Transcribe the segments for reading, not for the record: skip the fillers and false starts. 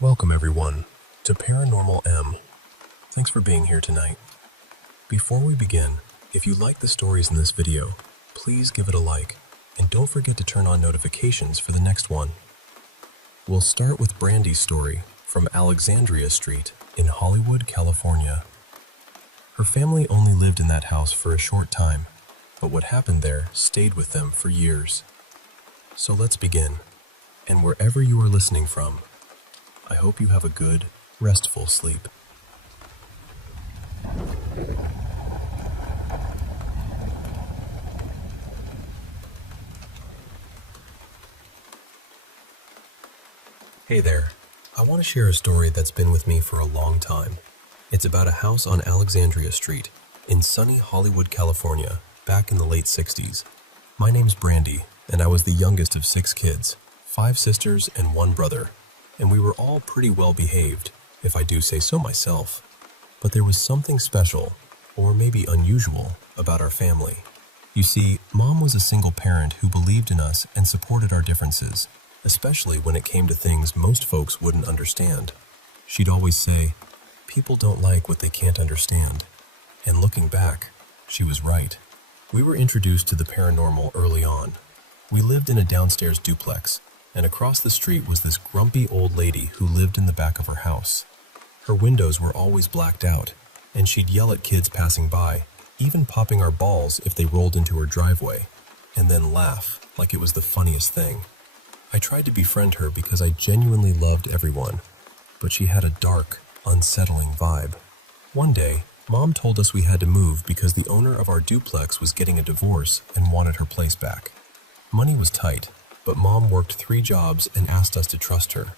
Welcome everyone to Paranormal M. Thanks for being here tonight. Before we begin, if you like the stories in this video, please give it a like and don't forget to turn on notifications for the next one. We'll start with Brandy's story from Alexandria Street in Hollywood, California. Her family only lived in that house for a short time, but what happened there stayed with them for years. So let's begin, and wherever you are listening from, I hope you have a good, restful sleep. Hey there, I want to share a story that's been with me for a long time. It's about a house on Alexandria Street in sunny Hollywood, California, back in the late 60s. My name's Brandy, and I was the youngest of 6 kids, 5 sisters and 1 brother. And we were all pretty well behaved, if I do say so myself. But there was something special, or maybe unusual, about our family. You see, Mom was a single parent who believed in us and supported our differences, especially when it came to things most folks wouldn't understand. She'd always say, "People don't like what they can't understand." And looking back, she was right. We were introduced to the paranormal early on. We lived in a downstairs duplex, and across the street was this grumpy old lady who lived in the back of her house. Her windows were always blacked out, and she'd yell at kids passing by, even popping our balls if they rolled into her driveway, and then laugh like it was the funniest thing. I tried to befriend her because I genuinely loved everyone, but she had a dark, unsettling vibe. One day, Mom told us we had to move because the owner of our duplex was getting a divorce and wanted her place back. Money was tight, but Mom worked 3 jobs and asked us to trust her.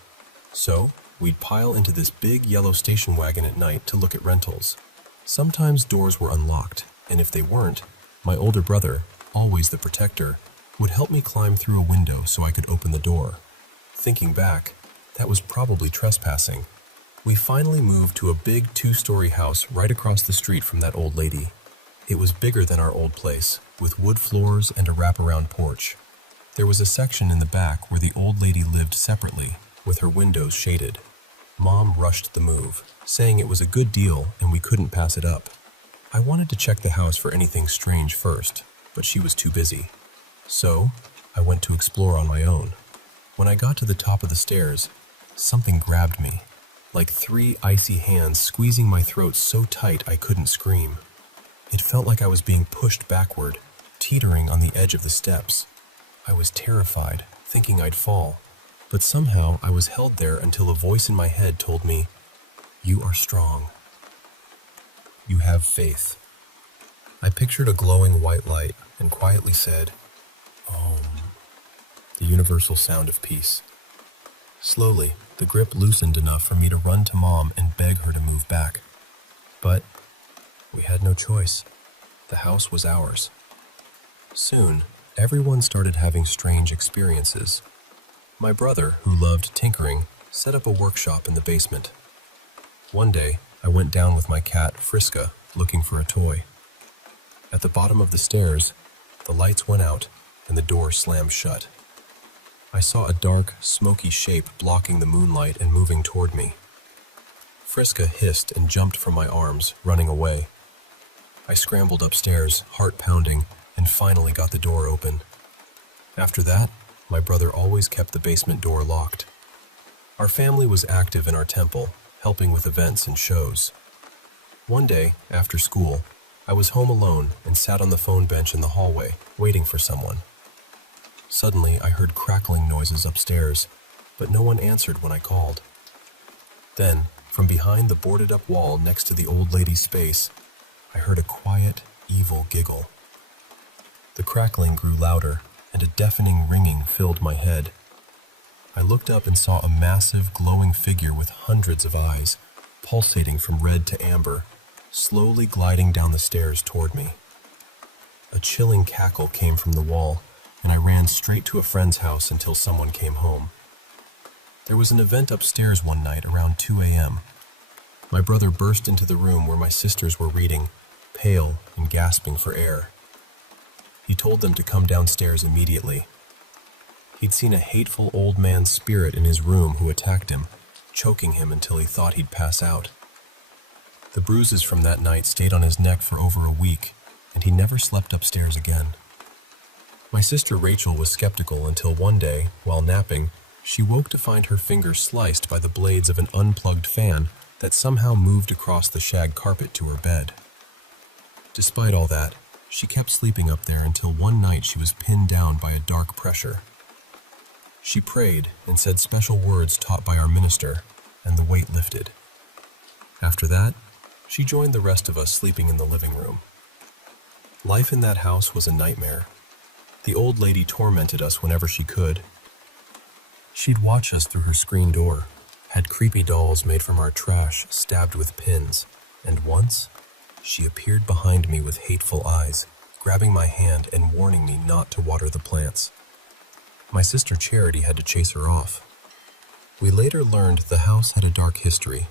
So, we'd pile into this big yellow station wagon at night to look at rentals. Sometimes doors were unlocked, and if they weren't, my older brother, always the protector, would help me climb through a window so I could open the door. Thinking back, that was probably trespassing. We finally moved to a big 2-story house right across the street from that old lady. It was bigger than our old place, with wood floors and a wraparound porch. There was a section in the back where the old lady lived separately, with her windows shaded. Mom rushed the move, saying it was a good deal and we couldn't pass it up. I wanted to check the house for anything strange first, but she was too busy. So, I went to explore on my own. When I got to the top of the stairs, something grabbed me, like 3 icy hands squeezing my throat so tight I couldn't scream. It felt like I was being pushed backward, teetering on the edge of the steps. I was terrified, thinking I'd fall, but somehow I was held there until a voice in my head told me, "You are strong. You have faith." I pictured a glowing white light and quietly said, "Om," the universal sound of peace. Slowly, the grip loosened enough for me to run to Mom and beg her to move back. But we had no choice. The house was ours. Soon, everyone started having strange experiences. My brother, who loved tinkering, set up a workshop in the basement. One day, I went down with my cat, Friska, looking for a toy. At the bottom of the stairs, the lights went out and the door slammed shut. I saw a dark, smoky shape blocking the moonlight and moving toward me. Friska hissed and jumped from my arms, running away. I scrambled upstairs, heart pounding, and finally got the door open. After that, my brother always kept the basement door locked. Our family was active in our temple, helping with events and shows. One day, after school, I was home alone and sat on the phone bench in the hallway, waiting for someone. Suddenly, I heard crackling noises upstairs, but no one answered when I called. Then, from behind the boarded-up wall next to the old lady's space, I heard a quiet, evil giggle. The crackling grew louder, and a deafening ringing filled my head. I looked up and saw a massive, glowing figure with hundreds of eyes, pulsating from red to amber, slowly gliding down the stairs toward me. A chilling cackle came from the wall, and I ran straight to a friend's house until someone came home. There was an event upstairs one night around 2 a.m. My brother burst into the room where my sisters were reading, pale and gasping for air. He told them to come downstairs immediately. He'd seen a hateful old man's spirit in his room who attacked him, choking him until he thought he'd pass out. The bruises from that night stayed on his neck for over a week, and he never slept upstairs again. My sister Rachel was skeptical until one day, while napping, she woke to find her finger sliced by the blades of an unplugged fan that somehow moved across the shag carpet to her bed. Despite all that, she kept sleeping up there until one night she was pinned down by a dark pressure. She prayed and said special words taught by our minister, and the weight lifted. After that, she joined the rest of us sleeping in the living room. Life in that house was a nightmare. The old lady tormented us whenever she could. She'd watch us through her screen door, had creepy dolls made from our trash stabbed with pins, and once, she appeared behind me with hateful eyes, grabbing my hand and warning me not to water the plants. My sister Charity had to chase her off. We later learned the house had a dark history.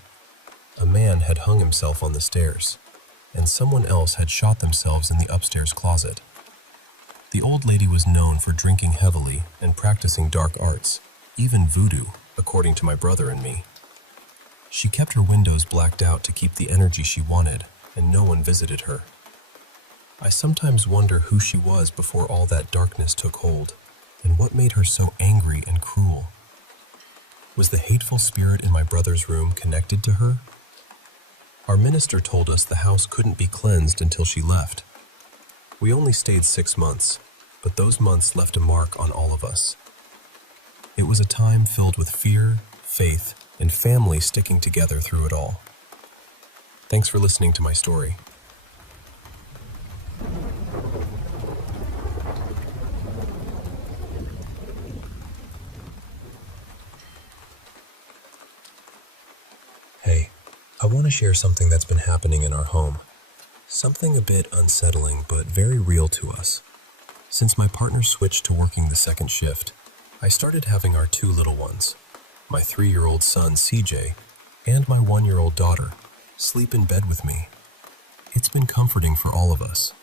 A man had hung himself on the stairs, and someone else had shot themselves in the upstairs closet. The old lady was known for drinking heavily and practicing dark arts, even voodoo, according to my brother and me. She kept her windows blacked out to keep the energy she wanted, and no one visited her. I sometimes wonder who she was before all that darkness took hold, and what made her so angry and cruel. Was the hateful spirit in my brother's room connected to her? Our minister told us the house couldn't be cleansed until she left. We only stayed 6 months, but those months left a mark on all of us. It was a time filled with fear, faith, and family sticking together through it all. Thanks for listening to my story. Hey, I want to share something that's been happening in our home. Something a bit unsettling, but very real to us. Since my partner switched to working the second shift, I started having our 2 little ones, my 3-year-old son CJ and my 1-year-old daughter, sleep in bed with me. It's been comforting for all of us.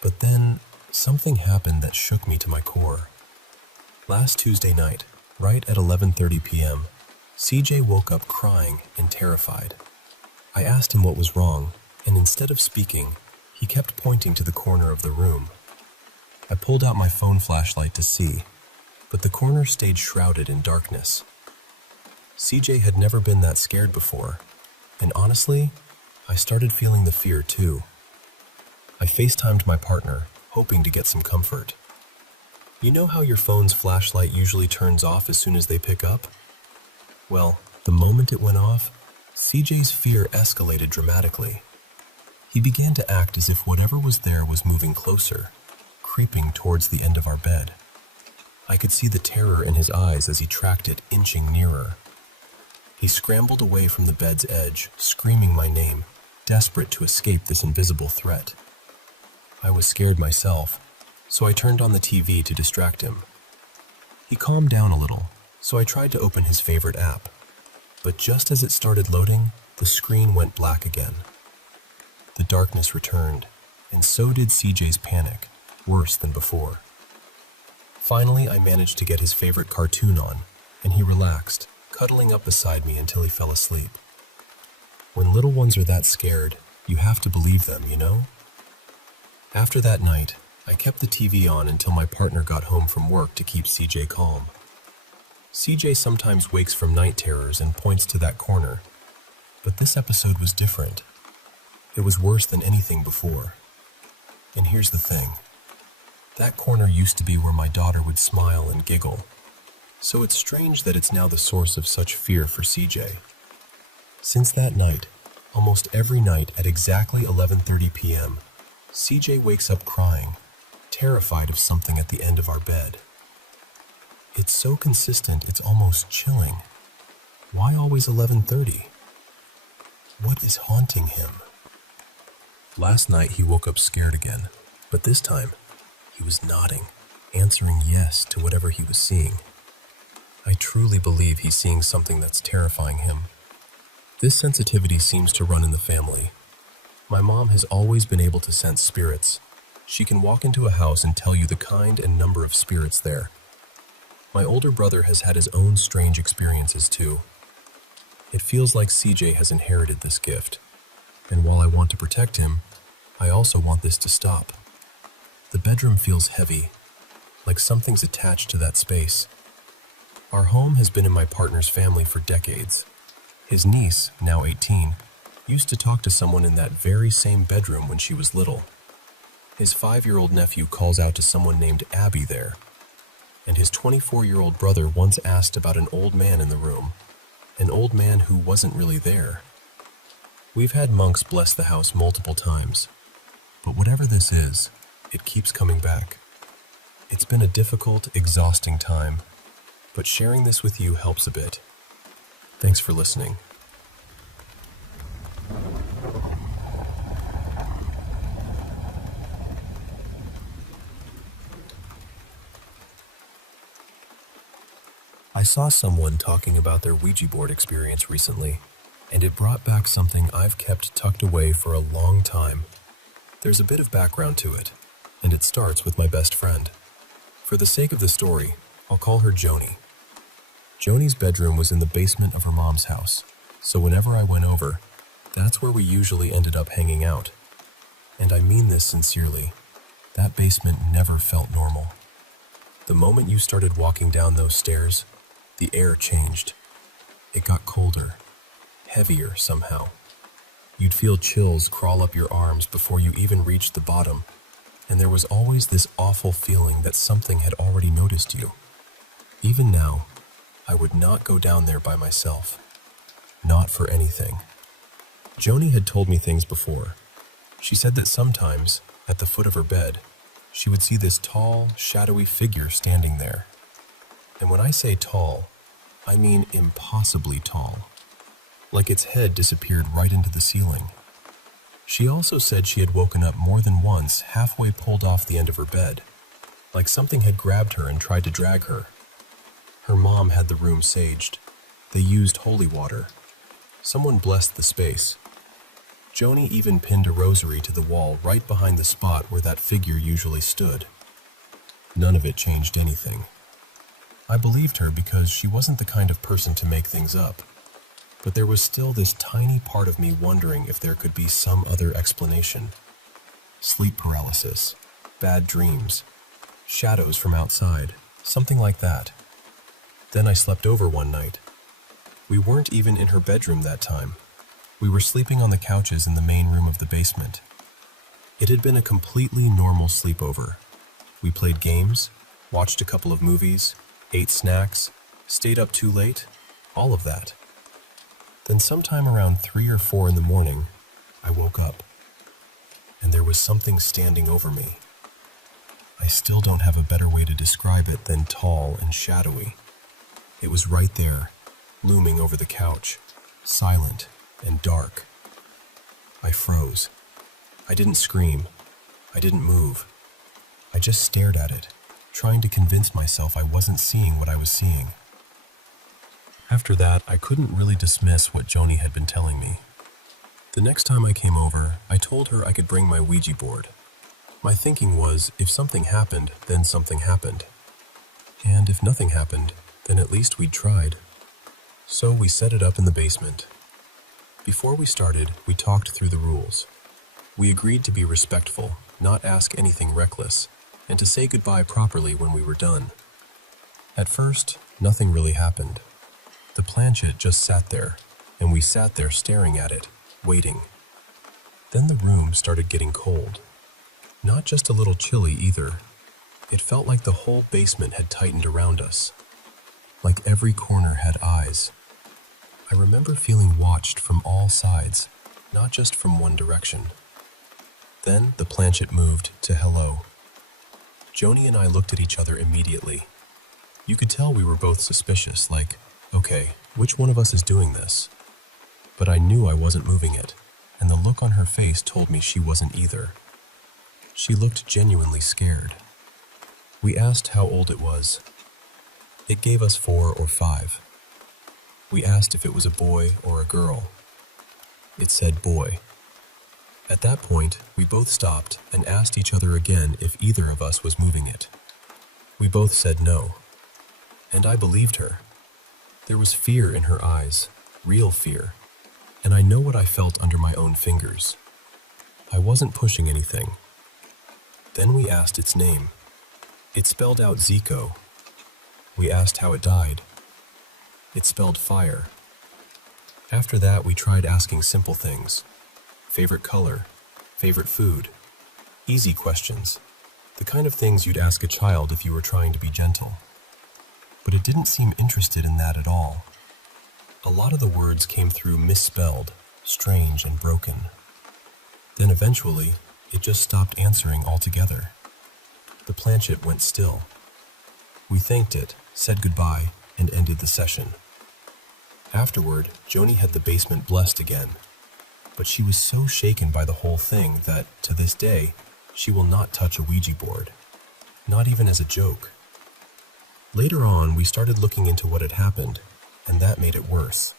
But then, something happened that shook me to my core. Last Tuesday night, right at 11:30 p.m., CJ woke up crying and terrified. I asked him what was wrong, and instead of speaking, he kept pointing to the corner of the room. I pulled out my phone flashlight to see, but the corner stayed shrouded in darkness. CJ had never been that scared before, and honestly, I started feeling the fear too. I FaceTimed my partner, hoping to get some comfort. You know how your phone's flashlight usually turns off as soon as they pick up? Well, the moment it went off, CJ's fear escalated dramatically. He began to act as if whatever was there was moving closer, creeping towards the end of our bed. I could see the terror in his eyes as he tracked it inching nearer. He scrambled away from the bed's edge, screaming my name, desperate to escape this invisible threat. I was scared myself, so I turned on the TV to distract him. He calmed down a little, so I tried to open his favorite app. But just as it started loading, the screen went black again. The darkness returned, and so did CJ's panic, worse than before. Finally, I managed to get his favorite cartoon on, and he relaxed, cuddling up beside me until he fell asleep. When little ones are that scared, you have to believe them, you know? After that night, I kept the TV on until my partner got home from work to keep CJ calm. CJ sometimes wakes from night terrors and points to that corner, but this episode was different. It was worse than anything before. And here's the thing. That corner used to be where my daughter would smile and giggle, so it's strange that it's now the source of such fear for CJ. Since that night, almost every night at exactly 11:30 p.m., CJ wakes up crying, terrified of something at the end of our bed. It's so consistent it's almost chilling. Why always 11:30? What is haunting him? Last night he woke up scared again, but this time he was nodding, answering yes to whatever he was seeing. I truly believe he's seeing something that's terrifying him. This sensitivity seems to run in the family. My mom has always been able to sense spirits. She can walk into a house and tell you the kind and number of spirits there. My older brother has had his own strange experiences too. It feels like CJ has inherited this gift, and while I want to protect him, I also want this to stop. The bedroom feels heavy, like something's attached to that space. Our home has been in my partner's family for decades. His niece, now 18, used to talk to someone in that very same bedroom when she was little. His 5-year-old nephew calls out to someone named Abby there, and his 24-year-old brother once asked about an old man in the room, an old man who wasn't really there. We've had monks bless the house multiple times, but whatever this is, it keeps coming back. It's been a difficult, exhausting time, but sharing this with you helps a bit. Thanks for listening. I saw someone talking about their Ouija board experience recently, and it brought back something I've kept tucked away for a long time. There's a bit of background to it, and it starts with my best friend. For the sake of the story, I'll call her Joni. Joni's bedroom was in the basement of her mom's house, so whenever I went over, that's where we usually ended up hanging out. And I mean this sincerely, that basement never felt normal. The moment you started walking down those stairs, the air changed. It got colder, heavier somehow. You'd feel chills crawl up your arms before you even reached the bottom, and there was always this awful feeling that something had already noticed you. Even now, I would not go down there by myself. Not for anything. Joni had told me things before. She said that sometimes, at the foot of her bed, she would see this tall, shadowy figure standing there. And when I say tall, I mean impossibly tall. Like its head disappeared right into the ceiling. She also said she had woken up more than once halfway pulled off the end of her bed, like something had grabbed her and tried to drag her. Her mom had the room saged. They used holy water. Someone blessed the space. Joni even pinned a rosary to the wall right behind the spot where that figure usually stood. None of it changed anything. I believed her because she wasn't the kind of person to make things up. But there was still this tiny part of me wondering if there could be some other explanation. Sleep paralysis, bad dreams, shadows from outside, something like that. Then I slept over one night. We weren't even in her bedroom that time. We were sleeping on the couches in the main room of the basement. It had been a completely normal sleepover. We played games, watched a couple of movies, ate snacks, stayed up too late, all of that. Then sometime around 3 or 4 in the morning, I woke up, and there was something standing over me. I still don't have a better way to describe it than tall and shadowy. It was right there, looming over the couch, silent and dark. I froze. I didn't scream. I didn't move. I just stared at it, trying to convince myself I wasn't seeing what I was seeing. After that, I couldn't really dismiss what Joni had been telling me. The next time I came over, I told her I could bring my Ouija board. My thinking was, if something happened, then something happened. And if nothing happened, then at least we'd tried. So we set it up in the basement. Before we started, we talked through the rules. We agreed to be respectful, not ask anything reckless, and to say goodbye properly when we were done. At first, nothing really happened. The planchette just sat there, and we sat there staring at it, waiting. Then the room started getting cold. Not just a little chilly either. It felt like the whole basement had tightened around us. Like every corner had eyes. I remember feeling watched from all sides, not just from one direction. Then the planchette moved to hello. Joni and I looked at each other immediately. You could tell we were both suspicious, like, okay, which one of us is doing this? But I knew I wasn't moving it, and the look on her face told me she wasn't either. She looked genuinely scared. We asked how old it was. It gave us 4 or 5. We asked if it was a boy or a girl. It said boy. At that point, we both stopped and asked each other again if either of us was moving it. We both said no. And I believed her. There was fear in her eyes, real fear, and I know what I felt under my own fingers. I wasn't pushing anything. Then we asked its name. It spelled out Zico. We asked how it died. It spelled fire. After that, we tried asking simple things. Favorite color, favorite food, easy questions, the kind of things you'd ask a child if you were trying to be gentle. But it didn't seem interested in that at all. A lot of the words came through misspelled, strange, and broken. Then eventually, it just stopped answering altogether. The planchette went still. We thanked it, said goodbye, and ended the session. Afterward, Joni had the basement blessed again, but she was so shaken by the whole thing that, to this day, she will not touch a Ouija board, not even as a joke. Later on, we started looking into what had happened, and that made it worse.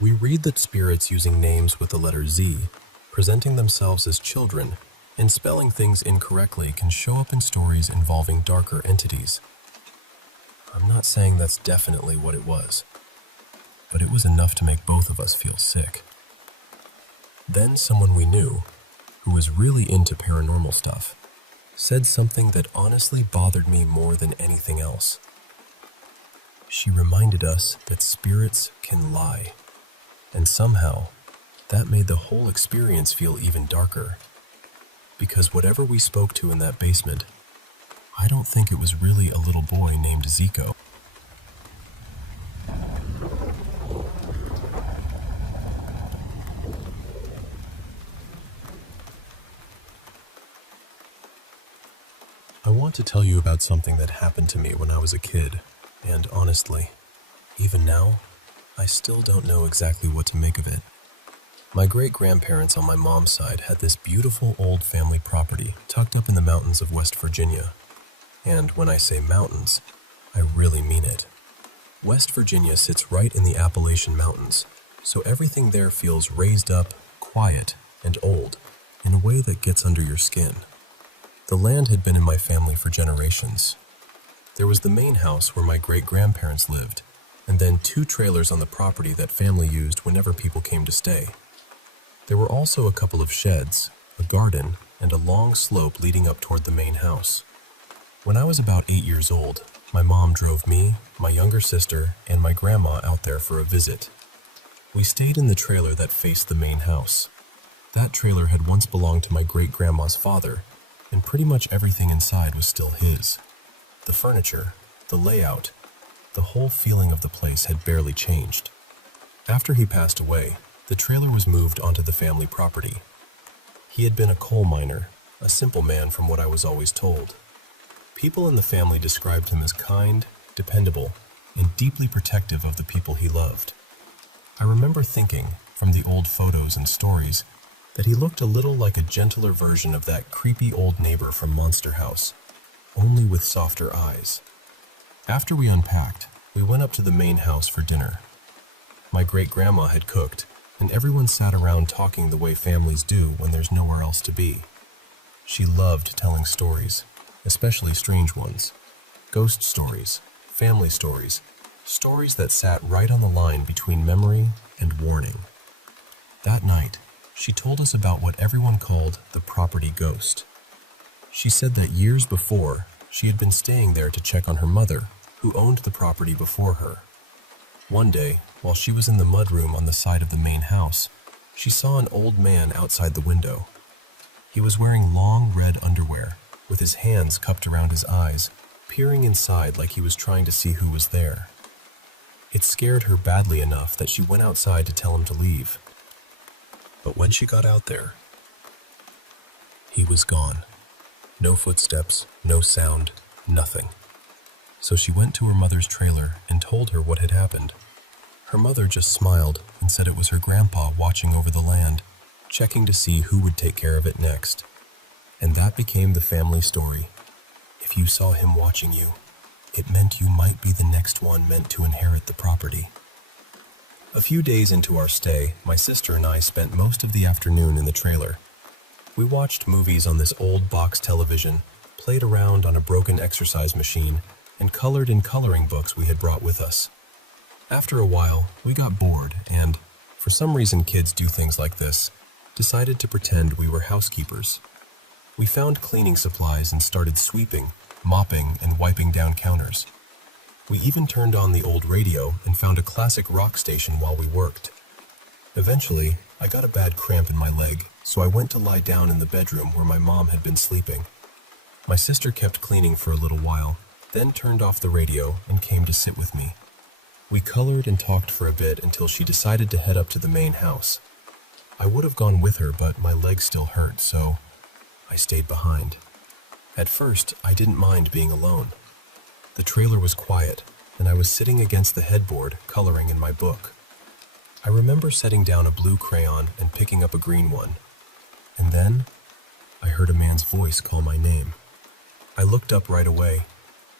We read that spirits using names with the letter Z, presenting themselves as children, and spelling things incorrectly can show up in stories involving darker entities. I'm not saying that's definitely what it was, but it was enough to make both of us feel sick. Then someone we knew, who was really into paranormal stuff, said something that honestly bothered me more than anything else. She reminded us that spirits can lie, and somehow that made the whole experience feel even darker. Because whatever we spoke to in that basement, I don't think it was really a little boy named Zico. I want to tell you about something that happened to me when I was a kid, and honestly, even now, I still don't know exactly what to make of it. My great-grandparents on my mom's side had this beautiful old family property tucked up in the mountains of West Virginia. And when I say mountains, I really mean it. West Virginia sits right in the Appalachian Mountains, so everything there feels raised up, quiet, and old, in a way that gets under your skin. The land had been in my family for generations. There was the main house where my great-grandparents lived, and then 2 trailers on the property that family used whenever people came to stay. There were also a couple of sheds, a garden, and a long slope leading up toward the main house. When I was about 8 years old, my mom drove me, my younger sister, and my grandma out there for a visit. We stayed in the trailer that faced the main house. That trailer had once belonged to my great-grandma's father, and pretty much everything inside was still his. The furniture, the layout, the whole feeling of the place had barely changed. After he passed away, the trailer was moved onto the family property. He had been a coal miner, a simple man from what I was always told. People in the family described him as kind, dependable, and deeply protective of the people he loved. I remember thinking, from the old photos and stories, that he looked a little like a gentler version of that creepy old neighbor from Monster House, only with softer eyes. After we unpacked, we went up to the main house for dinner. My great-grandma had cooked, and everyone sat around talking the way families do when there's nowhere else to be. She loved telling stories, especially strange ones. Ghost stories, family stories, stories that sat right on the line between memory and warning. That night, she told us about what everyone called the property ghost. She said that years before, she had been staying there to check on her mother, who owned the property before her. One day, while she was in the mudroom on the side of the main house, she saw an old man outside the window. He was wearing long red underwear, with his hands cupped around his eyes, peering inside like he was trying to see who was there. It scared her badly enough that she went outside to tell him to leave. But when she got out there, he was gone. No footsteps, no sound, nothing. So she went to her mother's trailer and told her what had happened. Her mother just smiled and said it was her grandpa watching over the land, checking to see who would take care of it next. And that became the family story. If you saw him watching you, it meant you might be the next one meant to inherit the property. A few days into our stay, my sister and I spent most of the afternoon in the trailer. We watched movies on this old box television, played around on a broken exercise machine, and colored in coloring books we had brought with us. After a while, we got bored and, for some reason kids do things like this, decided to pretend we were housekeepers. We found cleaning supplies and started sweeping, mopping, and wiping down counters. We even turned on the old radio and found a classic rock station while we worked. Eventually, I got a bad cramp in my leg, so I went to lie down in the bedroom where my mom had been sleeping. My sister kept cleaning for a little while, then turned off the radio and came to sit with me. We colored and talked for a bit until she decided to head up to the main house. I would have gone with her, but my leg still hurt, so I stayed behind. At first, I didn't mind being alone. The trailer was quiet, and I was sitting against the headboard, coloring in my book. I remember setting down a blue crayon and picking up a green one. And then, I heard a man's voice call my name. I looked up right away.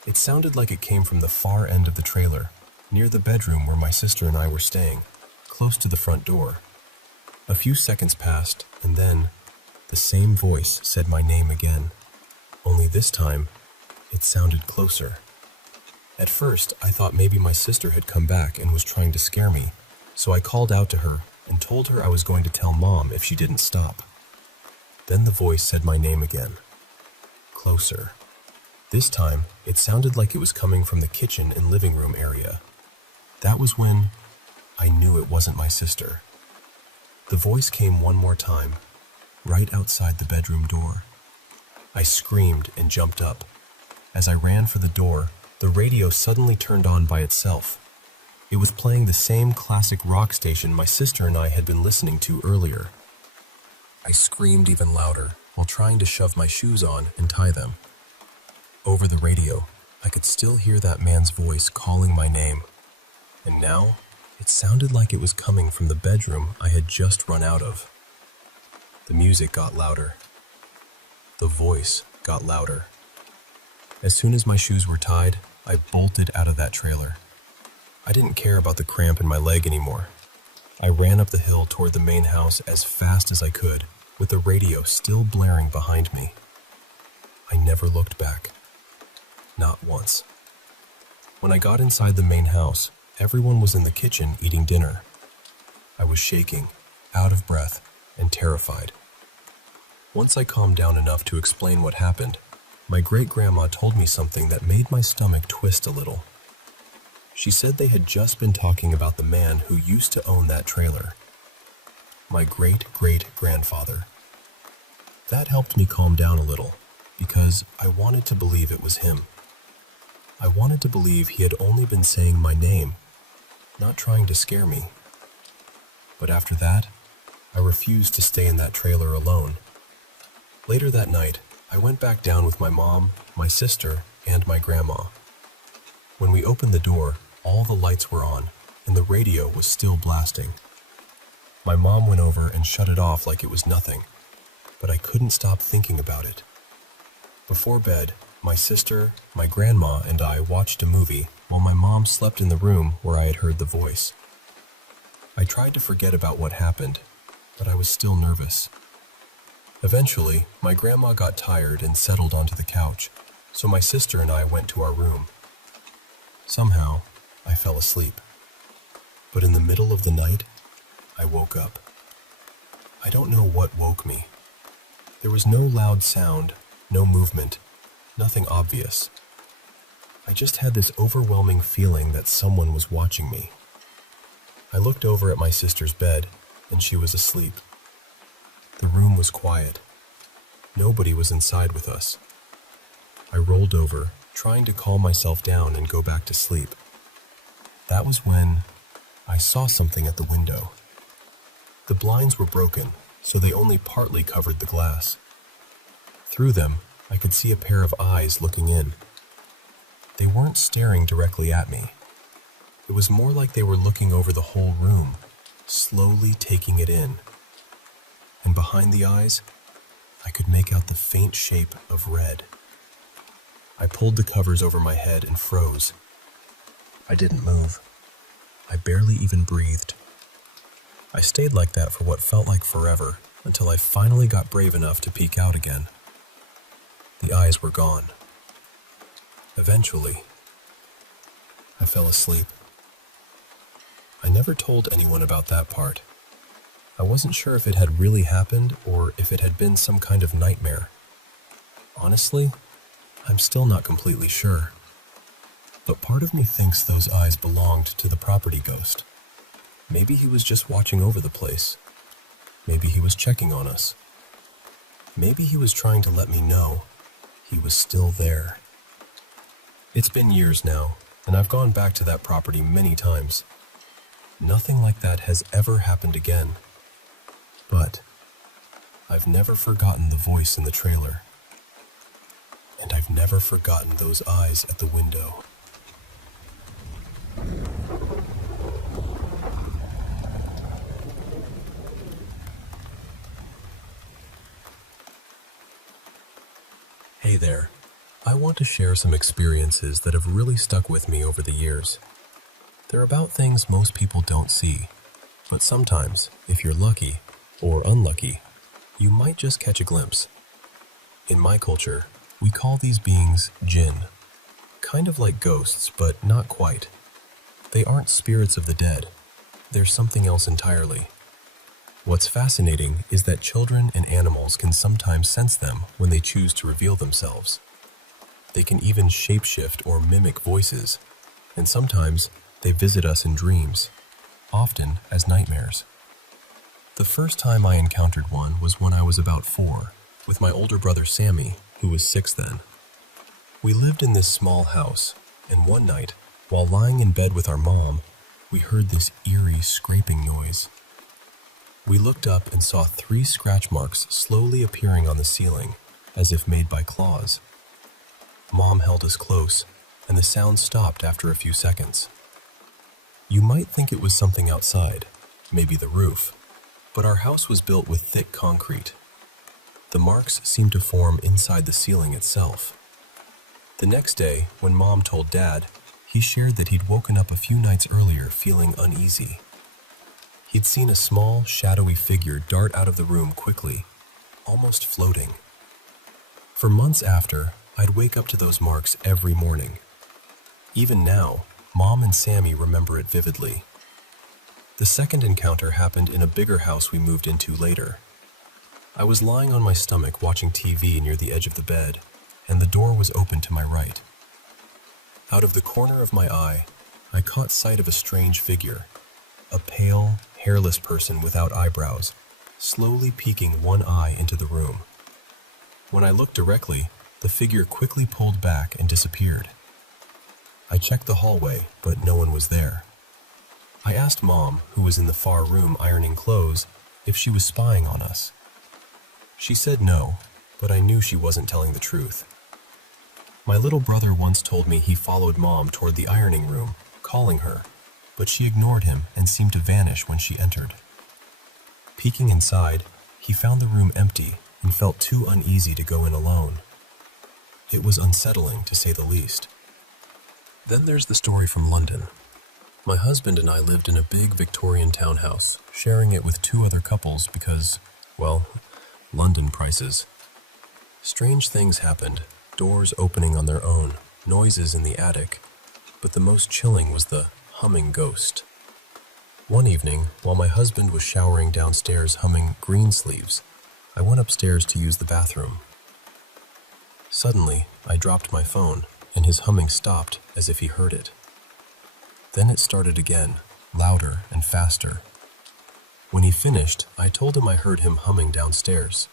It sounded like it came from the far end of the trailer, near the bedroom where my sister and I were staying, close to the front door. A few seconds passed, and then, the same voice said my name again. Only this time, it sounded closer. At first, I thought maybe my sister had come back and was trying to scare me, so I called out to her and told her I was going to tell Mom if she didn't stop. Then the voice said my name again. Closer. This time, it sounded like it was coming from the kitchen and living room area. That was when I knew it wasn't my sister. The voice came one more time, right outside the bedroom door. I screamed and jumped up. As I ran for the door, the radio suddenly turned on by itself. It was playing the same classic rock station my sister and I had been listening to earlier. I screamed even louder while trying to shove my shoes on and tie them. Over the radio, I could still hear that man's voice calling my name. And now, it sounded like it was coming from the bedroom I had just run out of. The music got louder. The voice got louder. As soon as my shoes were tied, I bolted out of that trailer. I didn't care about the cramp in my leg anymore. I ran up the hill toward the main house as fast as I could, with the radio still blaring behind me. I never looked back. Not once. When I got inside the main house, everyone was in the kitchen eating dinner. I was shaking, out of breath, and terrified. Once I calmed down enough to explain what happened, my great-grandma told me something that made my stomach twist a little. She said they had just been talking about the man who used to own that trailer. My great-great-grandfather. That helped me calm down a little, because I wanted to believe it was him. I wanted to believe he had only been saying my name, not trying to scare me. But after that, I refused to stay in that trailer alone. Later that night, I went back down with my mom, my sister, and my grandma. When we opened the door, all the lights were on, and the radio was still blasting. My mom went over and shut it off like it was nothing, but I couldn't stop thinking about it. Before bed, my sister, my grandma, and I watched a movie while my mom slept in the room where I had heard the voice. I tried to forget about what happened, but I was still nervous. Eventually, my grandma got tired and settled onto the couch, so my sister and I went to our room. Somehow, I fell asleep. But in the middle of the night, I woke up. I don't know what woke me. There was no loud sound, no movement, nothing obvious. I just had this overwhelming feeling that someone was watching me. I looked over at my sister's bed, and she was asleep. The room was quiet. Nobody was inside with us. I rolled over, trying to calm myself down and go back to sleep. That was when I saw something at the window. The blinds were broken, so they only partly covered the glass. Through them, I could see a pair of eyes looking in. They weren't staring directly at me. It was more like they were looking over the whole room, slowly taking it in. And behind the eyes, I could make out the faint shape of red. I pulled the covers over my head and froze. I didn't move. I barely even breathed. I stayed like that for what felt like forever, until I finally got brave enough to peek out again. The eyes were gone. Eventually, I fell asleep. I never told anyone about that part. I wasn't sure if it had really happened or if it had been some kind of nightmare. Honestly, I'm still not completely sure. But part of me thinks those eyes belonged to the property ghost. Maybe he was just watching over the place. Maybe he was checking on us. Maybe he was trying to let me know he was still there. It's been years now, and I've gone back to that property many times. Nothing like that has ever happened again. But I've never forgotten the voice in the trailer. And I've never forgotten those eyes at the window. Hey there. I want to share some experiences that have really stuck with me over the years. They're about things most people don't see, but sometimes, if you're lucky or unlucky, you might just catch a glimpse. In my culture, we call these beings jinn, kind of like ghosts, but not quite. They aren't spirits of the dead. They're something else entirely. What's fascinating is that children and animals can sometimes sense them when they choose to reveal themselves. They can even shapeshift or mimic voices, and sometimes they visit us in dreams, often as nightmares. The first time I encountered one was when I was about 4, with my older brother Sammy, who was 6 then. We lived in this small house, and one night, while lying in bed with our mom, we heard this eerie scraping noise. We looked up and saw 3 scratch marks slowly appearing on the ceiling, as if made by claws. Mom held us close, and the sound stopped after a few seconds. You might think it was something outside, maybe the roof, but our house was built with thick concrete. The marks seemed to form inside the ceiling itself. The next day, when Mom told Dad, he shared that he'd woken up a few nights earlier feeling uneasy. He'd seen a small, shadowy figure dart out of the room quickly, almost floating. For months after, I'd wake up to those marks every morning. Even now, Mom and Sammy remember it vividly. The second encounter happened in a bigger house we moved into later. I was lying on my stomach watching TV near the edge of the bed, and the door was open to my right. Out of the corner of my eye, I caught sight of a strange figure, a pale, hairless person without eyebrows, slowly peeking one eye into the room. When I looked directly, the figure quickly pulled back and disappeared. I checked the hallway, but no one was there. I asked Mom, who was in the far room ironing clothes, if she was spying on us. She said no, but I knew she wasn't telling the truth. My little brother once told me he followed Mom toward the ironing room, calling her, but she ignored him and seemed to vanish when she entered. Peeking inside, he found the room empty and felt too uneasy to go in alone. It was unsettling, to say the least. Then there's the story from London. My husband and I lived in a big Victorian townhouse, sharing it with 2 other couples because, well, London prices. Strange things happened, doors opening on their own, noises in the attic, but the most chilling was the humming ghost. One evening, while my husband was showering downstairs humming Greensleeves, I went upstairs to use the bathroom. Suddenly, I dropped my phone, and his humming stopped as if he heard it. Then it started again, louder and faster. When he finished, I told him I heard him humming downstairs.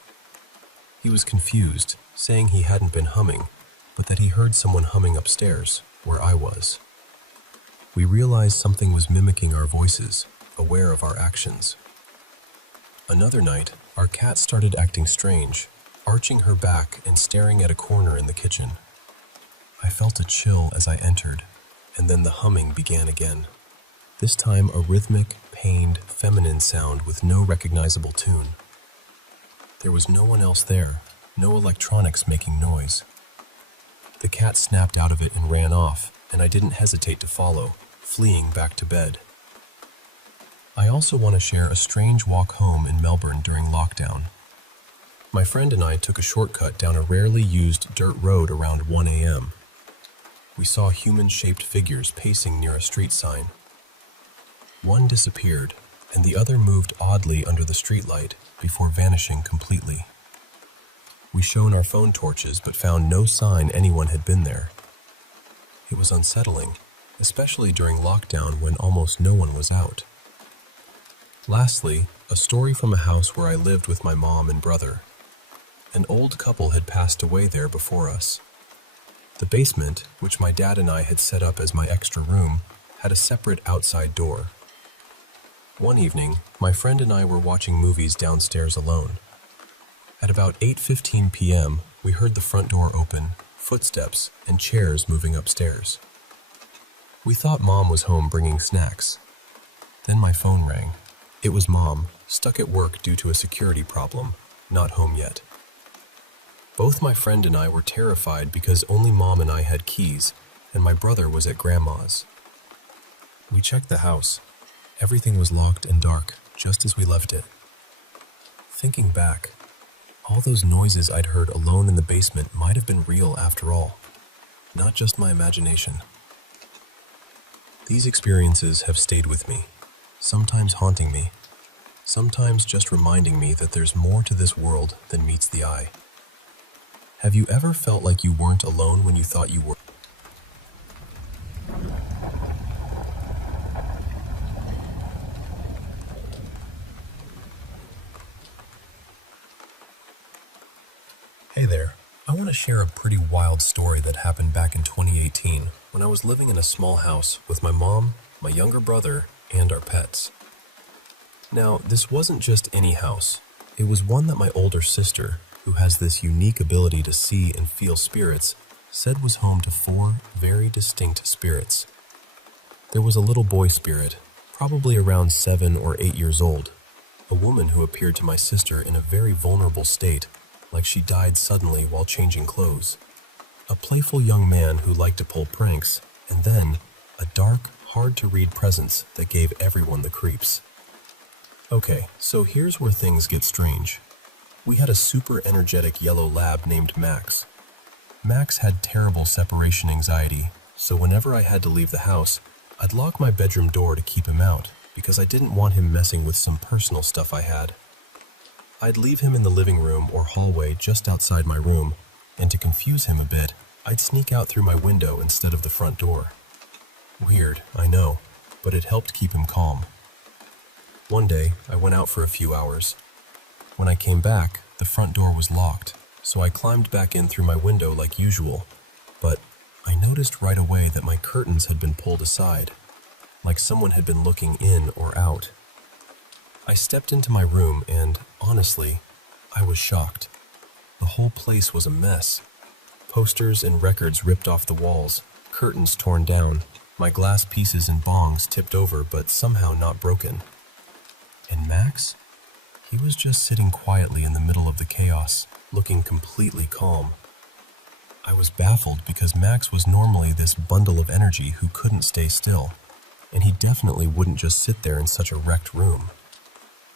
He was confused, saying he hadn't been humming, but that he heard someone humming upstairs, where I was. We realized something was mimicking our voices, aware of our actions. Another night, our cat started acting strange, arching her back and staring at a corner in the kitchen. I felt a chill as I entered, and then the humming began again. This time a rhythmic, pained, feminine sound with no recognizable tune. There was no one else there, no electronics making noise. The cat snapped out of it and ran off, and I didn't hesitate to follow, fleeing back to bed. I also want to share a strange walk home in Melbourne during lockdown. My friend and I took a shortcut down a rarely used dirt road around 1 a.m. We saw human-shaped figures pacing near a street sign. One disappeared, and the other moved oddly under the streetlight before vanishing completely. We shone our phone torches but found no sign anyone had been there. It was unsettling, especially during lockdown when almost no one was out. Lastly, a story from a house where I lived with my mom and brother. An old couple had passed away there before us. The basement, which my dad and I had set up as my extra room, had a separate outside door. One evening, my friend and I were watching movies downstairs alone. At about 8:15 p.m., we heard the front door open, footsteps, and chairs moving upstairs. We thought Mom was home bringing snacks. Then my phone rang. It was Mom, stuck at work due to a security problem, not home yet. Both my friend and I were terrified because only Mom and I had keys, and my brother was at Grandma's. We checked the house. Everything was locked and dark, just as we left it. Thinking back, all those noises I'd heard alone in the basement might have been real after all, not just my imagination. These experiences have stayed with me, sometimes haunting me, sometimes just reminding me that there's more to this world than meets the eye. Have you ever felt like you weren't alone when you thought you were? Hey there, I want to share a pretty wild story that happened back in 2018 when I was living in a small house with my mom, my younger brother, and our pets. Now, this wasn't just any house. It was one that my older sister, who has this unique ability to see and feel spirits, said was home to 4 very distinct spirits. There was a little boy spirit, probably around 7 or 8 years old, a woman who appeared to my sister in a very vulnerable state, like she died suddenly while changing clothes, a playful young man who liked to pull pranks, and then a dark, hard-to-read presence that gave everyone the creeps. Okay, so here's where things get strange. We had a super energetic yellow lab named Max. Max had terrible separation anxiety, so whenever I had to leave the house, I'd lock my bedroom door to keep him out because I didn't want him messing with some personal stuff I had. I'd leave him in the living room or hallway just outside my room, and to confuse him a bit, I'd sneak out through my window instead of the front door. Weird, I know, but it helped keep him calm. One day, I went out for a few hours. When I came back, the front door was locked, so I climbed back in through my window like usual, but I noticed right away that my curtains had been pulled aside, like someone had been looking in or out. I stepped into my room and, honestly, I was shocked. The whole place was a mess. Posters and records ripped off the walls, curtains torn down, my glass pieces and bongs tipped over but somehow not broken. And Max? He was just sitting quietly in the middle of the chaos, looking completely calm. I was baffled because Max was normally this bundle of energy who couldn't stay still, and he definitely wouldn't just sit there in such a wrecked room.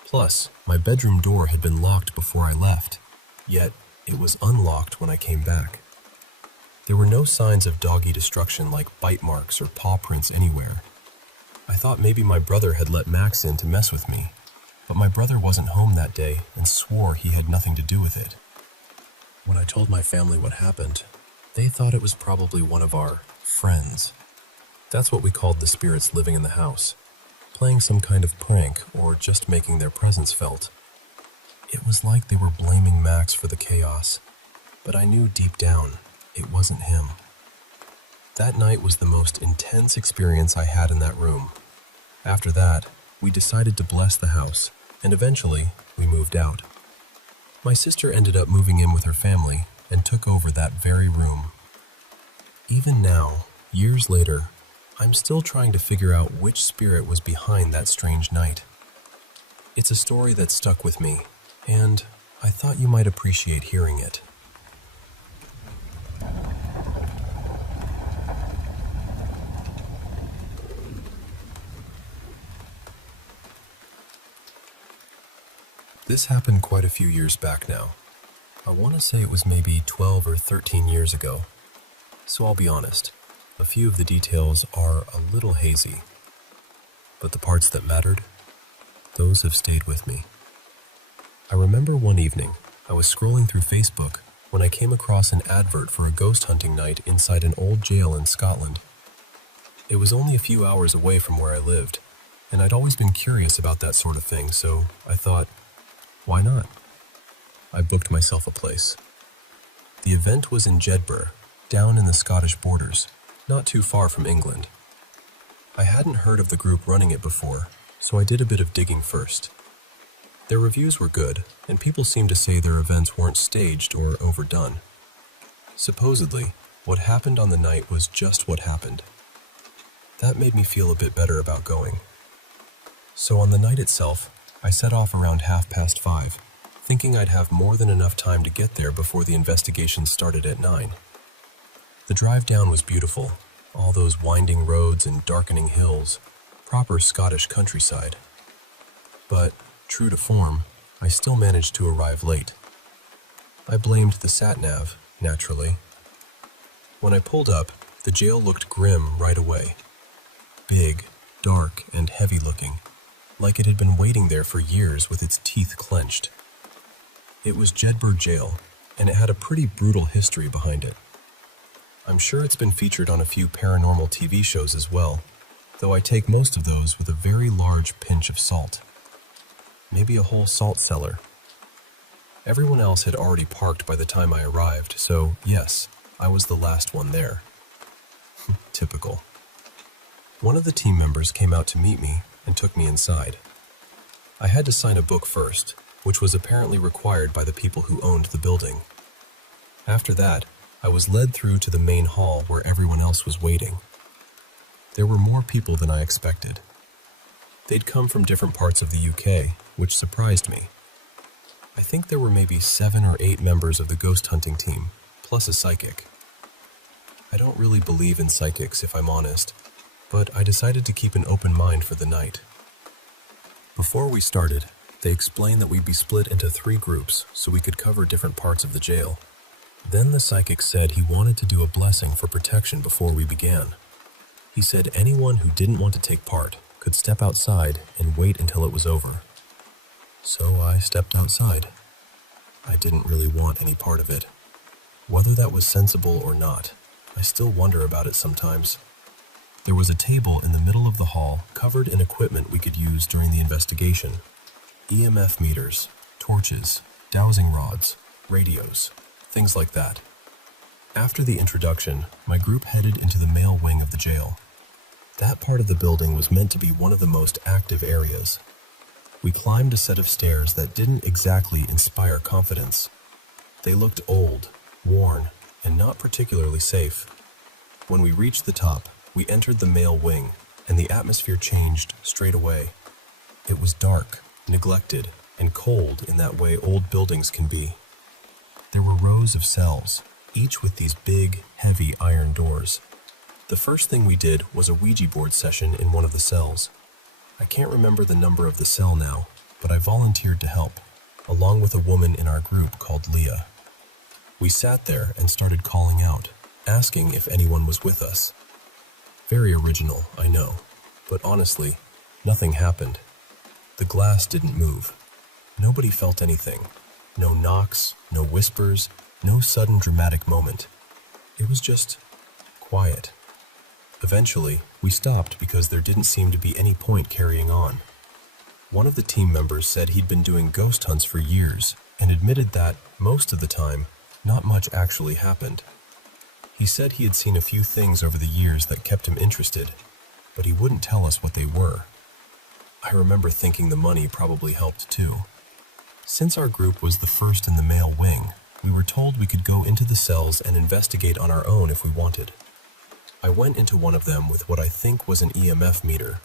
Plus, my bedroom door had been locked before I left, yet it was unlocked when I came back. There were no signs of doggy destruction like bite marks or paw prints anywhere. I thought maybe my brother had let Max in to mess with me, but my brother wasn't home that day and swore he had nothing to do with it. When I told my family what happened, they thought it was probably one of our friends. That's what we called the spirits living in the house, playing some kind of prank or just making their presence felt. It was like they were blaming Max for the chaos, but I knew deep down it wasn't him. That night was the most intense experience I had in that room. After that, we decided to bless the house, and eventually, we moved out. My sister ended up moving in with her family and took over that very room. Even now, years later, I'm still trying to figure out which spirit was behind that strange night. It's a story that stuck with me, and I thought you might appreciate hearing it. This happened quite a few years back now. I want to say it was maybe 12 or 13 years ago. So I'll be honest, a few of the details are a little hazy. but the parts that mattered, those have stayed with me. I remember one evening, I was scrolling through Facebook when I came across an advert for a ghost hunting night inside an old jail in Scotland. It was only a few hours away from where I lived, and I'd always been curious about that sort of thing, so I thought, why not? I booked myself a place. The event was in Jedburgh, down in the Scottish borders, not too far from England. I hadn't heard of the group running it before, so I did a bit of digging first. Their reviews were good, and people seemed to say their events weren't staged or overdone. Supposedly, what happened on the night was just what happened. That made me feel a bit better about going. So on the night itself, I set off around 5:30, thinking I'd have more than enough time to get there before the investigation started at 9. The drive down was beautiful, all those winding roads and darkening hills, proper Scottish countryside. But, true to form, I still managed to arrive late. I blamed the sat-nav, naturally. When I pulled up, the jail looked grim right away. Big, dark, and heavy-looking, like it had been waiting there for years with its teeth clenched. It was Jedburgh Jail, and it had a pretty brutal history behind it. I'm sure it's been featured on a few paranormal TV shows as well, though I take most of those with a very large pinch of salt. Maybe a whole salt cellar. Everyone else had already parked by the time I arrived, so yes, I was the last one there. Typical. One of the team members came out to meet me and took me inside. I had to sign a book first, which was apparently required by the people who owned the building. After that, I was led through to the main hall where everyone else was waiting. There were more people than I expected. They'd come from different parts of the UK, which surprised me. I think there were maybe 7 or 8 members of the ghost hunting team, plus a psychic. I don't really believe in psychics, if I'm honest, but I decided to keep an open mind for the night. Before we started, they explained that we'd be split into 3 groups so we could cover different parts of the jail. Then the psychic said he wanted to do a blessing for protection before we began. He said anyone who didn't want to take part could step outside and wait until it was over. So I stepped outside. I didn't really want any part of it. Whether that was sensible or not, I still wonder about it sometimes. There was a table in the middle of the hall covered in equipment we could use during the investigation. EMF meters, torches, dowsing rods, radios, things like that. After the introduction, my group headed into the male wing of the jail. That part of the building was meant to be one of the most active areas. We climbed a set of stairs that didn't exactly inspire confidence. They looked old, worn, and not particularly safe. When we reached the top, we entered the male wing, and the atmosphere changed straight away. It was dark, neglected, and cold in that way old buildings can be. There were rows of cells, each with these big, heavy iron doors. The first thing we did was a Ouija board session in one of the cells. I can't remember the number of the cell now, but I volunteered to help, along with a woman in our group called Leah. We sat there and started calling out, asking if anyone was with us. Very original, I know, but honestly, nothing happened. The glass didn't move. Nobody felt anything. No knocks, no whispers, no sudden dramatic moment. It was just quiet. Eventually, we stopped because there didn't seem to be any point carrying on. One of the team members said he'd been doing ghost hunts for years and admitted that, most of the time, not much actually happened. He said he had seen a few things over the years that kept him interested, but he wouldn't tell us what they were. I remember thinking the money probably helped too. Since our group was the first in the male wing, we were told we could go into the cells and investigate on our own if we wanted. I went into one of them with what I think was an EMF meter.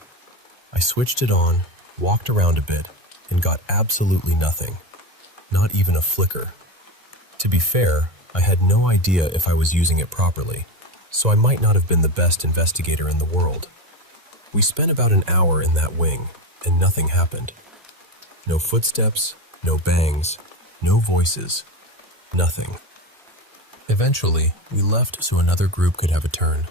I switched it on, walked around a bit, and got absolutely nothing. Not even a flicker. To be fair, I had no idea if I was using it properly, so I might not have been the best investigator in the world. We spent about an hour in that wing, and nothing happened. No footsteps, no bangs, no voices, nothing. Eventually, we left so another group could have a turn.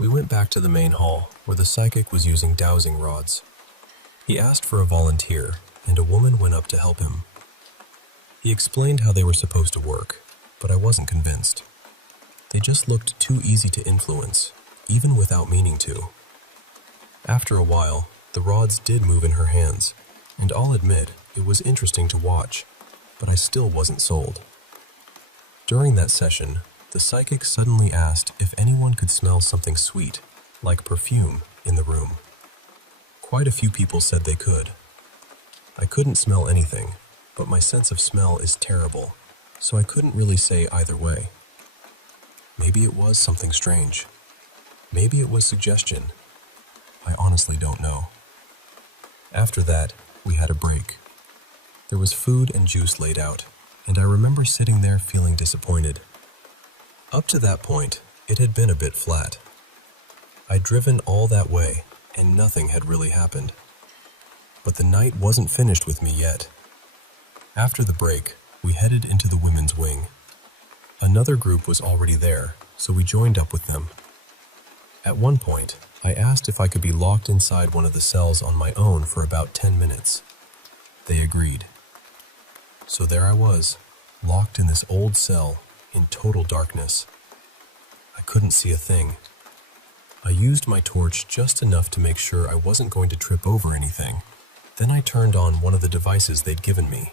We went back to the main hall, where the psychic was using dowsing rods. He asked for a volunteer, and a woman went up to help him. He explained how they were supposed to work, but I wasn't convinced. They just looked too easy to influence, even without meaning to. After a while, the rods did move in her hands, and I'll admit it was interesting to watch, but I still wasn't sold. During that session, the psychic suddenly asked if anyone could smell something sweet, like perfume, in the room. Quite a few people said they could. I couldn't smell anything, but my sense of smell is terrible, so I couldn't really say either way. Maybe it was something strange. Maybe it was suggestion. I honestly don't know. After that, we had a break. There was food and juice laid out, and I remember sitting there feeling disappointed. Up to that point, it had been a bit flat. I'd driven all that way, and nothing had really happened. But the night wasn't finished with me yet. After the break, we headed into the women's wing. Another group was already there, so we joined up with them. At one point, I asked if I could be locked inside one of the cells on my own for about 10 minutes. They agreed. So there I was, locked in this old cell, in total darkness. I couldn't see a thing. I used my torch just enough to make sure I wasn't going to trip over anything. Then I turned on one of the devices they'd given me.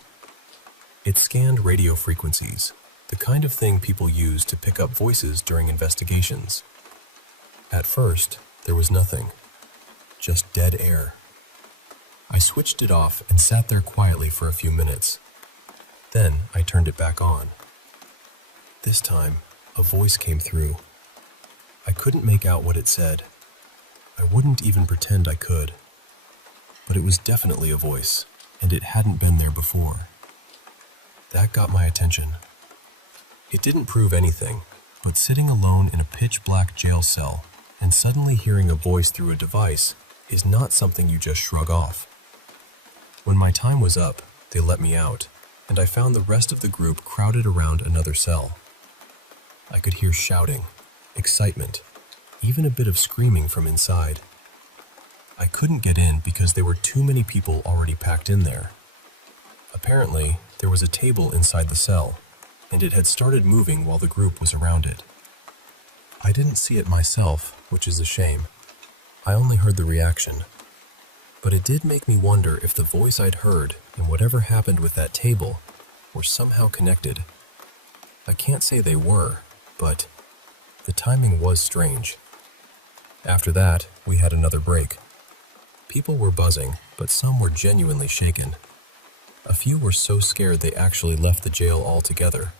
It scanned radio frequencies, the kind of thing people use to pick up voices during investigations. At first, there was nothing, just dead air. I switched it off and sat there quietly for a few minutes. Then I turned it back on. This time, a voice came through. I couldn't make out what it said. I wouldn't even pretend I could. But it was definitely a voice, and it hadn't been there before. That got my attention. It didn't prove anything, but sitting alone in a pitch-black jail cell and suddenly hearing a voice through a device is not something you just shrug off. When my time was up, they let me out, and I found the rest of the group crowded around another cell. I could hear shouting, excitement, even a bit of screaming from inside. I couldn't get in because there were too many people already packed in there. Apparently, there was a table inside the cell, and it had started moving while the group was around it. I didn't see it myself, which is a shame. I only heard the reaction. But it did make me wonder if the voice I'd heard and whatever happened with that table were somehow connected. I can't say they were, but the timing was strange. After that, we had another break. People were buzzing, but some were genuinely shaken. A few were so scared they actually left the jail altogether.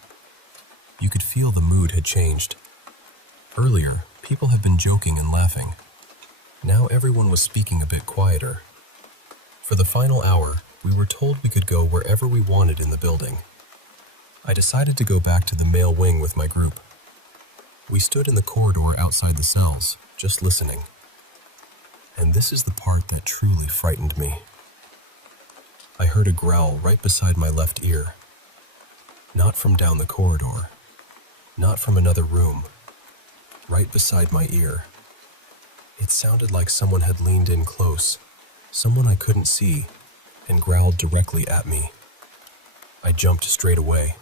You could feel the mood had changed. Earlier, people had been joking and laughing. Now everyone was speaking a bit quieter. For the final hour, we were told we could go wherever we wanted in the building. I decided to go back to the male wing with my group. We stood in the corridor outside the cells, just listening. And this is the part that truly frightened me. I heard a growl right beside my left ear. Not from down the corridor. Not from another room. Right beside my ear. It sounded like someone had leaned in close, someone I couldn't see, and growled directly at me. I jumped straight away.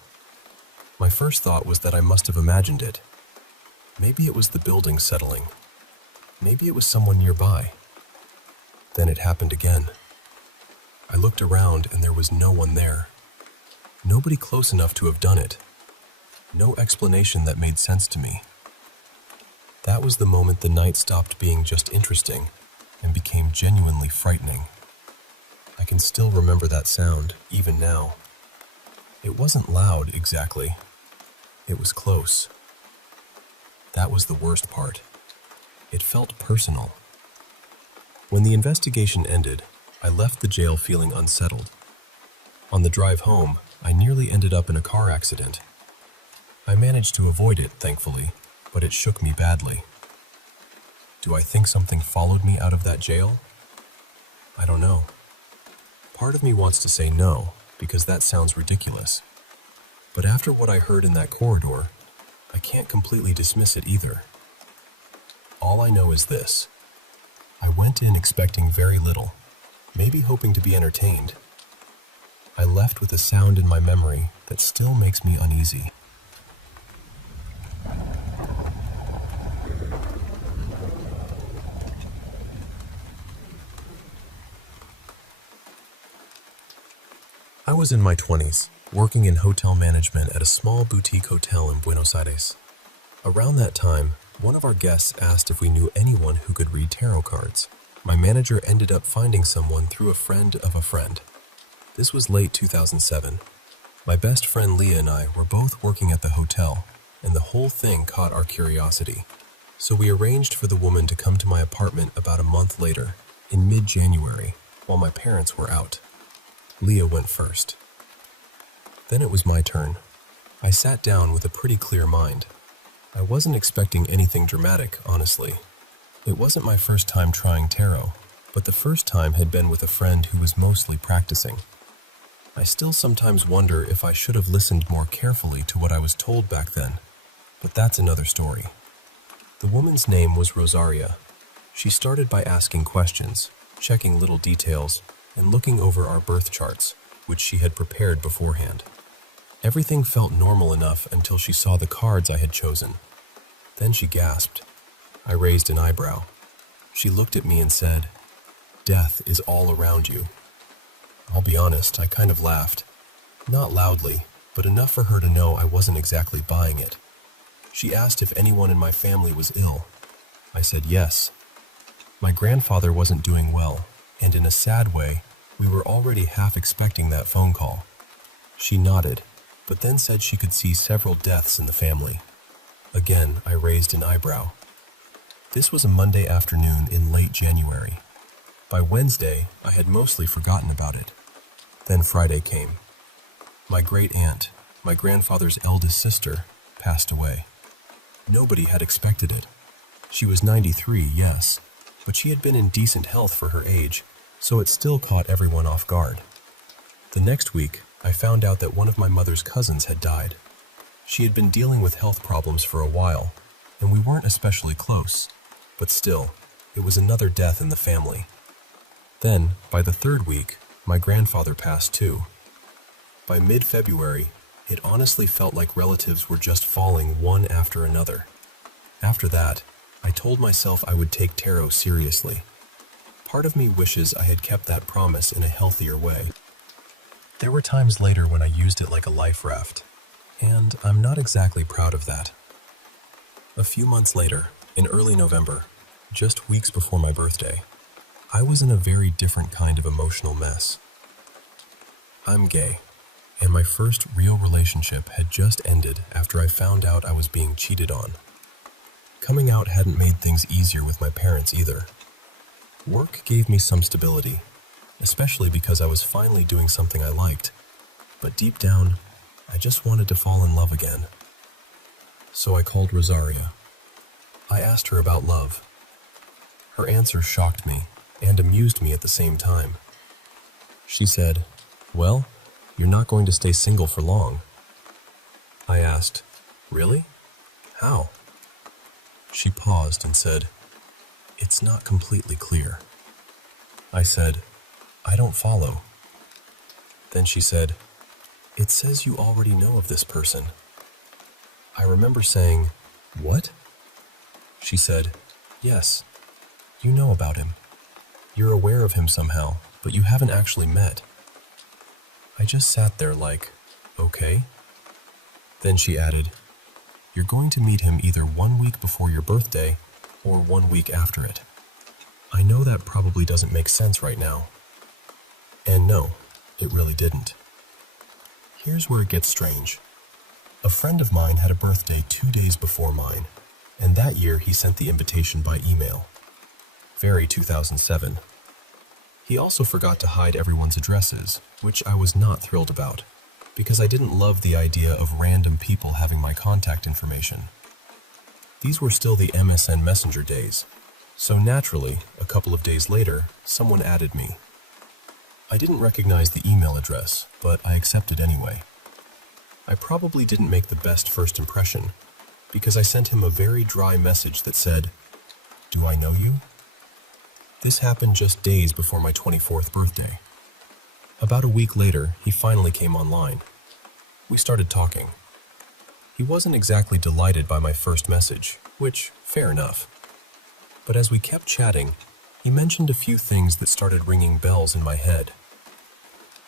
My first thought was that I must have imagined it. Maybe it was the building settling. Maybe it was someone nearby. Then it happened again. I looked around and there was no one there. Nobody close enough to have done it. No explanation that made sense to me. That was the moment the night stopped being just interesting and became genuinely frightening. I can still remember that sound, even now. It wasn't loud, exactly. It was close. That was the worst part. It felt personal. When the investigation ended, I left the jail feeling unsettled. On the drive home, I nearly ended up in a car accident. I managed to avoid it, thankfully, but it shook me badly. Do I think something followed me out of that jail? I don't know. Part of me wants to say no, because that sounds ridiculous. But after what I heard in that corridor, I can't completely dismiss it either. All I know is this. I went in expecting very little, maybe hoping to be entertained. I left with a sound in my memory that still makes me uneasy. I was in my 20s, working in hotel management at a small boutique hotel in Buenos Aires. Around that time, one of our guests asked if we knew anyone who could read tarot cards. My manager ended up finding someone through a friend of a friend. This was late 2007. My best friend Leah and I were both working at the hotel, and the whole thing caught our curiosity. So we arranged for the woman to come to my apartment about a month later, in mid-January, while my parents were out. Leah went first. Then it was my turn. I sat down with a pretty clear mind. I wasn't expecting anything dramatic, honestly. It wasn't my first time trying tarot, but the first time had been with a friend who was mostly practicing. I still sometimes wonder if I should have listened more carefully to what I was told back then, but that's another story. The woman's name was Rosaria. She started by asking questions, checking little details, and looking over our birth charts, which she had prepared beforehand. Everything felt normal enough until she saw the cards I had chosen. Then she gasped. I raised an eyebrow. She looked at me and said, "Death is all around you." I'll be honest, I kind of laughed. Not loudly, but enough for her to know I wasn't exactly buying it. She asked if anyone in my family was ill. I said yes. My grandfather wasn't doing well, and in a sad way, we were already half expecting that phone call. She nodded, but then said she could see several deaths in the family. Again, I raised an eyebrow. This was a Monday afternoon in late January. By Wednesday, I had mostly forgotten about it. Then Friday came. My great-aunt, my grandfather's eldest sister, passed away. Nobody had expected it. She was 93, yes, but she had been in decent health for her age, so it still caught everyone off guard. The next week, I found out that one of my mother's cousins had died. She had been dealing with health problems for a while, and we weren't especially close, but still, it was another death in the family. Then, by the third week, my grandfather passed too. By mid-February, it honestly felt like relatives were just falling one after another. After that, I told myself I would take tarot seriously. Part of me wishes I had kept that promise in a healthier way. There were times later when I used it like a life raft, and I'm not exactly proud of that. A few months later, in early November, just weeks before my birthday, I was in a very different kind of emotional mess. I'm gay, and my first real relationship had just ended after I found out I was being cheated on. Coming out hadn't made things easier with my parents either. Work gave me some stability, especially because I was finally doing something I liked, but deep down, I just wanted to fall in love again. So I called Rosaria. I asked her about love. Her answer shocked me and amused me at the same time. She said, "Well, you're not going to stay single for long." I asked, "Really? How?" She paused and said, "It's not completely clear." I said, "I don't follow." Then she said, "It says you already know of this person." I remember saying, "What?" She said, "Yes, you know about him. You're aware of him somehow, but you haven't actually met." I just sat there like, okay. Then she added, "You're going to meet him either 1 week before your birthday or 1 week after it." I know that probably doesn't make sense right now. And no, it really didn't. Here's where it gets strange. A friend of mine had a birthday 2 days before mine, and that year he sent the invitation by email. Very 2007. He also forgot to hide everyone's addresses, which I was not thrilled about, because I didn't love the idea of random people having my contact information. These were still the MSN Messenger days, so naturally, a couple of days later, someone added me. I didn't recognize the email address, but I accepted anyway. I probably didn't make the best first impression, because I sent him a very dry message that said, Do I know you? This happened just days before my 24th birthday. About a week later, he finally came online. We started talking. He wasn't exactly delighted by my first message, which, fair enough. But as we kept chatting, he mentioned a few things that started ringing bells in my head.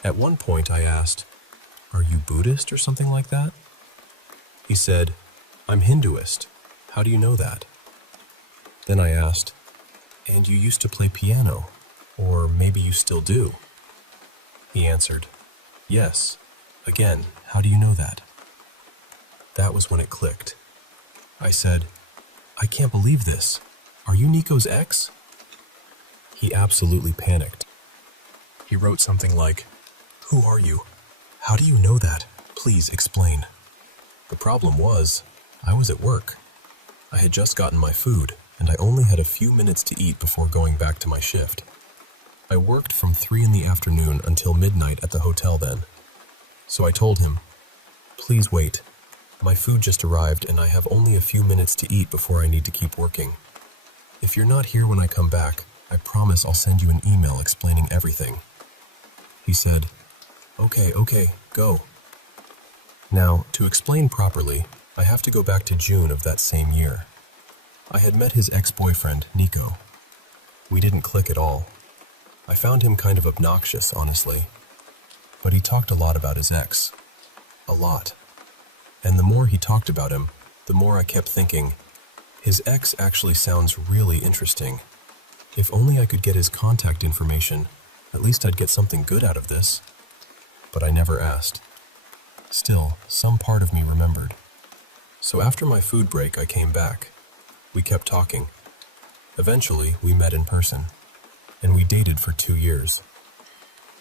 At one point I asked, "Are you Buddhist or something like that?" He said, "I'm Hinduist. How do you know that?" Then I asked, "And you used to play piano, or maybe you still do?" He answered, "Yes. Again, how do you know that?" That was when it clicked. I said, "I can't believe this. Are you Nico's ex?" He absolutely panicked. He wrote something like, "Who are you? How do you know that? Please explain." The problem was, I was at work. I had just gotten my food, and I only had a few minutes to eat before going back to my shift. I worked from 3 in the afternoon until midnight at the hotel then. So I told him, "Please wait. My food just arrived and I have only a few minutes to eat before I need to keep working. If you're not here when I come back, I promise I'll send you an email explaining everything." He said, Okay, go." Now, to explain properly, I have to go back to June of that same year. I had met his ex-boyfriend, Nico. We didn't click at all. I found him kind of obnoxious, honestly. But he talked a lot about his ex. A lot. And the more he talked about him, the more I kept thinking, his ex actually sounds really interesting. If only I could get his contact information, at least I'd get something good out of this. But I never asked. Still, some part of me remembered. So after my food break, I came back. We kept talking. Eventually, we met in person, and we dated for 2 years.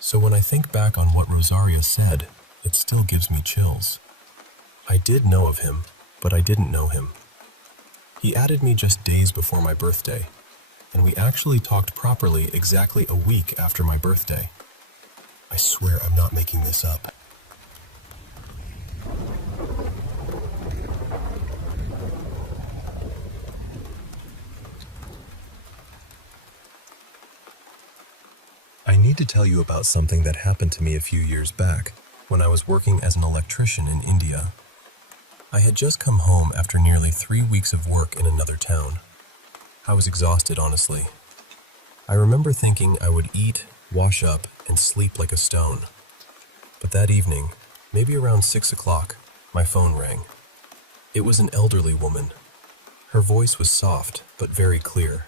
So when I think back on what Rosaria said, it still gives me chills. I did know of him, but I didn't know him. He added me just days before my birthday, and we actually talked properly exactly a week after my birthday. I swear I'm not making this up. I need to tell you about something that happened to me a few years back when I was working as an electrician in India. I had just come home after nearly 3 weeks of work in another town. I was exhausted, honestly. I remember thinking I would eat, wash up, and sleep like a stone. But that evening, maybe around 6 o'clock, my phone rang. It was an elderly woman. Her voice was soft, but very clear.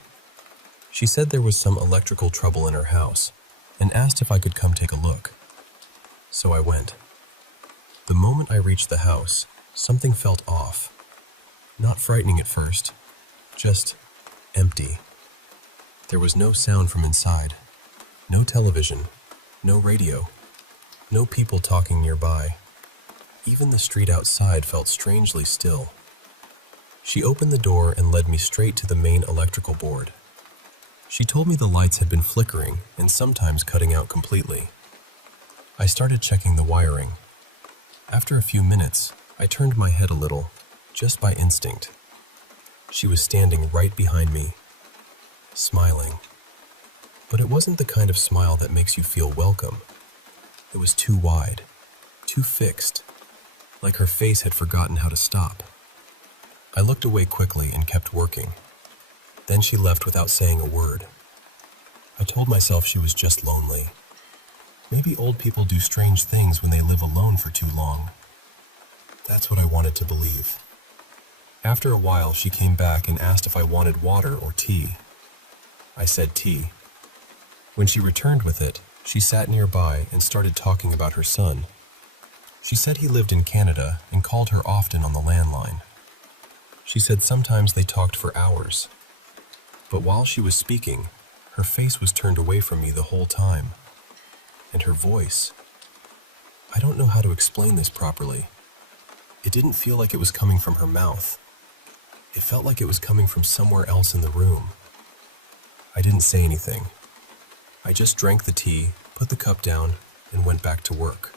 She said there was some electrical trouble in her house, and asked if I could come take a look. So I went. The moment I reached the house, something felt off. Not frightening at first, just empty. There was no sound from inside, no television, no radio, no people talking nearby. Even the street outside felt strangely still. She opened the door and led me straight to the main electrical board. She told me the lights had been flickering and sometimes cutting out completely. I started checking the wiring. After a few minutes, I turned my head a little, just by instinct. She was standing right behind me, smiling. But it wasn't the kind of smile that makes you feel welcome. It was too wide, too fixed, like her face had forgotten how to stop. I looked away quickly and kept working. Then she left without saying a word. I told myself she was just lonely. Maybe old people do strange things when they live alone for too long. That's what I wanted to believe. After a while, she came back and asked if I wanted water or tea. I said tea. When she returned with it, she sat nearby and started talking about her son. She said he lived in Canada and called her often on the landline. She said sometimes they talked for hours. But while she was speaking, her face was turned away from me the whole time. And her voice, I don't know how to explain this properly. It didn't feel like it was coming from her mouth. It felt like it was coming from somewhere else in the room. I didn't say anything. I just drank the tea, put the cup down, and went back to work.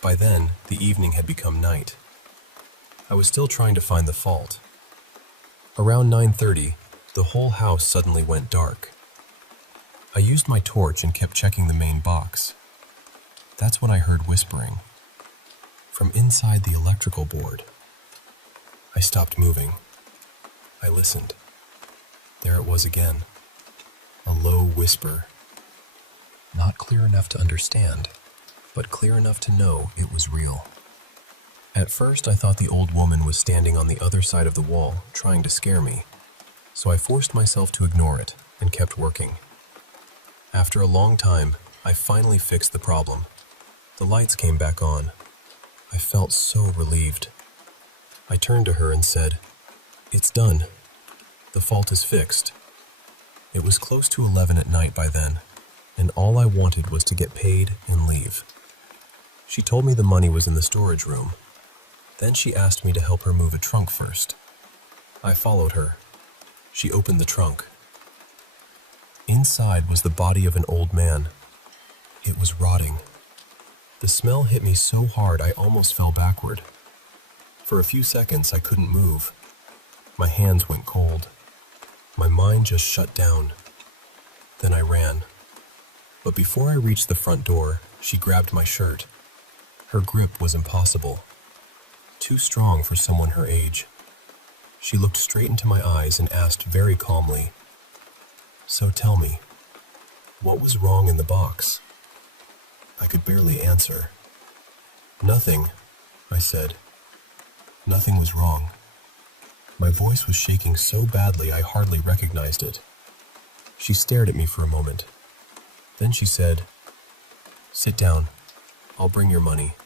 By then, the evening had become night. I was still trying to find the fault. Around 9:30, The whole house suddenly went dark. I used my torch and kept checking the main box. That's when I heard whispering from inside the electrical board. I stopped moving. I listened. There it was again. A low whisper. Not clear enough to understand, but clear enough to know it was real. At first, I thought the old woman was standing on the other side of the wall, trying to scare me, so I forced myself to ignore it and kept working. After a long time, I finally fixed the problem. The lights came back on. I felt so relieved. I turned to her and said, "It's done. The fault is fixed." It was close to 11 at night by then, and all I wanted was to get paid and leave. She told me the money was in the storage room. Then she asked me to help her move a trunk first. I followed her. She opened the trunk. Inside was the body of an old man. It was rotting. The smell hit me so hard I almost fell backward. For a few seconds I couldn't move. My hands went cold. My mind just shut down. Then I ran. But before I reached the front door, she grabbed my shirt. Her grip was impossible. Too strong for someone her age. She looked straight into my eyes and asked very calmly, "So tell me, what was wrong in the box?" I could barely answer. "Nothing," I said. Nothing was wrong. My voice was shaking so badly I hardly recognized it. She stared at me for a moment. Then she said, "Sit down. I'll bring your money."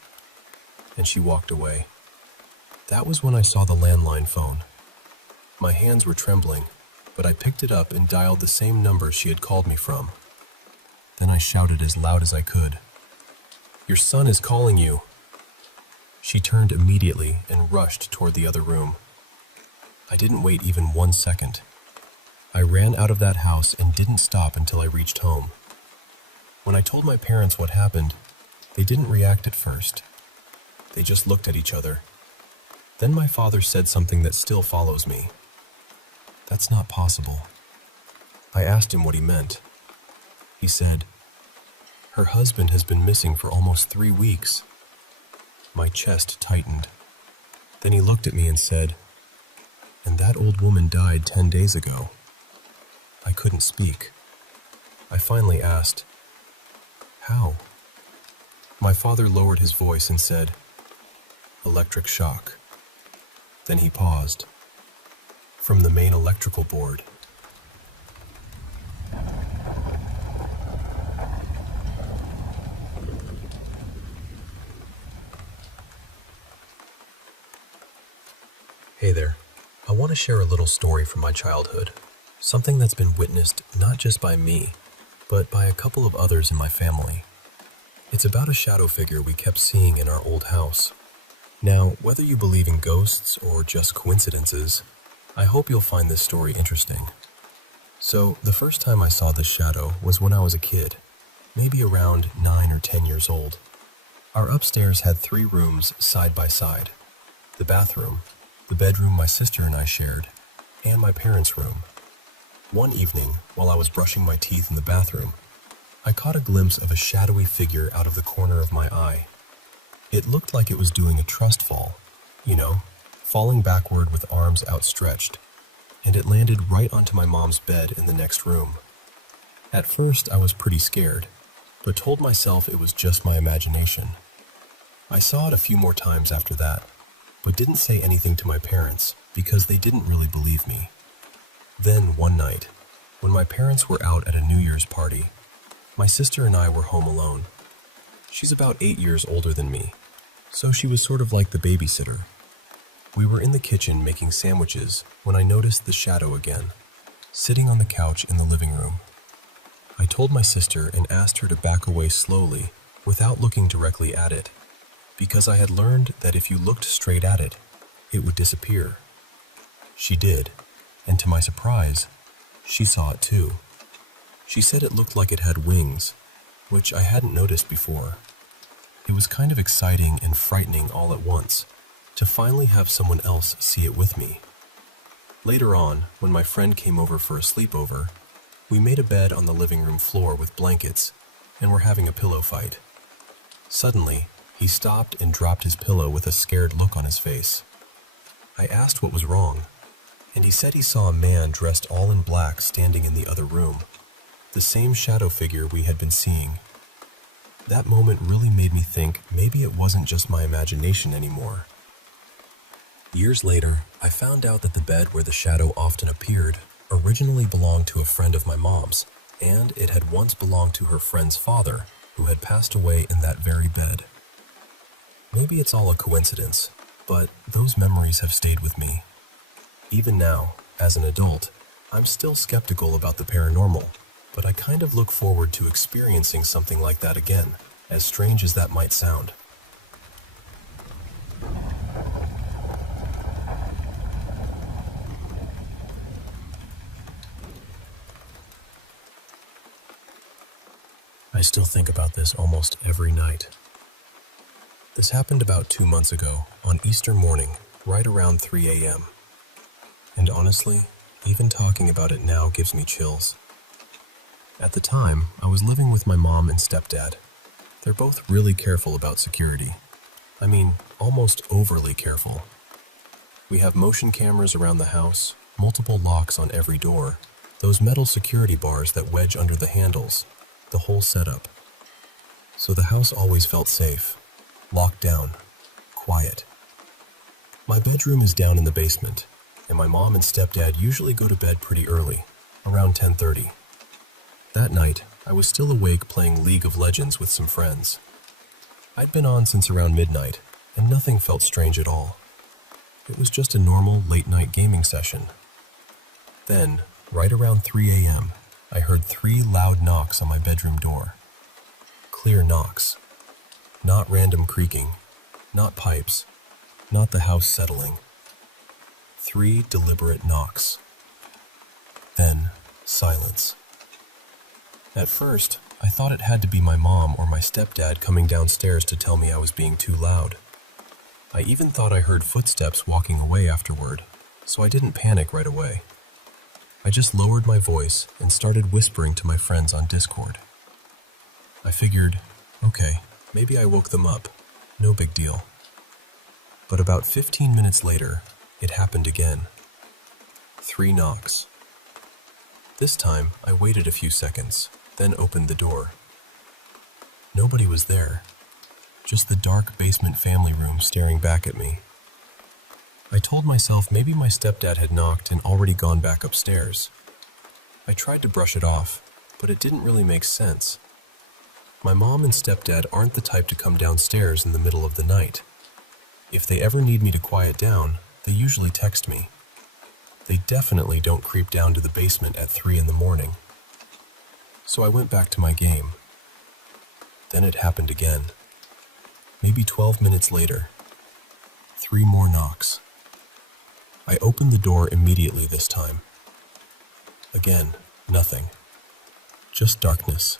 And she walked away. That was when I saw the landline phone. My hands were trembling, but I picked it up and dialed the same number she had called me from. Then I shouted as loud as I could, "Your son is calling you." She turned immediately and rushed toward the other room. I didn't wait even 1 second. I ran out of that house and didn't stop until I reached home. When I told my parents what happened, they didn't react at first. They just looked at each other. Then my father said something that still follows me. "That's not possible." I asked him what he meant. He said, "Her husband has been missing for almost 3 weeks." My chest tightened. Then he looked at me and said, "And that old woman died 10 days ago." I couldn't speak. I finally asked, "How?" My father lowered his voice and said, "Electric shock." Then he paused. From the main electrical board. Hey there. I want to share a little story from my childhood. Something that's been witnessed not just by me, but by a couple of others in my family. It's about a shadow figure we kept seeing in our old house. Now, whether you believe in ghosts or just coincidences, I hope you'll find this story interesting. So, the first time I saw this shadow was when I was a kid, maybe around 9 or 10 years old. Our upstairs had 3 rooms side by side. The bathroom, the bedroom my sister and I shared, and my parents' room. One evening, while I was brushing my teeth in the bathroom, I caught a glimpse of a shadowy figure out of the corner of my eye. It looked like it was doing a trust fall, falling backward with arms outstretched, and it landed right onto my mom's bed in the next room. At first, I was pretty scared, but told myself it was just my imagination. I saw it a few more times after that, but didn't say anything to my parents because they didn't really believe me. Then one night, when my parents were out at a New Year's party, my sister and I were home alone. She's about 8 years older than me, so she was sort of like the babysitter. We were in the kitchen making sandwiches when I noticed the shadow again, sitting on the couch in the living room. I told my sister and asked her to back away slowly without looking directly at it, because I had learned that if you looked straight at it, it would disappear. She did, and to my surprise, she saw it too. She said it looked like it had wings, which I hadn't noticed before. It was kind of exciting and frightening all at once, to finally have someone else see it with me. Later on, when my friend came over for a sleepover, we made a bed on the living room floor with blankets and were having a pillow fight. Suddenly, he stopped and dropped his pillow with a scared look on his face. I asked what was wrong, and he said he saw a man dressed all in black standing in the other room, the same shadow figure we had been seeing. That moment really made me think maybe it wasn't just my imagination anymore. Years later, I found out that the bed where the shadow often appeared originally belonged to a friend of my mom's, and it had once belonged to her friend's father, who had passed away in that very bed. Maybe it's all a coincidence, but those memories have stayed with me. Even now, as an adult, I'm still skeptical about the paranormal, but I kind of look forward to experiencing something like that again, as strange as that might sound. I still think about this almost every night. This happened about 2 months ago, on Easter morning, right around 3 a.m. And honestly, even talking about it now gives me chills. At the time, I was living with my mom and stepdad. They're both really careful about security. I mean, almost overly careful. We have motion cameras around the house, multiple locks on every door, those metal security bars that wedge under the handles, the whole setup. So the house always felt safe, locked down, quiet. My bedroom is down in the basement, and my mom and stepdad usually go to bed pretty early, around 10:30. That night, I was still awake playing League of Legends with some friends. I'd been on since around midnight, and nothing felt strange at all. It was just a normal late-night gaming session. Then, right around 3 a.m., I heard 3 loud knocks on my bedroom door. Clear knocks. Not random creaking, not pipes, not the house settling. 3 deliberate knocks. Then, silence. At first, I thought it had to be my mom or my stepdad coming downstairs to tell me I was being too loud. I even thought I heard footsteps walking away afterward, so I didn't panic right away. I just lowered my voice and started whispering to my friends on Discord. I figured, okay, maybe I woke them up, no big deal. But about 15 minutes later, it happened again. 3 knocks. This time, I waited a few seconds, then opened the door. Nobody was there, just the dark basement family room staring back at me. I told myself maybe my stepdad had knocked and already gone back upstairs. I tried to brush it off, but it didn't really make sense. My mom and stepdad aren't the type to come downstairs in the middle of the night. If they ever need me to quiet down, they usually text me. They definitely don't creep down to the basement at 3 in the morning. So I went back to my game. Then it happened again. Maybe 12 minutes later. 3 more knocks. I opened the door immediately this time. Again, nothing. Just darkness.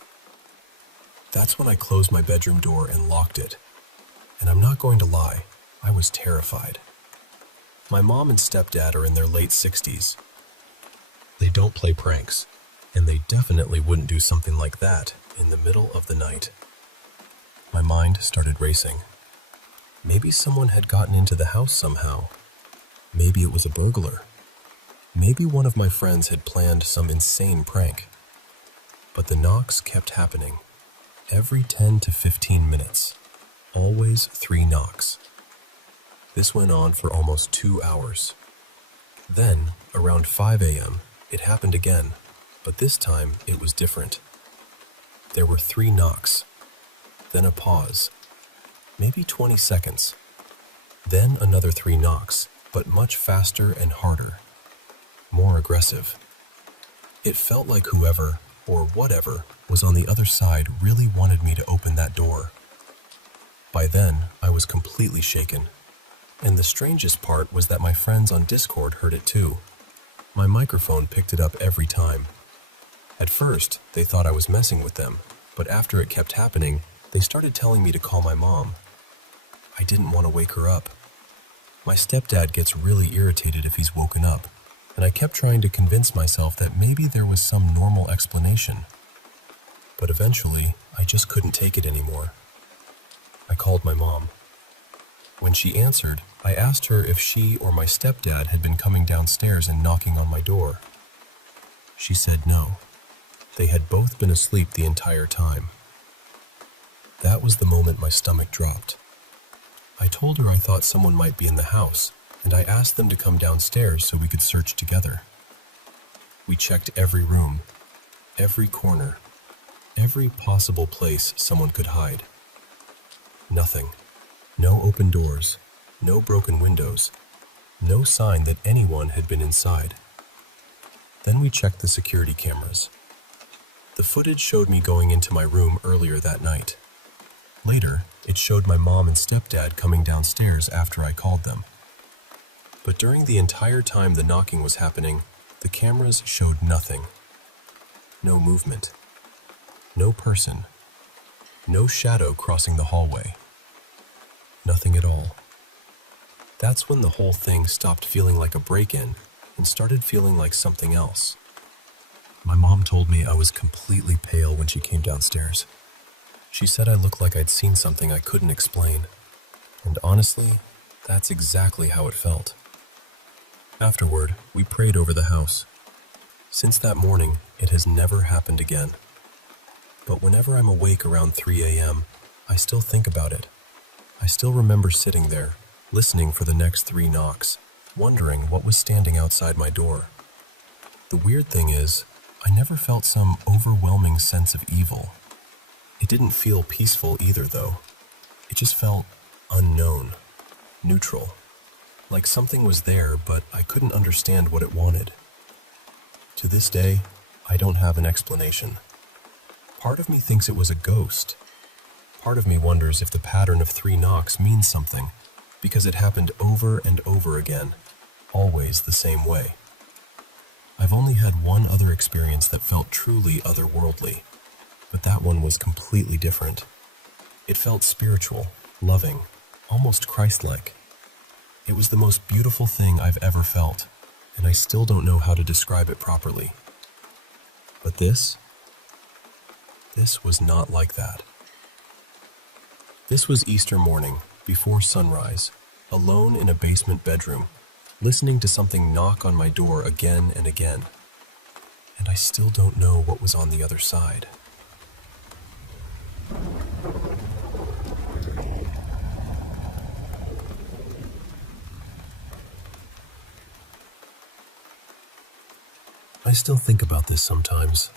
That's when I closed my bedroom door and locked it. And I'm not going to lie, I was terrified. My mom and stepdad are in their late 60s. They don't play pranks, and they definitely wouldn't do something like that in the middle of the night. My mind started racing. Maybe someone had gotten into the house somehow. Maybe it was a burglar. Maybe one of my friends had planned some insane prank. But the knocks kept happening. Every 10 to 15 minutes. Always 3 knocks. This went on for almost 2 hours. Then, around 5 a.m., it happened again, but this time it was different. There were 3 knocks. Then a pause. Maybe 20 seconds. Then another 3 knocks, but much faster and harder. More aggressive. It felt like whoever, or whatever, was on the other side really wanted me to open that door. By then, I was completely shaken. And the strangest part was that my friends on Discord heard it too. My microphone picked it up every time. At first, they thought I was messing with them, but after it kept happening, they started telling me to call my mom. I didn't want to wake her up. My stepdad gets really irritated if he's woken up, and I kept trying to convince myself that maybe there was some normal explanation. But eventually, I just couldn't take it anymore. I called my mom. When she answered, I asked her if she or my stepdad had been coming downstairs and knocking on my door. She said no. They had both been asleep the entire time. That was the moment my stomach dropped. I told her I thought someone might be in the house, and I asked them to come downstairs so we could search together. We checked every room, every corner, every possible place someone could hide. Nothing. No open doors, no broken windows, no sign that anyone had been inside. Then we checked the security cameras. The footage showed me going into my room earlier that night. Later, it showed my mom and stepdad coming downstairs after I called them. But during the entire time the knocking was happening, the cameras showed nothing. No movement. No person. No shadow crossing the hallway. Nothing at all. That's when the whole thing stopped feeling like a break-in and started feeling like something else. My mom told me I was completely pale when she came downstairs. She said I looked like I'd seen something I couldn't explain. And honestly, that's exactly how it felt. Afterward, we prayed over the house. Since that morning, it has never happened again. But whenever I'm awake around 3 a.m., I still think about it. I still remember sitting there, listening for the next 3 knocks, wondering what was standing outside my door. The weird thing is, I never felt some overwhelming sense of evil. It didn't feel peaceful either, though. It just felt unknown, neutral, like something was there, but I couldn't understand what it wanted. To this day, I don't have an explanation. Part of me thinks it was a ghost. Part of me wonders if the pattern of 3 knocks means something, because it happened over and over again, always the same way. I've only had one other experience that felt truly otherworldly, but that one was completely different. It felt spiritual, loving, almost Christ-like. It was the most beautiful thing I've ever felt, and I still don't know how to describe it properly. But this was not like that. This was Easter morning, before sunrise, alone in a basement bedroom, listening to something knock on my door again and again. And I still don't know what was on the other side. I still think about this sometimes,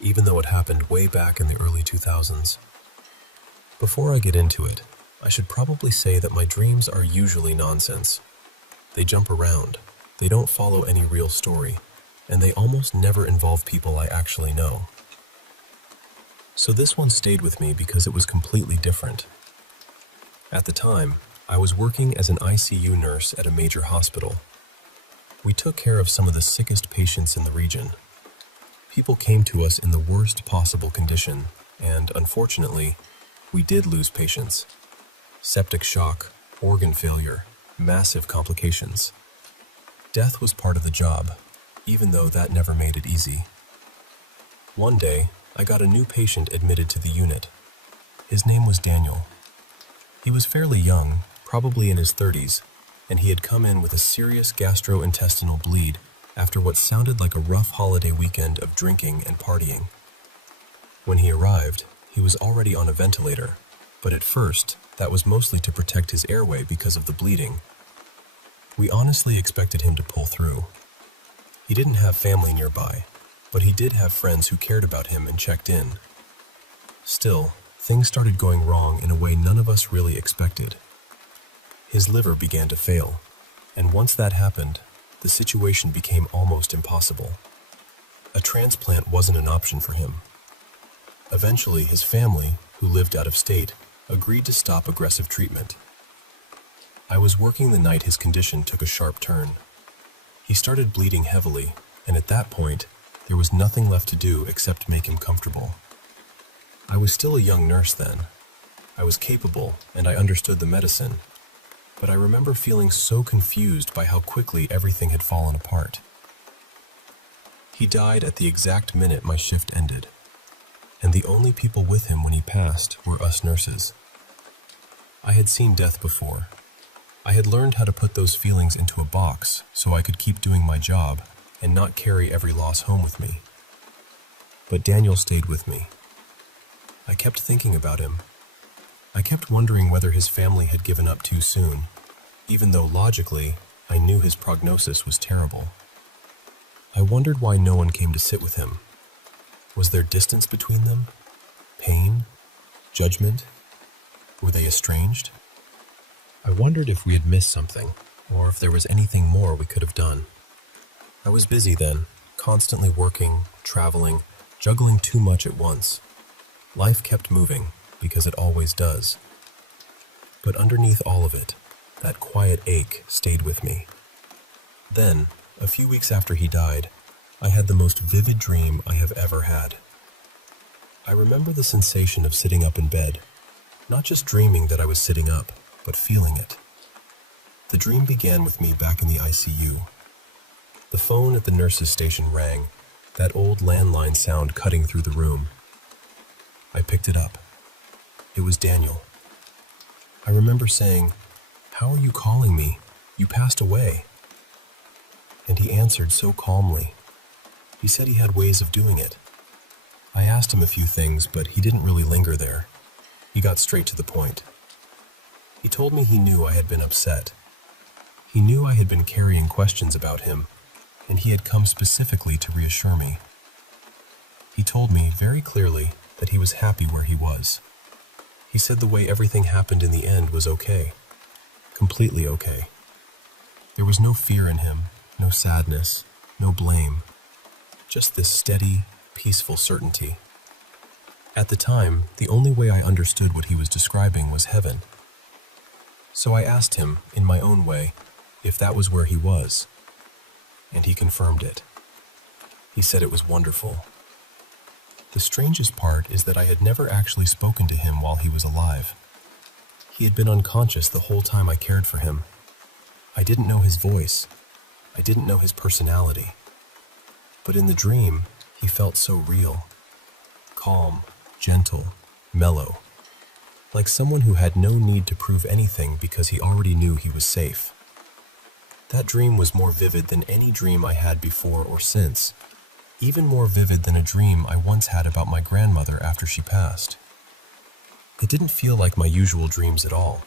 even though it happened way back in the early 2000s. Before I get into it, I should probably say that my dreams are usually nonsense. They jump around, they don't follow any real story, and they almost never involve people I actually know. So this one stayed with me because it was completely different. At the time, I was working as an ICU nurse at a major hospital. We took care of some of the sickest patients in the region. People came to us in the worst possible condition, and unfortunately, we did lose patients. Septic shock, organ failure, massive complications. Death was part of the job, even though that never made it easy. One day, I got a new patient admitted to the unit. His name was Daniel. He was fairly young, probably in his 30s, and he had come in with a serious gastrointestinal bleed after what sounded like a rough holiday weekend of drinking and partying. When he arrived, he was already on a ventilator, but at first, that was mostly to protect his airway because of the bleeding. We honestly expected him to pull through. He didn't have family nearby, but he did have friends who cared about him and checked in. Still, things started going wrong in a way none of us really expected. His liver began to fail, and once that happened, the situation became almost impossible. A transplant wasn't an option for him. Eventually, his family, who lived out of state, agreed to stop aggressive treatment. I was working the night his condition took a sharp turn. He started bleeding heavily, and at that point, there was nothing left to do except make him comfortable. I was still a young nurse then. I was capable, and I understood the medicine, but I remember feeling so confused by how quickly everything had fallen apart. He died at the exact minute my shift ended, and the only people with him when he passed were us nurses. I had seen death before. I had learned how to put those feelings into a box so I could keep doing my job and not carry every loss home with me. But Daniel stayed with me. I kept thinking about him. I kept wondering whether his family had given up too soon, even though logically I knew his prognosis was terrible. I wondered why no one came to sit with him. Was there distance between them? Pain? Judgment? Were they estranged? I wondered if we had missed something, or if there was anything more we could have done. I was busy then, constantly working, traveling, juggling too much at once. Life kept moving, because it always does. But underneath all of it, that quiet ache stayed with me. Then, a few weeks after he died, I had the most vivid dream I have ever had. I remember the sensation of sitting up in bed, not just dreaming that I was sitting up, but feeling it. The dream began with me back in the ICU. The phone at the nurse's station rang, that old landline sound cutting through the room. I picked it up. It was Daniel. I remember saying, "How are you calling me? You passed away." And he answered so calmly. He said he had ways of doing it. I asked him a few things, but he didn't really linger there. He got straight to the point. He told me he knew I had been upset. He knew I had been carrying questions about him, and he had come specifically to reassure me. He told me very clearly that he was happy where he was. He said the way everything happened in the end was okay. Completely okay. There was no fear in him, no sadness, no blame. Just this steady, peaceful certainty. At the time, the only way I understood what he was describing was heaven. So I asked him, in my own way, if that was where he was. And he confirmed it. He said it was wonderful. The strangest part is that I had never actually spoken to him while he was alive. He had been unconscious the whole time I cared for him. I didn't know his voice. I didn't know his personality. But in the dream, he felt so real. Calm, gentle, mellow. Like someone who had no need to prove anything because he already knew he was safe. That dream was more vivid than any dream I had before or since. Even more vivid than a dream I once had about my grandmother after she passed. It didn't feel like my usual dreams at all.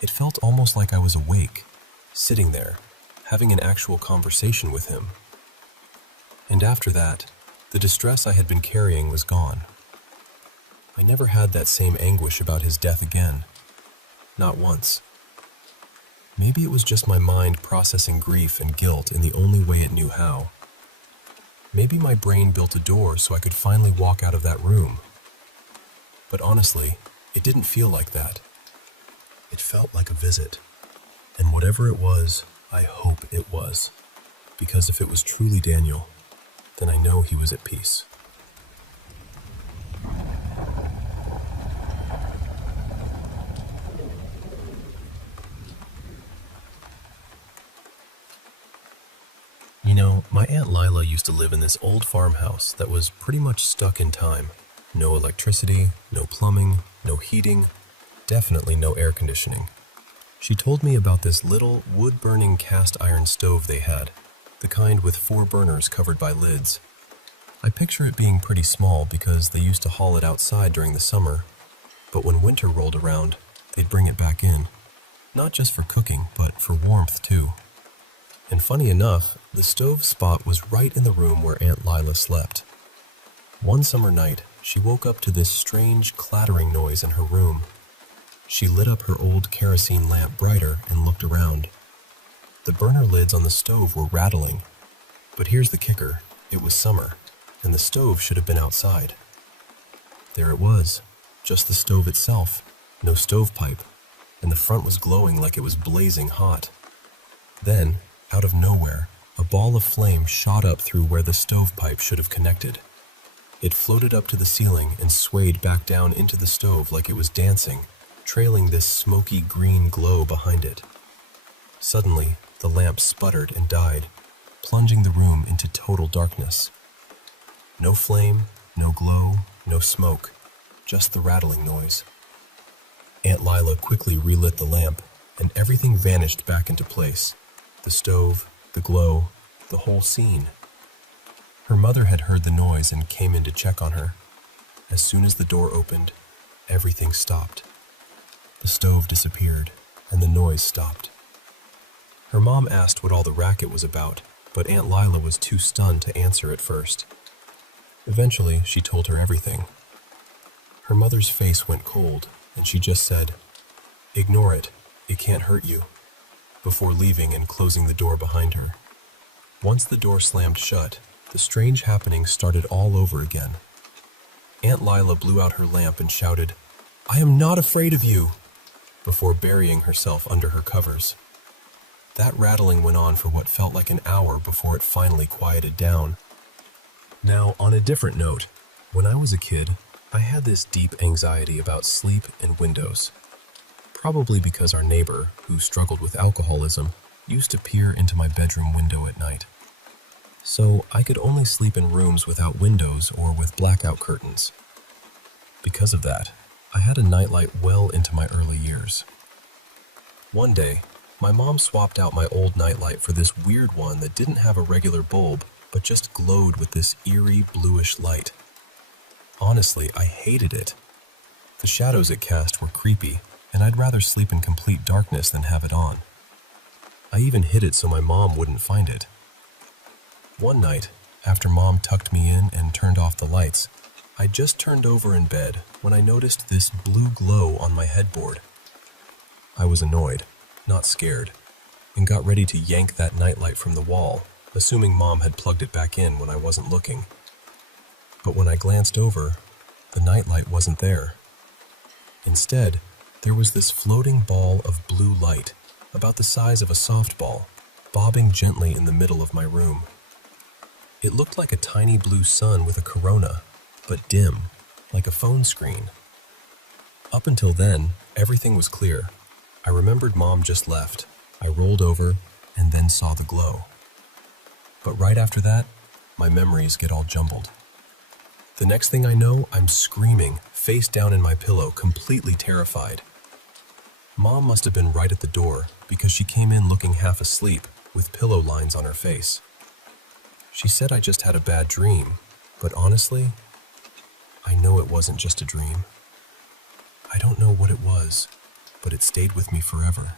It felt almost like I was awake, sitting there, having an actual conversation with him. And after that, the distress I had been carrying was gone. I never had that same anguish about his death again. Not once. Maybe it was just my mind processing grief and guilt in the only way it knew how. Maybe my brain built a door so I could finally walk out of that room. But honestly, it didn't feel like that. It felt like a visit. And whatever it was, I hope it was. Because if it was truly Daniel, then I know he was at peace. You know, my Aunt Lila used to live in this old farmhouse that was pretty much stuck in time. No electricity, no plumbing, no heating, definitely no air conditioning. She told me about this little wood-burning cast iron stove they had, the kind with 4 burners covered by lids. I picture it being pretty small because they used to haul it outside during the summer, but when winter rolled around, they'd bring it back in. Not just for cooking, but for warmth too. And funny enough, the stove spot was right in the room where Aunt Lila slept. One summer night, she woke up to this strange clattering noise in her room. She lit up her old kerosene lamp brighter and looked around. The burner lids on the stove were rattling. But here's the kicker, it was summer, and the stove should have been outside. There it was, just the stove itself, no stovepipe, and the front was glowing like it was blazing hot. Then, out of nowhere, a ball of flame shot up through where the stovepipe should have connected. It floated up to the ceiling and swayed back down into the stove like it was dancing, trailing this smoky green glow behind it. Suddenly, the lamp sputtered and died, plunging the room into total darkness. No flame, no glow, no smoke, just the rattling noise. Aunt Lila quickly relit the lamp, and everything vanished back into place. The stove, the glow, the whole scene. Her mother had heard the noise and came in to check on her. As soon as the door opened, everything stopped. The stove disappeared, and the noise stopped. Her mom asked what all the racket was about, but Aunt Lila was too stunned to answer at first. Eventually, she told her everything. Her mother's face went cold, and she just said, "Ignore it, it can't hurt you," before leaving and closing the door behind her. Once the door slammed shut, the strange happenings started all over again. Aunt Lila blew out her lamp and shouted, "I am not afraid of you," before burying herself under her covers. That rattling went on for what felt like an hour before it finally quieted down. Now, on a different note, when I was a kid, I had this deep anxiety about sleep and windows. Probably because our neighbor, who struggled with alcoholism, used to peer into my bedroom window at night. So I could only sleep in rooms without windows or with blackout curtains. Because of that, I had a nightlight well into my early years. One day, my mom swapped out my old nightlight for this weird one that didn't have a regular bulb, but just glowed with this eerie bluish light. Honestly, I hated it. The shadows it cast were creepy, and I'd rather sleep in complete darkness than have it on. I even hid it so my mom wouldn't find it. One night, after Mom tucked me in and turned off the lights, I just turned over in bed when I noticed this blue glow on my headboard. I was annoyed, not scared, and got ready to yank that nightlight from the wall, assuming Mom had plugged it back in when I wasn't looking. But when I glanced over, the nightlight wasn't there. Instead, there was this floating ball of blue light, about the size of a softball, bobbing gently in the middle of my room. It looked like a tiny blue sun with a corona, but dim, like a phone screen. Up until then, everything was clear. I remembered Mom just left. I rolled over and then saw the glow. But right after that, my memories get all jumbled. The next thing I know, I'm screaming, face down in my pillow, completely terrified. Mom must have been right at the door because she came in looking half asleep with pillow lines on her face. She said I just had a bad dream, but honestly, I know it wasn't just a dream. I don't know what it was, but it stayed with me forever.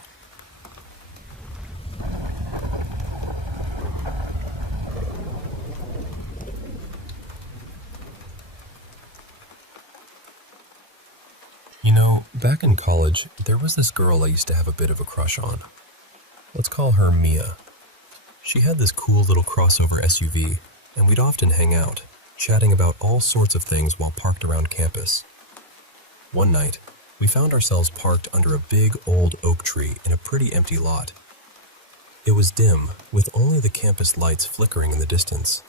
You know, back in college, there was this girl I used to have a bit of a crush on. Let's call her Mia. She had this cool little crossover SUV, and we'd often hang out, chatting about all sorts of things while parked around campus. One night, we found ourselves parked under a big old oak tree in a pretty empty lot. It was dim, with only the campus lights flickering in the distance.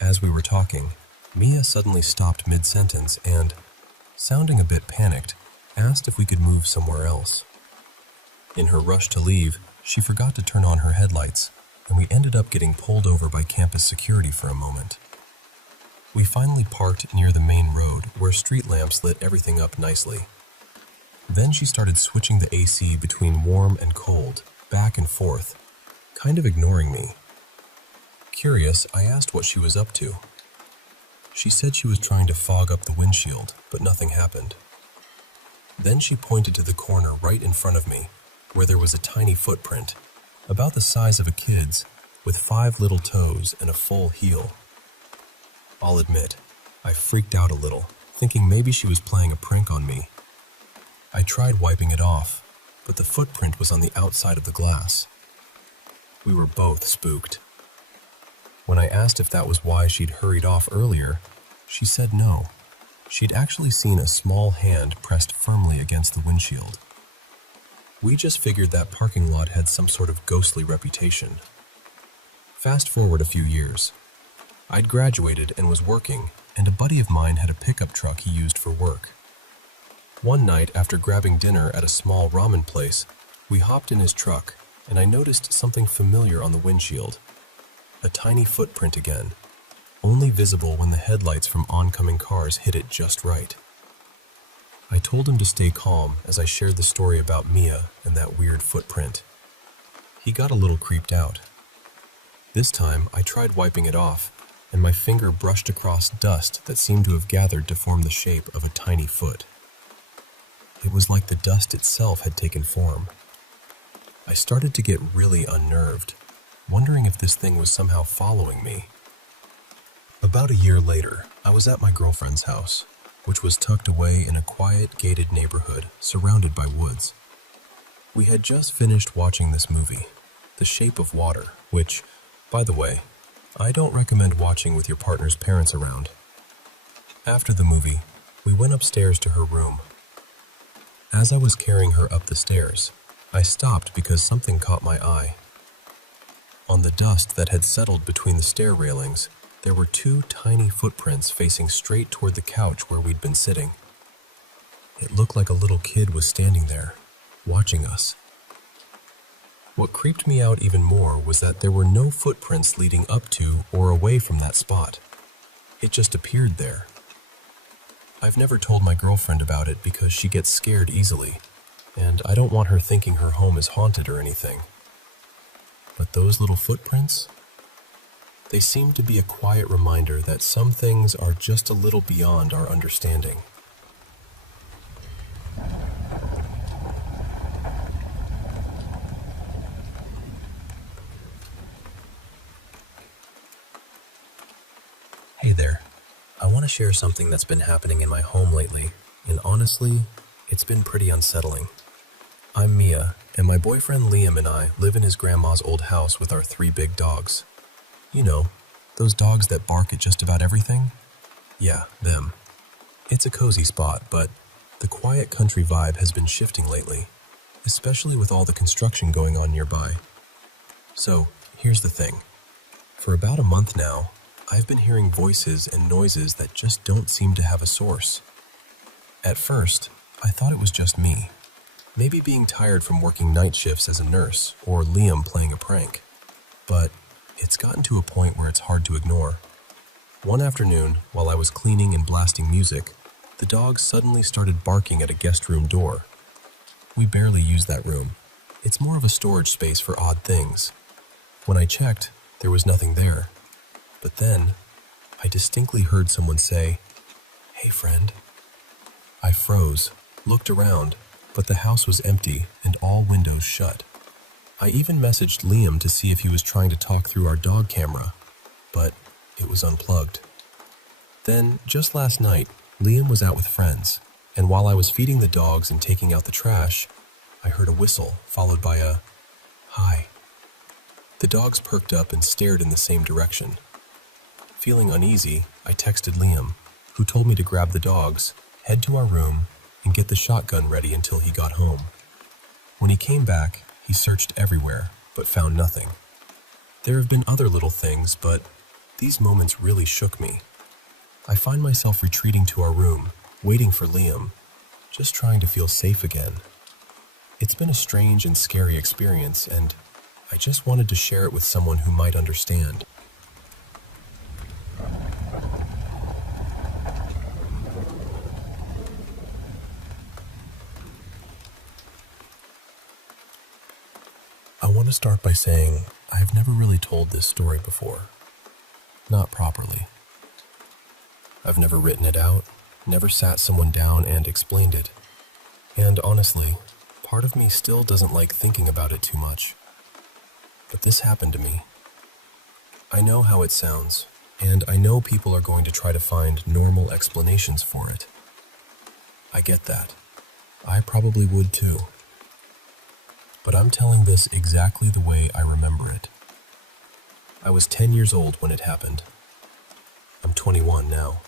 As we were talking, Mia suddenly stopped mid-sentence and, sounding a bit panicked, asked if we could move somewhere else. In her rush to leave, she forgot to turn on her headlights, and we ended up getting pulled over by campus security for a moment. We finally parked near the main road where street lamps lit everything up nicely. Then she started switching the AC between warm and cold, back and forth, kind of ignoring me. Curious, I asked what she was up to. She said she was trying to fog up the windshield, but nothing happened. Then she pointed to the corner right in front of me, where there was a tiny footprint, about the size of a kid's, with 5 little toes and a full heel. I'll admit, I freaked out a little, thinking maybe she was playing a prank on me. I tried wiping it off, but the footprint was on the outside of the glass. We were both spooked. When I asked if that was why she'd hurried off earlier, she said no. She'd actually seen a small hand pressed firmly against the windshield. We just figured that parking lot had some sort of ghostly reputation. Fast forward a few years. I'd graduated and was working, and a buddy of mine had a pickup truck he used for work. One night, after grabbing dinner at a small ramen place, we hopped in his truck, and I noticed something familiar on the windshield. a tiny footprint again, only visible when the headlights from oncoming cars hit it just right. I told him to stay calm as I shared the story about Mia and that weird footprint. He got a little creeped out. This time, I tried wiping it off, and my finger brushed across dust that seemed to have gathered to form the shape of a tiny foot. It was like the dust itself had taken form. I started to get really unnerved, wondering if this thing was somehow following me. About a year later, I was at my girlfriend's house, which was tucked away in a quiet, gated neighborhood surrounded by woods. We had just finished watching this movie, The Shape of Water, which, by the way, I don't recommend watching with your partner's parents around. After the movie, we went upstairs to her room. As I was carrying her up the stairs, I stopped because something caught my eye. On the dust that had settled between the stair railings, there were two tiny footprints facing straight toward the couch where we'd been sitting. It looked like a little kid was standing there, watching us. What creeped me out even more was that there were no footprints leading up to or away from that spot. It just appeared there. I've never told my girlfriend about it because she gets scared easily, and I don't want her thinking her home is haunted or anything. But those little footprints? They seem to be a quiet reminder that some things are just a little beyond our understanding. Hey there. I want to share something that's been happening in my home lately, and honestly, it's been pretty unsettling. I'm Mia, and my boyfriend Liam and I live in his grandma's old house with our 3 big dogs. You know, those dogs that bark at just about everything? Yeah, them. It's a cozy spot, but the quiet country vibe has been shifting lately, especially with all the construction going on nearby. So, here's the thing. For about a month now, I've been hearing voices and noises that just don't seem to have a source. At first, I thought it was just me. Maybe being tired from working night shifts as a nurse, or Liam playing a prank. But it's gotten to a point where it's hard to ignore. One afternoon, while I was cleaning and blasting music, the dogs suddenly started barking at a guest room door. We barely use that room. It's more of a storage space for odd things. When I checked, there was nothing there. But then, I distinctly heard someone say, "Hey, friend." I froze, looked around, but the house was empty and all windows shut. I even messaged Liam to see if he was trying to talk through our dog camera, but it was unplugged. Then, just last night, Liam was out with friends, and while I was feeding the dogs and taking out the trash, I heard a whistle followed by a "Hi." The dogs perked up and stared in the same direction. Feeling uneasy, I texted Liam, who told me to grab the dogs, head to our room, and get the shotgun ready until he got home. When he came back, he searched everywhere, but found nothing. There have been other little things, but these moments really shook me. I find myself retreating to our room, waiting for Liam, just trying to feel safe again. It's been a strange and scary experience, and I just wanted to share it with someone who might understand. I want to start by saying I've never really told this story before. Not properly. I've never written it out, never sat someone down and explained it. And honestly, part of me still doesn't like thinking about it too much. But this happened to me. I know how it sounds, and I know people are going to try to find normal explanations for it. I get that. I probably would too. But I'm telling this exactly the way I remember it. I was 10 years old when it happened. I'm 21 now.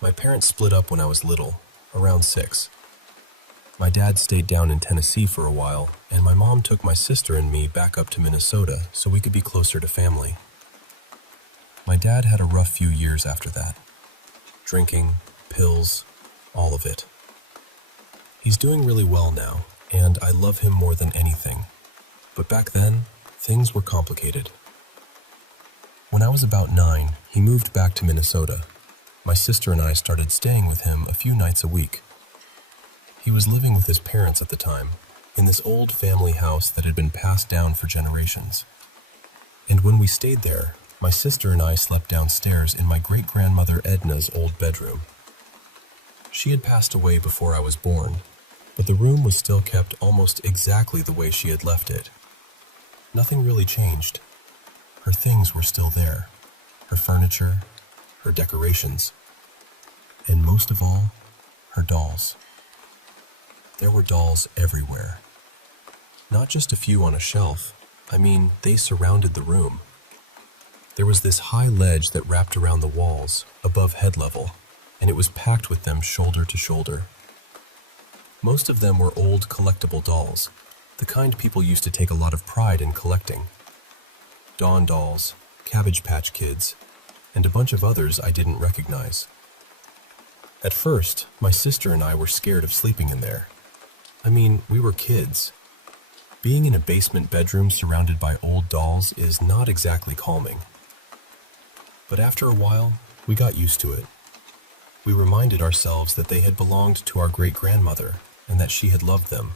My parents split up when I was little, around 6. My dad stayed down in Tennessee for a while, and my mom took my sister and me back up to Minnesota so we could be closer to family. My dad had a rough few years after that. Drinking, pills, all of it. He's doing really well now, and I love him more than anything. But back then, things were complicated. When I was about 9, he moved back to Minnesota. My sister and I started staying with him a few nights a week. He was living with his parents at the time, in this old family house that had been passed down for generations. And when we stayed there, my sister and I slept downstairs in my great-grandmother Edna's old bedroom. She had passed away before I was born, but the room was still kept almost exactly the way she had left it. Nothing really changed. Her things were still there, her furniture, her decorations, and most of all, her dolls. There were dolls everywhere. Not just a few on a shelf. I mean, they surrounded the room. There was this high ledge that wrapped around the walls, above head level, and it was packed with them shoulder to shoulder. Most of them were old collectible dolls, the kind people used to take a lot of pride in collecting. Dawn dolls, Cabbage Patch Kids, and a bunch of others I didn't recognize. At first, my sister and I were scared of sleeping in there. I mean, we were kids. Being in a basement bedroom surrounded by old dolls is not exactly calming. But after a while, we got used to it. We reminded ourselves that they had belonged to our great-grandmother and that she had loved them.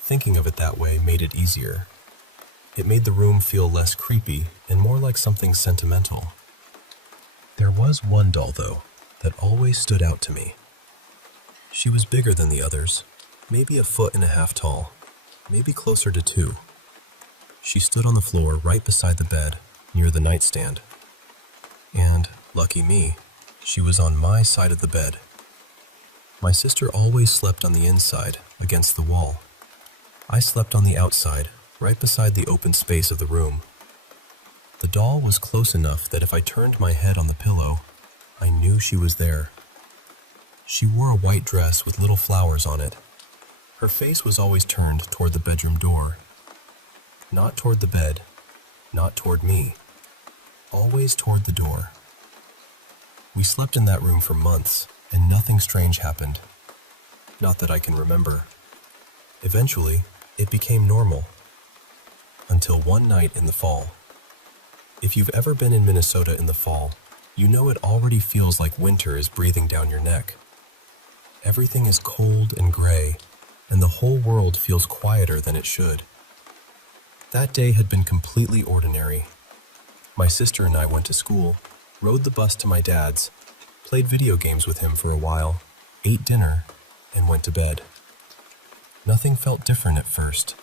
Thinking of it that way made it easier. It made the room feel less creepy and more like something sentimental. There was one doll, though, that always stood out to me. She was bigger than the others, maybe 1.5 feet tall, maybe closer to 2. She stood on the floor right beside the bed, near the nightstand. And, lucky me, she was on my side of the bed. My sister always slept on the inside, against the wall. I slept on the outside, right beside the open space of the room. The doll was close enough that if I turned my head on the pillow, I knew she was there. She wore a white dress with little flowers on it. Her face was always turned toward the bedroom door. Not toward the bed, not toward me. Always toward the door. We slept in that room for months, and nothing strange happened. Not that I can remember. Eventually, it became normal. Until one night in the fall. If you've ever been in Minnesota in the fall, you know it already feels like winter is breathing down your neck. Everything is cold and gray, and the whole world feels quieter than it should. That day had been completely ordinary. My sister and I went to school, rode the bus to my dad's, played video games with him for a while, ate dinner, and went to bed. Nothing felt different at first,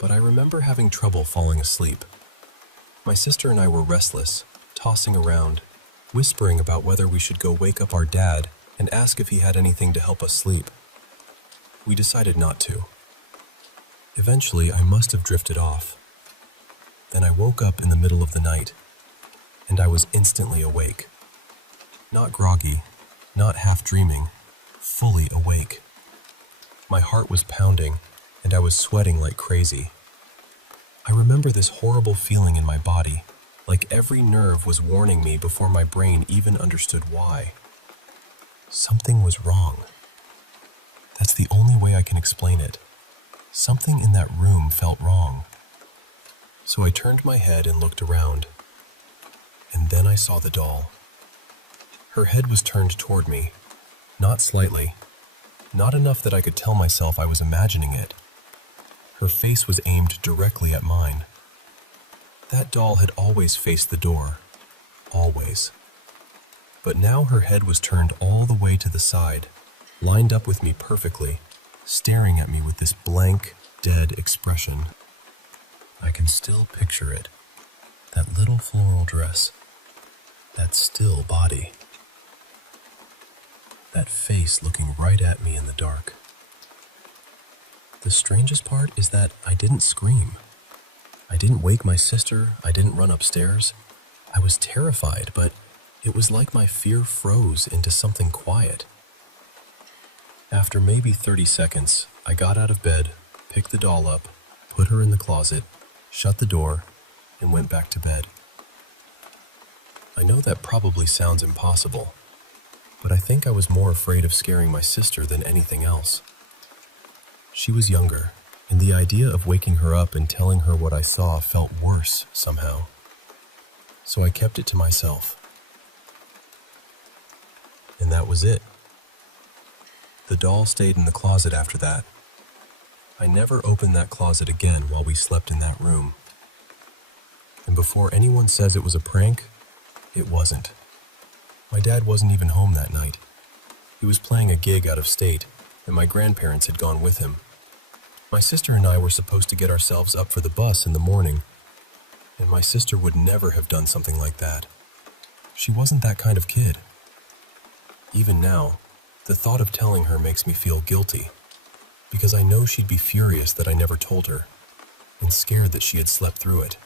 but I remember having trouble falling asleep. My sister and I were restless, tossing around, whispering about whether we should go wake up our dad and ask if he had anything to help us sleep. We decided not to. Eventually, I must have drifted off. Then I woke up in the middle of the night, and I was instantly awake. Not groggy, not half dreaming, fully awake. My heart was pounding, and I was sweating like crazy. I remember this horrible feeling in my body, like every nerve was warning me before my brain even understood why. Something was wrong. That's the only way I can explain it. Something in that room felt wrong. So I turned my head and looked around. And then I saw the doll. Her head was turned toward me, not slightly, not enough that I could tell myself I was imagining it. Her face was aimed directly at mine. That doll had always faced the door. Always. But now her head was turned all the way to the side, lined up with me perfectly, staring at me with this blank, dead expression. I can still picture it. That little floral dress. That still body. That face looking right at me in the dark. The strangest part is that I didn't scream. I didn't wake my sister. I didn't run upstairs. I was terrified, but it was like my fear froze into something quiet. After maybe 30 seconds, I got out of bed, picked the doll up, put her in the closet, shut the door, and went back to bed. I know that probably sounds impossible, but I think I was more afraid of scaring my sister than anything else. She was younger, and the idea of waking her up and telling her what I saw felt worse somehow. so I kept it to myself. And that was it. The doll stayed in the closet after that. I never opened that closet again while we slept in that room. And before anyone says it was a prank, it wasn't. My dad wasn't even home that night. He was playing a gig out of state, and my grandparents had gone with him. My sister and I were supposed to get ourselves up for the bus in the morning, and my sister would never have done something like that. She wasn't that kind of kid. Even now, the thought of telling her makes me feel guilty, because I know she'd be furious that I never told her, and scared that she had slept through it.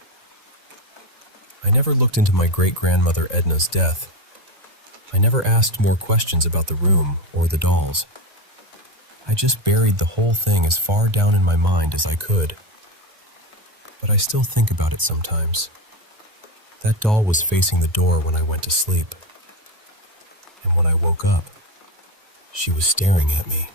I never looked into my great-grandmother Edna's death. I never asked more questions about the room or the dolls. I just buried the whole thing as far down in my mind as I could. But I still think about it sometimes. That doll was facing the door when I went to sleep. And when I woke up, she was staring at me.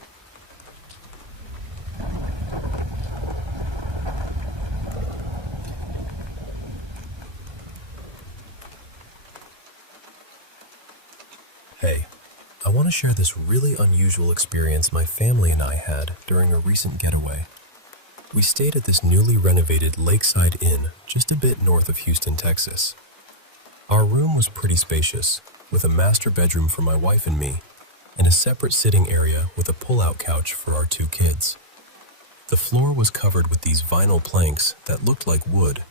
Hey, I want to share this really unusual experience my family and I had during a recent getaway. We stayed at this newly renovated lakeside inn just a bit north of Houston, Texas. Our room was pretty spacious, with a master bedroom for my wife and me, and a separate sitting area with a pull-out couch for our 2 kids. The floor was covered with these vinyl planks that looked like wood,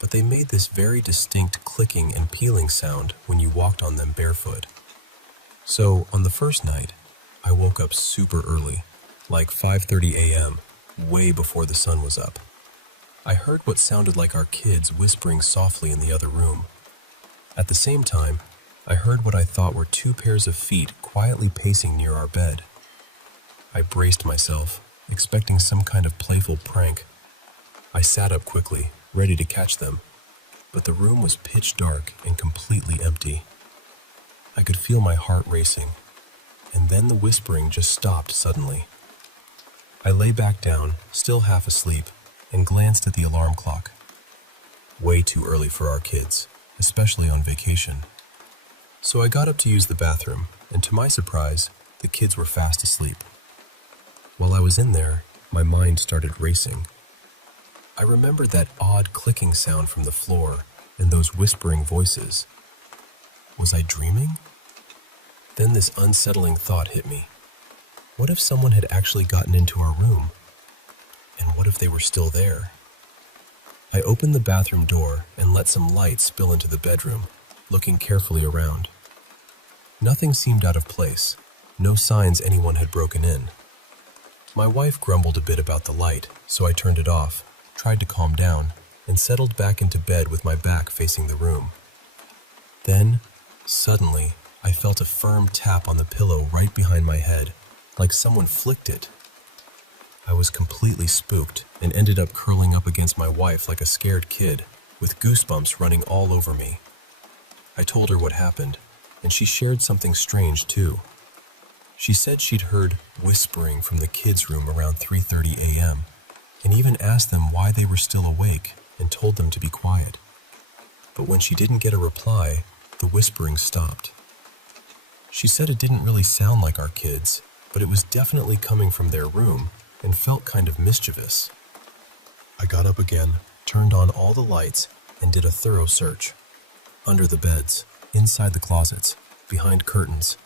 but they made this very distinct clicking and peeling sound when you walked on them barefoot. So, on the first night, I woke up super early, like 5:30 a.m., way before the sun was up. I heard what sounded like our kids whispering softly in the other room. At the same time, I heard what I thought were 2 pairs of feet quietly pacing near our bed. I braced myself, expecting some kind of playful prank. I sat up quickly, ready to catch them, but the room was pitch dark and completely empty. I could feel my heart racing, and then the whispering just stopped suddenly. I lay back down, still half asleep, and glanced at the alarm clock. Way too early for our kids, especially on vacation. So I got up to use the bathroom, and to my surprise, the kids were fast asleep. While I was in there, my mind started racing. I remembered that odd clicking sound from the floor and those whispering voices. Was I dreaming? Then this unsettling thought hit me. What if someone had actually gotten into our room? And what if they were still there? I opened the bathroom door and let some light spill into the bedroom, looking carefully around. Nothing seemed out of place, no signs anyone had broken in. My wife grumbled a bit about the light, so I turned it off, tried to calm down, and settled back into bed with my back facing the room. Then, suddenly, I felt a firm tap on the pillow right behind my head, like someone flicked it. I was completely spooked and ended up curling up against my wife like a scared kid, with goosebumps running all over me. I told her what happened, and she shared something strange too. She said she'd heard whispering from the kids' room around 3:30 a.m., and even asked them why they were still awake and told them to be quiet. But when she didn't get a reply, the whispering stopped. She said it didn't really sound like our kids, but it was definitely coming from their room and felt kind of mischievous. I got up again, turned on all the lights, and did a thorough search. Under the beds, inside the closets, behind curtains.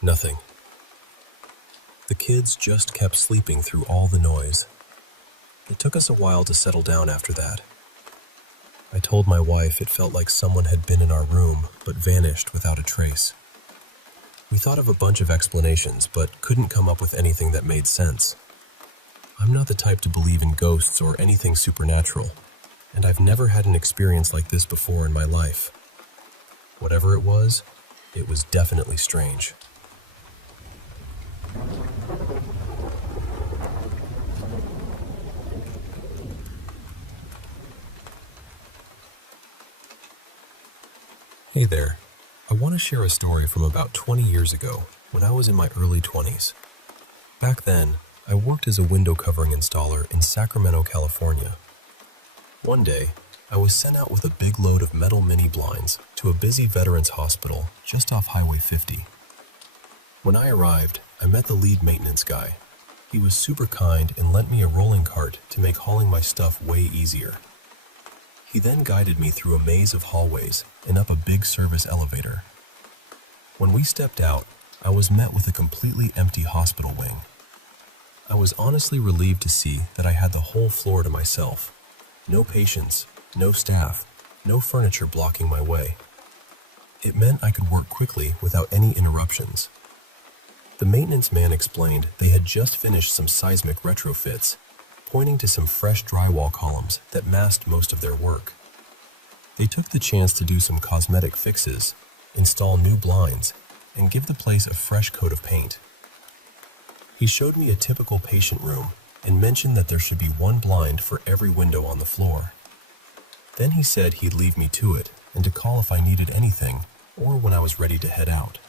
Nothing. The kids just kept sleeping through all the noise. It took us a while to settle down after that. I told my wife it felt like someone had been in our room but vanished without a trace. We thought of a bunch of explanations but couldn't come up with anything that made sense. I'm not the type to believe in ghosts or anything supernatural, and I've never had an experience like this before in my life. Whatever it was definitely strange. Hey there, I want to share a story from about 20 years ago when I was in my early 20s. Back then, I worked as a window covering installer in Sacramento, California. One day, I was sent out with a big load of metal mini blinds to a busy veterans hospital just off Highway 50. When I arrived, I met the lead maintenance guy. He was super kind and lent me a rolling cart to make hauling my stuff way easier. He then guided me through a maze of hallways and up a big service elevator. When we stepped out, I was met with a completely empty hospital wing. I was honestly relieved to see that I had the whole floor to myself. No patients, no staff, no furniture blocking my way. It meant I could work quickly without any interruptions. The maintenance man explained they had just finished some seismic retrofits, pointing to some fresh drywall columns that masked most of their work. They took the chance to do some cosmetic fixes, install new blinds, and give the place a fresh coat of paint. He showed me a typical patient room and mentioned that there should be one blind for every window on the floor. Then he said he'd leave me to it and to call if I needed anything or when I was ready to head out.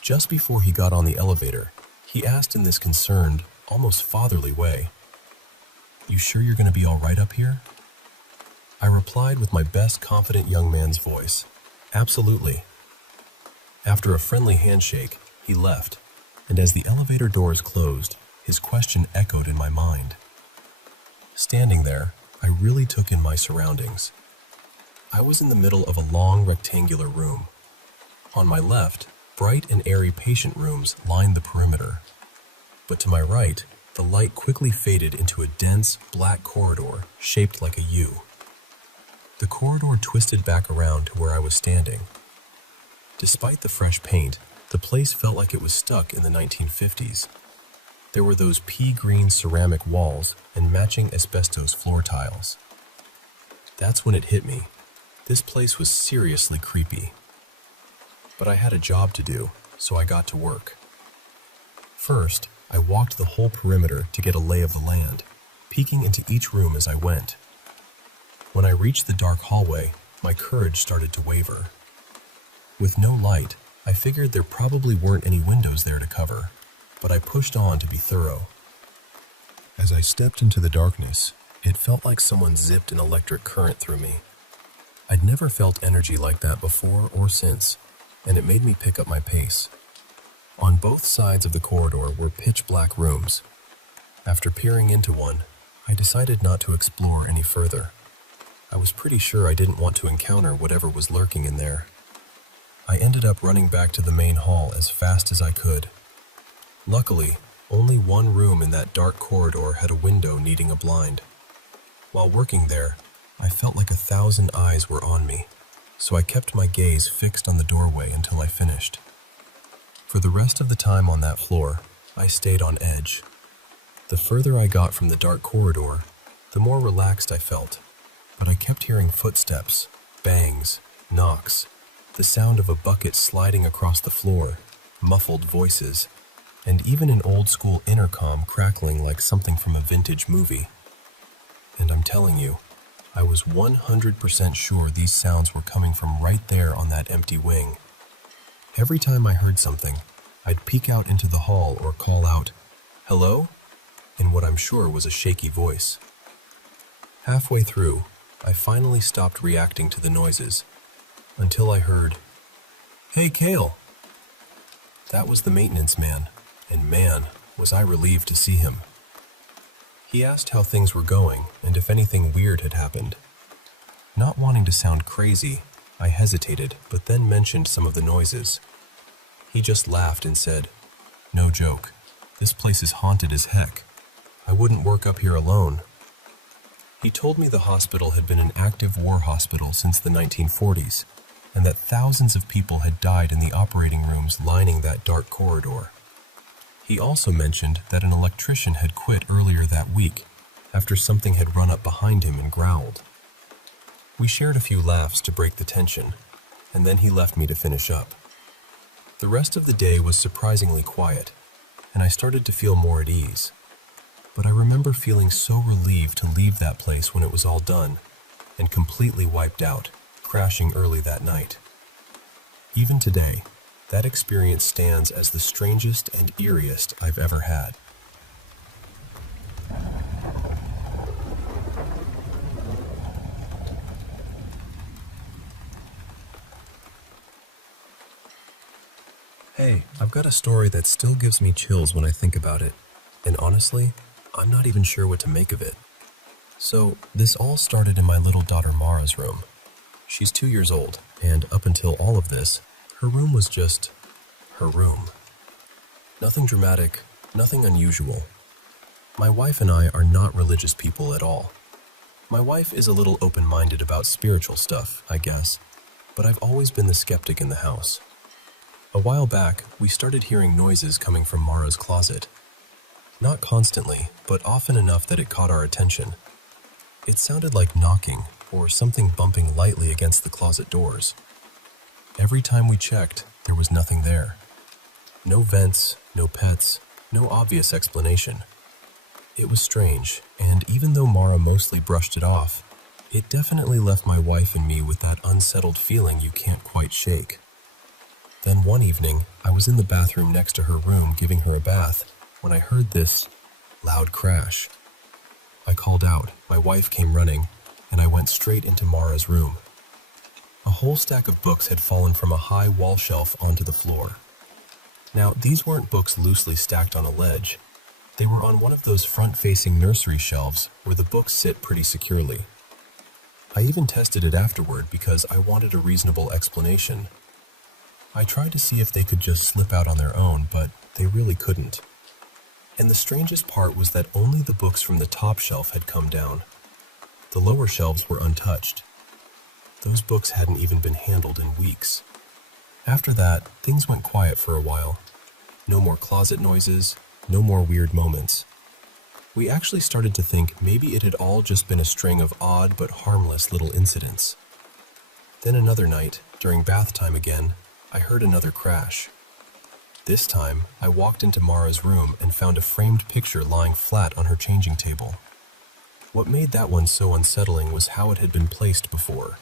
Just before he got on the elevator, he asked in this concerned, almost fatherly way, "You sure you're going to be all right up here?" I replied with my best confident young man's voice, "Absolutely." After a friendly handshake, he left, and as the elevator doors closed, his question echoed in my mind. Standing there, I really took in my surroundings. I was in the middle of a long rectangular room. On my left, bright and airy patient rooms lined the perimeter. But to my right, the light quickly faded into a dense, black corridor shaped like a U. The corridor twisted back around to where I was standing. Despite the fresh paint, the place felt like it was stuck in the 1950s. There were those pea-green ceramic walls and matching asbestos floor tiles. That's when it hit me. This place was seriously creepy. But I had a job to do, so I got to work. First, I walked the whole perimeter to get a lay of the land, peeking into each room as I went. When I reached the dark hallway, my courage started to waver. With no light, I figured there probably weren't any windows there to cover, but I pushed on to be thorough. As I stepped into the darkness, it felt like someone zipped an electric current through me. I'd never felt energy like that before or since, and it made me pick up my pace. On both sides of the corridor were pitch-black rooms. After peering into one, I decided not to explore any further. I was pretty sure I didn't want to encounter whatever was lurking in there. I ended up running back to the main hall as fast as I could. Luckily, only one room in that dark corridor had a window needing a blind. While working there, I felt like 1,000 eyes were on me, so I kept my gaze fixed on the doorway until I finished. For the rest of the time on that floor, I stayed on edge. The further I got from the dark corridor, the more relaxed I felt, but I kept hearing footsteps, bangs, knocks, the sound of a bucket sliding across the floor, muffled voices, and even an old-school intercom crackling like something from a vintage movie. And I'm telling you, I was 100% sure these sounds were coming from right there on that empty wing. Every time I heard something, I'd peek out into the hall or call out, "Hello?" in what I'm sure was a shaky voice. Halfway through, I finally stopped reacting to the noises, until I heard, "Hey, Cale!" That was the maintenance man, and man, was I relieved to see him. He asked how things were going and if anything weird had happened. Not wanting to sound crazy, I hesitated, but then mentioned some of the noises. He just laughed and said, "No joke, this place is haunted as heck. I wouldn't work up here alone." He told me the hospital had been an active war hospital since the 1940s, and that thousands of people had died in the operating rooms lining that dark corridor. He also mentioned that an electrician had quit earlier that week after something had run up behind him and growled. We shared a few laughs to break the tension, and then he left me to finish up. The rest of the day was surprisingly quiet, and I started to feel more at ease. But I remember feeling so relieved to leave that place when it was all done, and completely wiped out, crashing early that night. Even today, that experience stands as the strangest and eeriest I've ever had. Hey, I've got a story that still gives me chills when I think about it. And honestly, I'm not even sure what to make of it. So, this all started in my little daughter Mara's room. She's 2 years old, and up until all of this, her room was just her room. Nothing dramatic, nothing unusual. My wife and I are not religious people at all. My wife is a little open-minded about spiritual stuff, I guess, but I've always been the skeptic in the house. A while back, we started hearing noises coming from Mara's closet. Not constantly, but often enough that it caught our attention. It sounded like knocking, or something bumping lightly against the closet doors. Every time we checked, there was nothing there. No vents, no pets, no obvious explanation. It was strange, and even though Mara mostly brushed it off, it definitely left my wife and me with that unsettled feeling you can't quite shake. Then one evening, I was in the bathroom next to her room giving her a bath when I heard this loud crash. I called out, my wife came running, and I went straight into Mara's room. A whole stack of books had fallen from a high wall shelf onto the floor. Now, these weren't books loosely stacked on a ledge. They were on one of those front-facing nursery shelves where the books sit pretty securely. I even tested it afterward because I wanted a reasonable explanation. I tried to see if they could just slip out on their own, but they really couldn't. And the strangest part was that only the books from the top shelf had come down. The lower shelves were untouched. Those books hadn't even been handled in weeks. After that, things went quiet for a while. No more closet noises, no more weird moments. We actually started to think maybe it had all just been a string of odd but harmless little incidents. Then another night, during bath time again, I heard another crash. This time, I walked into Mara's room and found a framed picture lying flat on her changing table. What made that one so unsettling was how it had been placed before.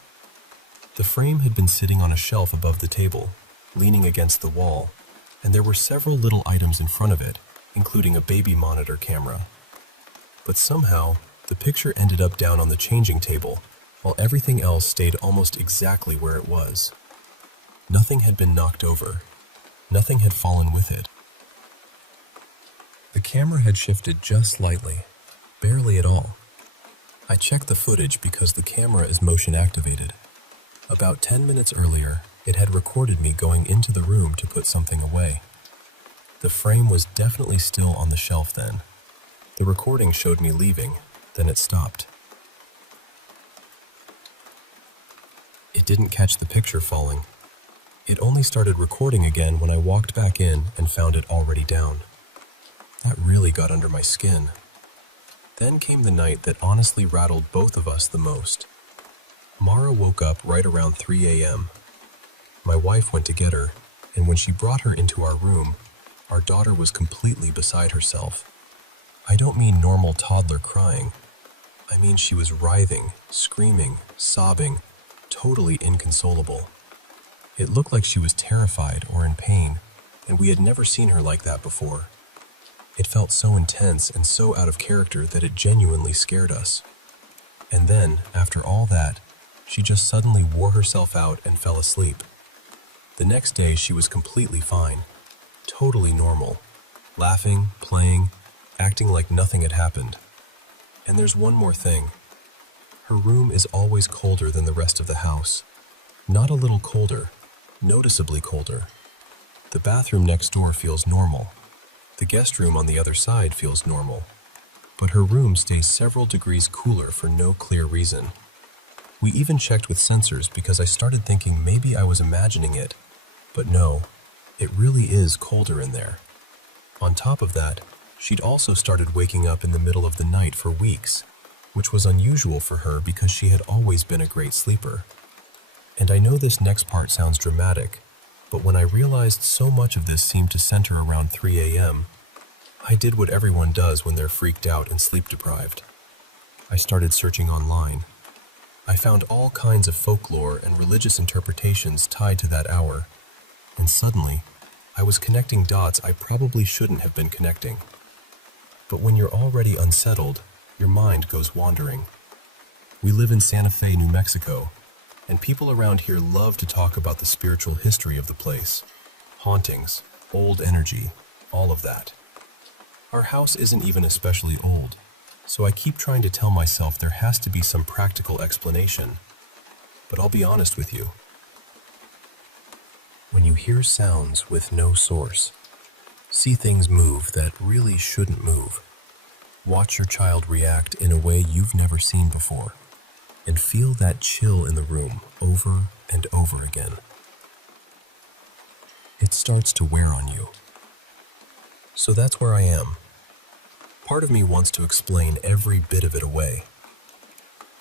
The frame had been sitting on a shelf above the table, leaning against the wall, and there were several little items in front of it, including a baby monitor camera. But somehow, the picture ended up down on the changing table, while everything else stayed almost exactly where it was. Nothing had been knocked over. Nothing had fallen with it. The camera had shifted just slightly, barely at all. I checked the footage because the camera is motion activated. About 10 minutes earlier, it had recorded me going into the room to put something away. The frame was definitely still on the shelf then. The recording showed me leaving, then it stopped. It didn't catch the picture falling. It only started recording again when I walked back in and found it already down. That really got under my skin. Then came the night that honestly rattled both of us the most. Mara woke up right around 3 a.m. My wife went to get her, and when she brought her into our room, our daughter was completely beside herself. I don't mean normal toddler crying. I mean she was writhing, screaming, sobbing, totally inconsolable. It looked like she was terrified or in pain, and we had never seen her like that before. It felt so intense and so out of character that it genuinely scared us. And then, after all that, she just suddenly wore herself out and fell asleep. The next day she was completely fine, totally normal, laughing, playing, acting like nothing had happened. And there's one more thing. Her room is always colder than the rest of the house. Not a little colder, noticeably colder. The bathroom next door feels normal. The guest room on the other side feels normal. But her room stays several degrees cooler for no clear reason. We even checked with sensors because I started thinking maybe I was imagining it. But no, it really is colder in there. On top of that, she'd also started waking up in the middle of the night for weeks, which was unusual for her because she had always been a great sleeper. And I know this next part sounds dramatic, but when I realized so much of this seemed to center around 3 a.m., I did what everyone does when they're freaked out and sleep deprived. I started searching online. I found all kinds of folklore and religious interpretations tied to that hour, and suddenly, I was connecting dots I probably shouldn't have been connecting. But when you're already unsettled, your mind goes wandering. We live in Santa Fe, New Mexico, and people around here love to talk about the spiritual history of the place, hauntings, old energy, all of that. Our house isn't even especially old, so I keep trying to tell myself there has to be some practical explanation. But I'll be honest with you. When you hear sounds with no source, see things move that really shouldn't move, watch your child react in a way you've never seen before, and feel that chill in the room over and over again, it starts to wear on you. So that's where I am. Part of me wants to explain every bit of it away.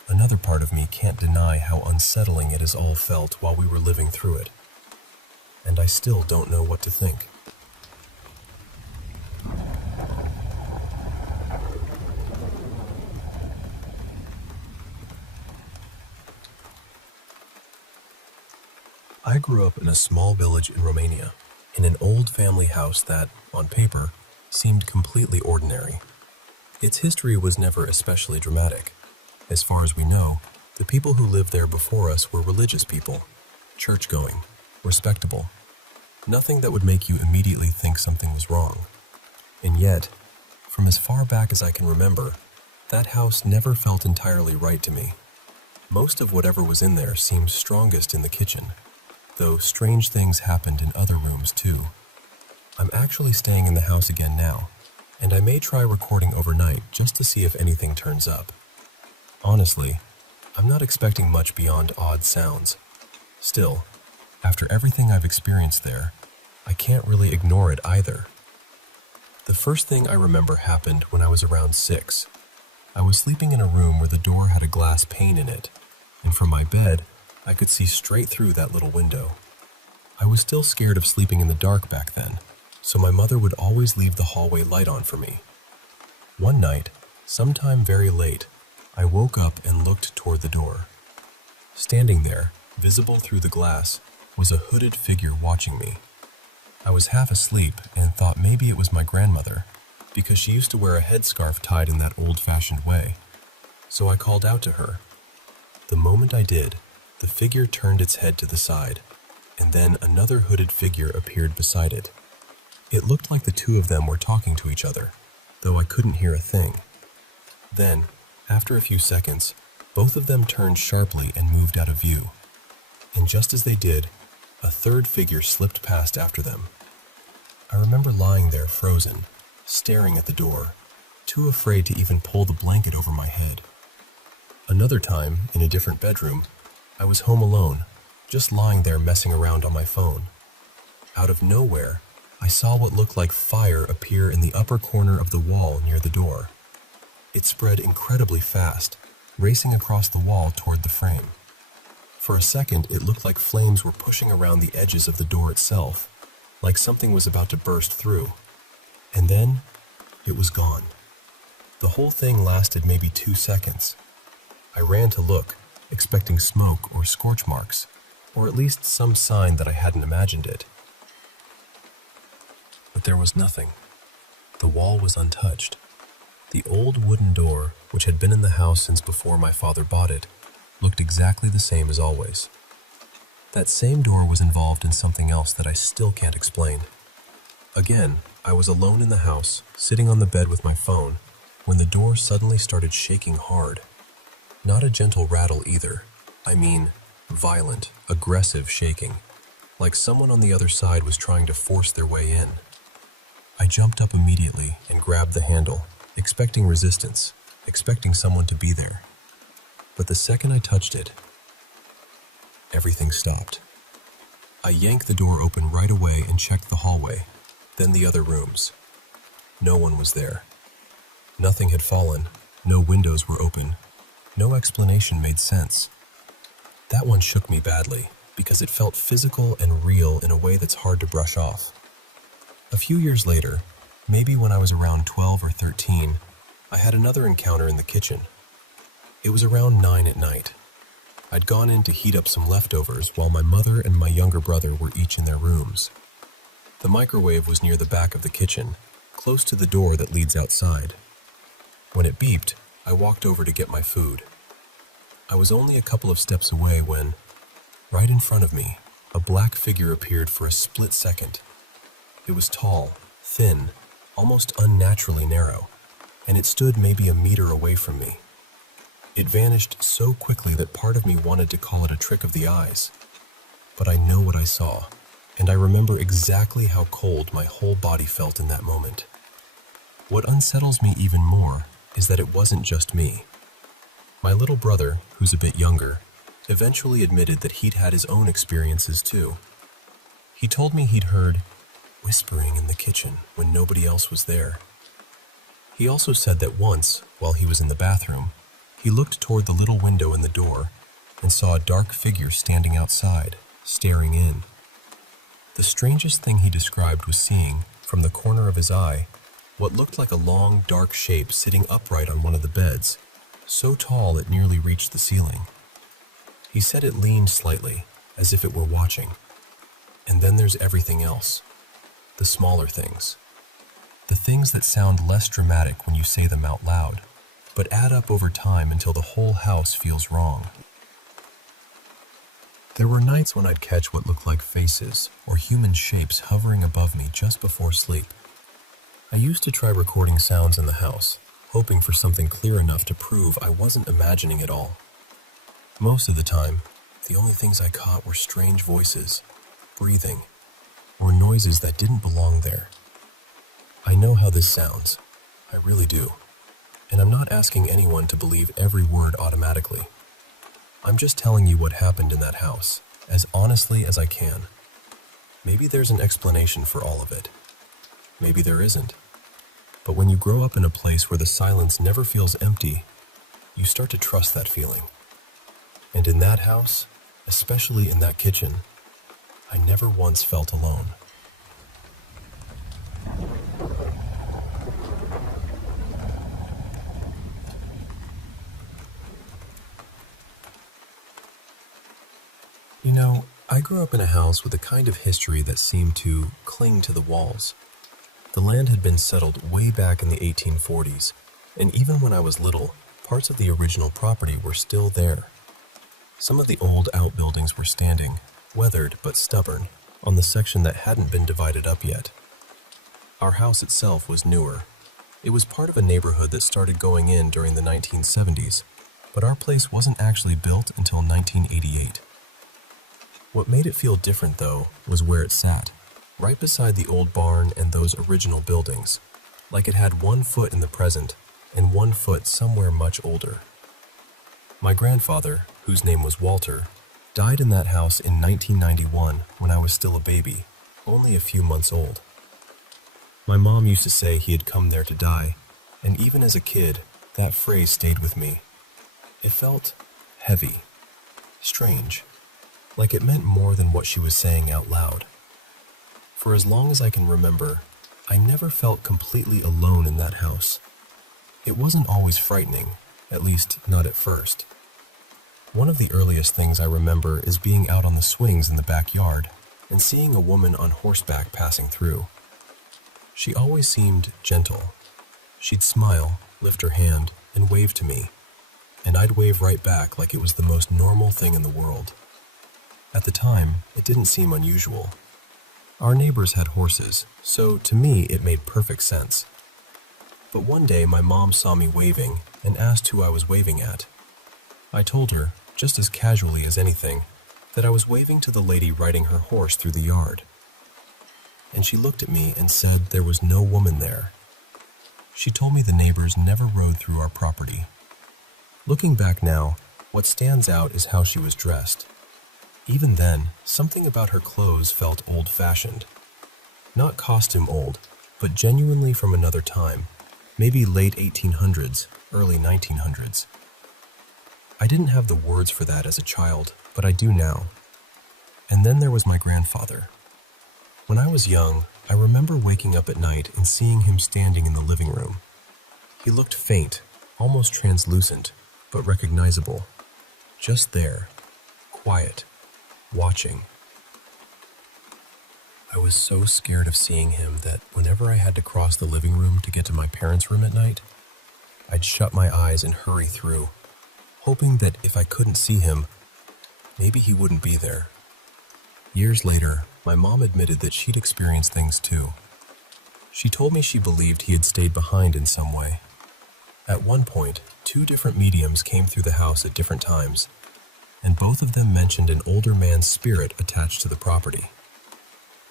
Another part of me can't deny how unsettling it has all felt while we were living through it. And I still don't know what to think. I grew up in a small village in Romania, in an old family house that, on paper, seemed completely ordinary. Its history was never especially dramatic. As far as we know, the people who lived there before us were religious people, church-going, respectable. Nothing that would make you immediately think something was wrong. And yet, from as far back as I can remember, that house never felt entirely right to me. Most of whatever was in there seemed strongest in the kitchen, though strange things happened in other rooms too. I'm actually staying in the house again now, and I may try recording overnight just to see if anything turns up. Honestly, I'm not expecting much beyond odd sounds. Still, after everything I've experienced there, I can't really ignore it either. The first thing I remember happened when I was around 6. I was sleeping in a room where the door had a glass pane in it, and from my bed, I could see straight through that little window. I was still scared of sleeping in the dark back then, so my mother would always leave the hallway light on for me. One night, sometime very late, I woke up and looked toward the door. Standing there, visible through the glass, was a hooded figure watching me. I was half asleep and thought maybe it was my grandmother, because she used to wear a headscarf tied in that old-fashioned way. So I called out to her. The moment I did, the figure turned its head to the side, and then another hooded figure appeared beside it. It looked like the two of them were talking to each other, though I couldn't hear a thing. Then, after a few seconds, both of them turned sharply and moved out of view. And just as they did, a third figure slipped past after them. I remember lying there frozen, staring at the door, too afraid to even pull the blanket over my head. Another time, in a different bedroom, I was home alone, just lying there messing around on my phone. Out of nowhere, I saw what looked like fire appear in the upper corner of the wall near the door. It spread incredibly fast, racing across the wall toward the frame. For a second, it looked like flames were pushing around the edges of the door itself, like something was about to burst through. And then, it was gone. The whole thing lasted maybe 2 seconds. I ran to look, expecting smoke or scorch marks, or at least some sign that I hadn't imagined it. But there was nothing. The wall was untouched. The old wooden door, which had been in the house since before my father bought it, looked exactly the same as always. That same door was involved in something else that I still can't explain. Again, I was alone in the house, sitting on the bed with my phone, when the door suddenly started shaking hard. Not a gentle rattle either. I mean, violent, aggressive shaking, like someone on the other side was trying to force their way in. I jumped up immediately and grabbed the handle, expecting resistance, expecting someone to be there. But the second I touched it, everything stopped. I yanked the door open right away and checked the hallway, then the other rooms. No one was there. Nothing had fallen, no windows were open, no explanation made sense. That one shook me badly, because it felt physical and real in a way that's hard to brush off. A few years later, maybe when I was around 12 or 13, I had another encounter in the kitchen. It was around 9 at night. I'd gone in to heat up some leftovers while my mother and my younger brother were each in their rooms. The microwave was near the back of the kitchen, close to the door that leads outside. When it beeped, I walked over to get my food. I was only a couple of steps away when, right in front of me, a black figure appeared for a split second. It was tall, thin, almost unnaturally narrow, and it stood maybe a meter away from me. It vanished so quickly that part of me wanted to call it a trick of the eyes. But I know what I saw, and I remember exactly how cold my whole body felt in that moment. What unsettles me even more is that it wasn't just me. My little brother, who's a bit younger, eventually admitted that he'd had his own experiences too. He told me he'd heard whispering in the kitchen when nobody else was there. He also said that once, while he was in the bathroom, he looked toward the little window in the door and saw a dark figure standing outside, staring in. The strangest thing he described was seeing, from the corner of his eye, what looked like a long, dark shape sitting upright on one of the beds, so tall it nearly reached the ceiling. He said it leaned slightly, as if it were watching. And then there's everything else. The smaller things. The things that sound less dramatic when you say them out loud, but add up over time until the whole house feels wrong. There were nights when I'd catch what looked like faces or human shapes hovering above me just before sleep. I used to try recording sounds in the house, hoping for something clear enough to prove I wasn't imagining it all. Most of the time, the only things I caught were strange voices, breathing, or noises that didn't belong there. I know how this sounds. I really do. And I'm not asking anyone to believe every word automatically. I'm just telling you what happened in that house, as honestly as I can. Maybe there's an explanation for all of it. Maybe there isn't. But when you grow up in a place where the silence never feels empty, you start to trust that feeling. And in that house, especially in that kitchen, I never once felt alone. You know, I grew up in a house with a kind of history that seemed to cling to the walls. The land had been settled way back in the 1840s, and even when I was little, parts of the original property were still there. Some of the old outbuildings were standing, weathered but stubborn, on the section that hadn't been divided up yet. Our house itself was newer. It was part of a neighborhood that started going in during the 1970s, but our place wasn't actually built until 1988. What made it feel different, though, was where it sat, right beside the old barn and those original buildings, like it had 1 foot in the present and 1 foot somewhere much older. My grandfather, whose name was Walter, died in that house in 1991 when I was still a baby, only a few months old. My mom used to say he had come there to die, and even as a kid, that phrase stayed with me. It felt heavy, strange, like it meant more than what she was saying out loud. For as long as I can remember, I never felt completely alone in that house. It wasn't always frightening, at least not at first. One of the earliest things I remember is being out on the swings in the backyard and seeing a woman on horseback passing through. She always seemed gentle. She'd smile, lift her hand, and wave to me, and I'd wave right back like it was the most normal thing in the world. At the time, it didn't seem unusual. Our neighbors had horses, so to me it made perfect sense. But one day my mom saw me waving and asked who I was waving at. I told her, just as casually as anything, that I was waving to the lady riding her horse through the yard. And she looked at me and said there was no woman there. She told me the neighbors never rode through our property. Looking back now, what stands out is how she was dressed. Even then, something about her clothes felt old-fashioned. Not costume old, but genuinely from another time, maybe late 1800s, early 1900s. I didn't have the words for that as a child, but I do now. And then there was my grandfather. When I was young, I remember waking up at night and seeing him standing in the living room. He looked faint, almost translucent, but recognizable. Just there, quiet, watching. I was so scared of seeing him that whenever I had to cross the living room to get to my parents' room at night, I'd shut my eyes and hurry through, hoping that if I couldn't see him, maybe he wouldn't be there. Years later, my mom admitted that she'd experienced things too. She told me she believed he had stayed behind in some way. At one point, 2 different mediums came through the house at different times, and both of them mentioned an older man's spirit attached to the property.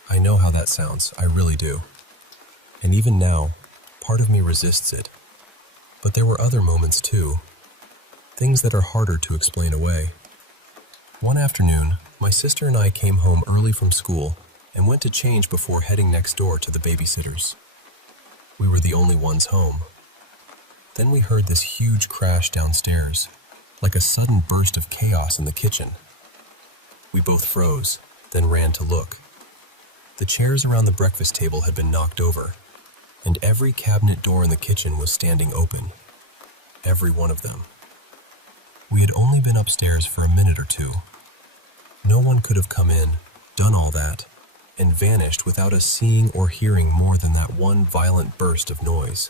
I know how that sounds, I really do. And even now, part of me resists it. But there were other moments too, things that are harder to explain away. One afternoon, my sister and I came home early from school and went to change before heading next door to the babysitters. We were the only ones home. Then we heard this huge crash downstairs, like a sudden burst of chaos in the kitchen. We both froze, then ran to look. The chairs around the breakfast table had been knocked over, and every cabinet door in the kitchen was standing open. Every one of them. We had only been upstairs for a minute or two. No one could have come in, done all that, and vanished without us seeing or hearing more than that one violent burst of noise.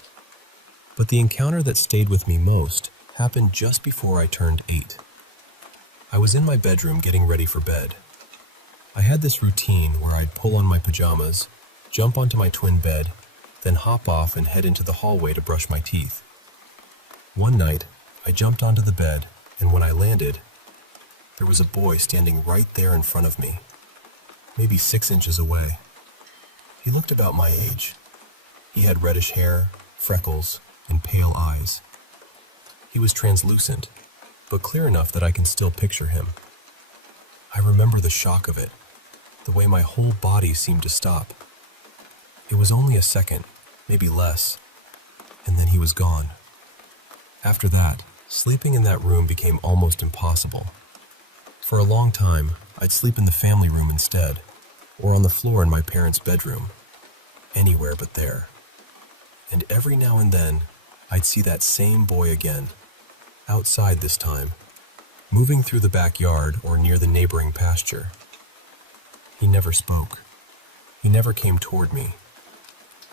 But the encounter that stayed with me most happened just before I turned 8. I was in my bedroom getting ready for bed. I had this routine where I'd pull on my pajamas, jump onto my twin bed, then hop off and head into the hallway to brush my teeth. One night, I jumped onto the bed, and when I landed, there was a boy standing right there in front of me, maybe 6 inches away. He looked about my age. He had reddish hair, freckles, and pale eyes. He was translucent, but clear enough that I can still picture him. I remember the shock of it, the way my whole body seemed to stop. It was only a second, maybe less, and then he was gone. After that, sleeping in that room became almost impossible. For a long time, I'd sleep in the family room instead, or on the floor in my parents' bedroom, anywhere but there. And every now and then, I'd see that same boy again, outside this time, moving through the backyard or near the neighboring pasture. He never spoke. He never came toward me.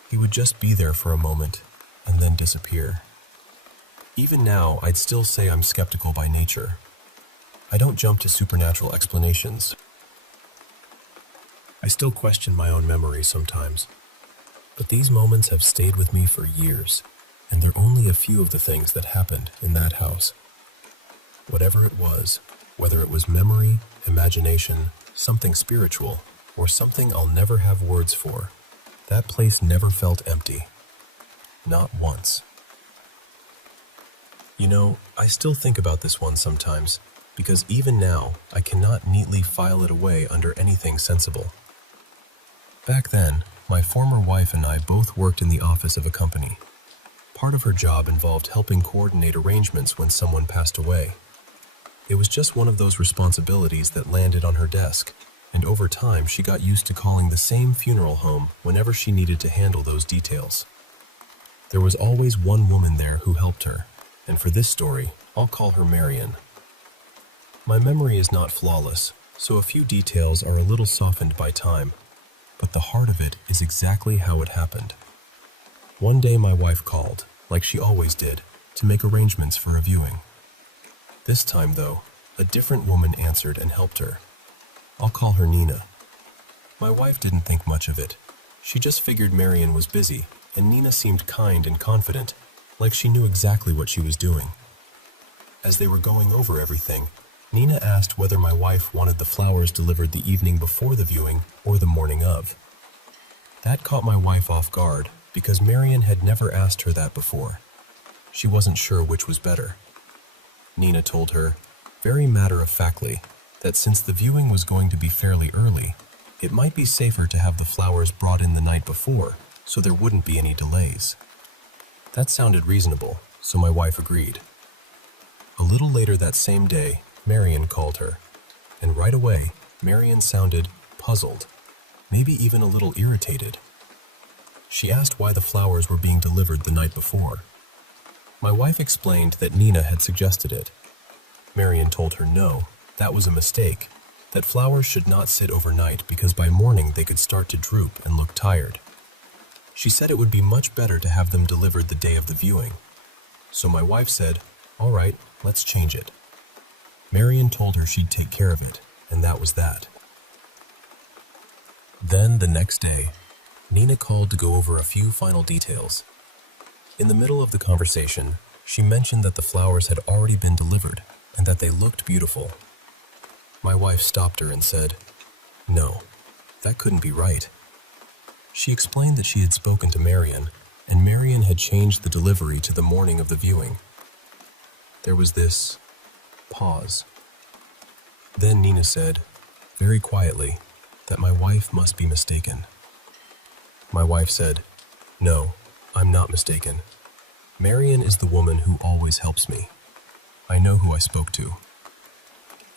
He would just be there for a moment and then disappear. Even now, I'd still say I'm skeptical by nature. I don't jump to supernatural explanations. I still question my own memory sometimes, but these moments have stayed with me for years, and they're only a few of the things that happened in that house. Whatever it was, whether it was memory, imagination, something spiritual, or something I'll never have words for, that place never felt empty. Not once. You know, I still think about this one sometimes, because even now, I cannot neatly file it away under anything sensible. Back then, my former wife and I both worked in the office of a company. Part of her job involved helping coordinate arrangements when someone passed away. It was just one of those responsibilities that landed on her desk, and over time she got used to calling the same funeral home whenever she needed to handle those details. There was always one woman there who helped her, and for this story, I'll call her Marion. My memory is not flawless, so a few details are a little softened by time, but the heart of it is exactly how it happened. One day my wife called, like she always did, to make arrangements for a viewing. This time, though, a different woman answered and helped her. I'll call her Nina. My wife didn't think much of it. She just figured Marion was busy, and Nina seemed kind and confident, like she knew exactly what she was doing. As they were going over everything, Nina asked whether my wife wanted the flowers delivered the evening before the viewing or the morning of. That caught my wife off guard, because Marion had never asked her that before. She wasn't sure which was better. Nina told her, very matter-of-factly, that since the viewing was going to be fairly early, it might be safer to have the flowers brought in the night before, so there wouldn't be any delays. That sounded reasonable, so my wife agreed. A little later that same day, Marion called her, and right away, Marion sounded puzzled, maybe even a little irritated. She asked why the flowers were being delivered the night before. My wife explained that Nina had suggested it. Marion told her no, that was a mistake, that flowers should not sit overnight because by morning they could start to droop and look tired. She said it would be much better to have them delivered the day of the viewing. So my wife said, "All right, let's change it." Marion told her she'd take care of it, and that was that. Then, the next day, Nina called to go over a few final details. In the middle of the conversation, she mentioned that the flowers had already been delivered and that they looked beautiful. My wife stopped her and said, "No, that couldn't be right." She explained that she had spoken to Marion, and Marion had changed the delivery to the morning of the viewing. There was this pause. Then Nina said, very quietly, that my wife must be mistaken. My wife said, "No, I'm not mistaken. Marion is the woman who always helps me. I know who I spoke to."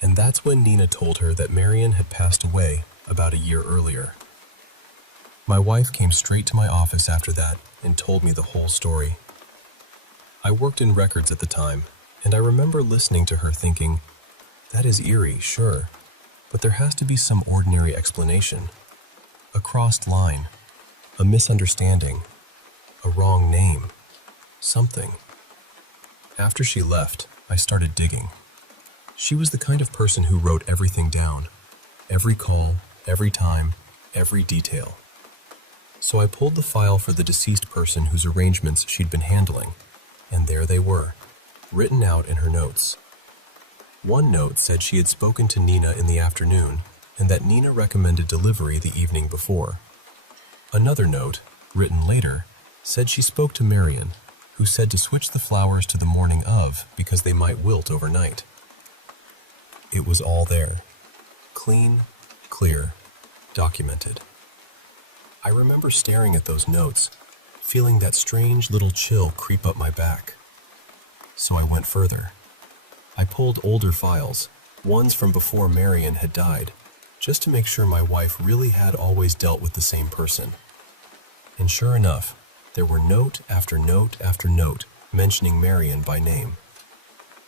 And that's when Nina told her that Marion had passed away about a year earlier. My wife came straight to my office after that and told me the whole story. I worked in records at the time, and I remember listening to her thinking, that is eerie, sure, but there has to be some ordinary explanation. A crossed line, a misunderstanding, a wrong name, something. After she left, I started digging. She was the kind of person who wrote everything down, every call, every time, every detail. So I pulled the file for the deceased person whose arrangements she'd been handling, and there they were, written out in her notes. One note said she had spoken to Nina in the afternoon and that Nina recommended delivery the evening before. Another note, written later, said she spoke to Marion, who said to switch the flowers to the morning of because they might wilt overnight. It was all there. Clean, clear, documented. I remember staring at those notes, feeling that strange little chill creep up my back. So I went further. I pulled older files, ones from before Marion had died, just to make sure my wife really had always dealt with the same person. And sure enough, there were note after note after note mentioning Marion by name.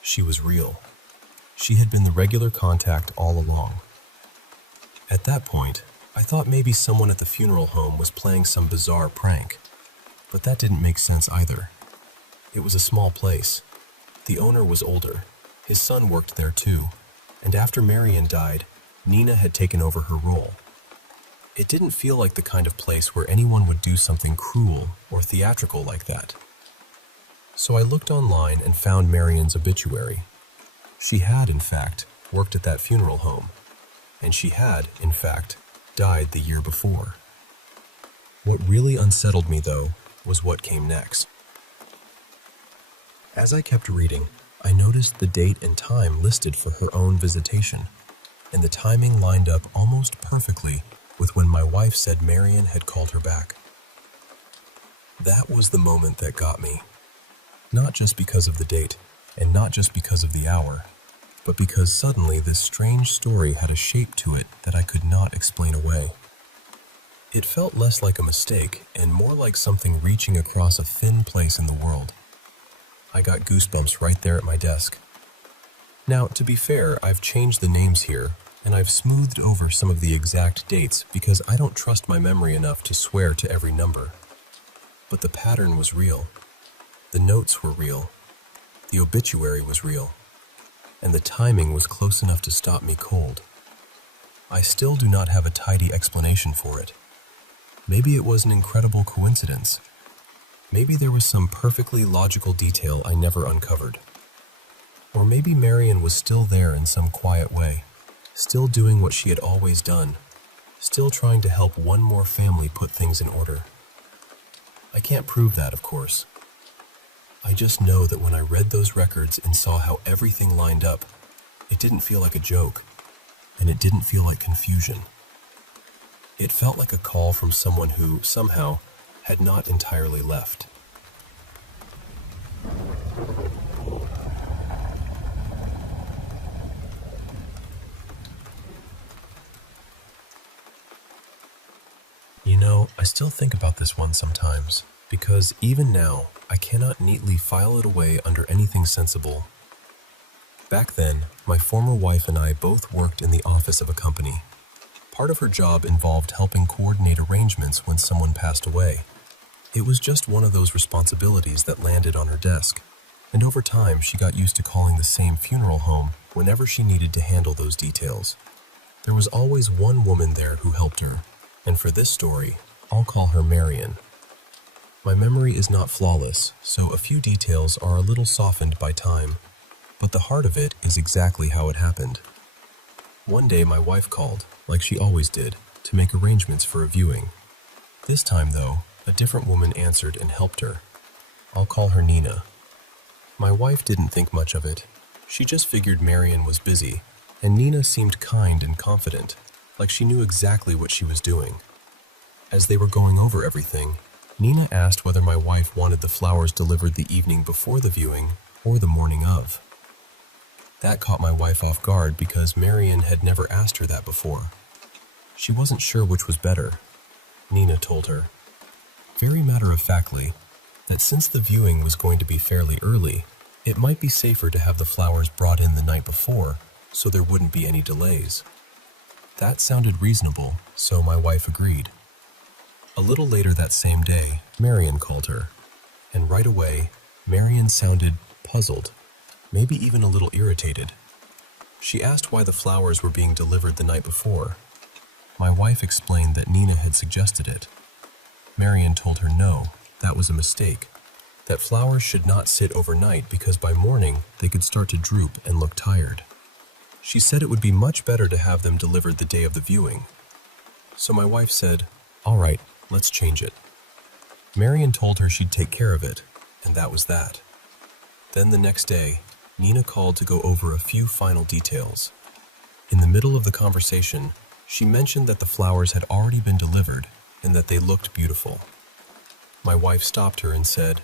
She was real. She had been the regular contact all along. At that point, I thought maybe someone at the funeral home was playing some bizarre prank, but that didn't make sense either. It was a small place. The owner was older. His son worked there too, and after Marion died, Nina had taken over her role. It didn't feel like the kind of place where anyone would do something cruel or theatrical like that. So I looked online and found Marion's obituary. She had, in fact, worked at that funeral home, and she had, in fact, died the year before. What really unsettled me, though, was what came next. As I kept reading, I noticed the date and time listed for her own visitation, and the timing lined up almost perfectly with when my wife said Marion had called her back. That was the moment that got me. Not just because of the date, and not just because of the hour, but because suddenly this strange story had a shape to it that I could not explain away. It felt less like a mistake and more like something reaching across a thin place in the world. I got goosebumps right there at my desk. Now, to be fair, I've changed the names here, and I've smoothed over some of the exact dates because I don't trust my memory enough to swear to every number. But the pattern was real. The notes were real. The obituary was real. And the timing was close enough to stop me cold. I still do not have a tidy explanation for it. Maybe it was an incredible coincidence. Maybe there was some perfectly logical detail I never uncovered. Or maybe Marion was still there in some quiet way, still doing what she had always done, still trying to help one more family put things in order. I can't prove that, of course. I just know that when I read those records and saw how everything lined up, it didn't feel like a joke, and it didn't feel like confusion. It felt like a call from someone who, somehow, had not entirely left. You know, I still think about this one sometimes, because even now, I cannot neatly file it away under anything sensible. Back then, my former wife and I both worked in the office of a company. Part of her job involved helping coordinate arrangements when someone passed away. It was just one of those responsibilities that landed on her desk, and over time she got used to calling the same funeral home whenever she needed to handle those details. There was always one woman there who helped her, and for this story, I'll call her Marion. My memory is not flawless, so a few details are a little softened by time, but the heart of it is exactly how it happened. One day my wife called, like she always did, to make arrangements for a viewing. This time, though, a different woman answered and helped her. I'll call her Nina. My wife didn't think much of it. She just figured Marion was busy, and Nina seemed kind and confident, like she knew exactly what she was doing. As they were going over everything, Nina asked whether my wife wanted the flowers delivered the evening before the viewing or the morning of. That caught my wife off guard because Marion had never asked her that before. She wasn't sure which was better. Nina told her, very matter-of-factly, that since the viewing was going to be fairly early, it might be safer to have the flowers brought in the night before so there wouldn't be any delays. That sounded reasonable, so my wife agreed. A little later that same day, Marion called her, and right away, Marion sounded puzzled, maybe even a little irritated. She asked why the flowers were being delivered the night before. My wife explained that Nina had suggested it. Marion told her no, that was a mistake, that flowers should not sit overnight because by morning they could start to droop and look tired. She said it would be much better to have them delivered the day of the viewing. So my wife said, all right, let's change it. Marion told her she'd take care of it, and that was that. Then the next day, Nina called to go over a few final details. In the middle of the conversation, she mentioned that the flowers had already been delivered and that they looked beautiful. My wife stopped her and said,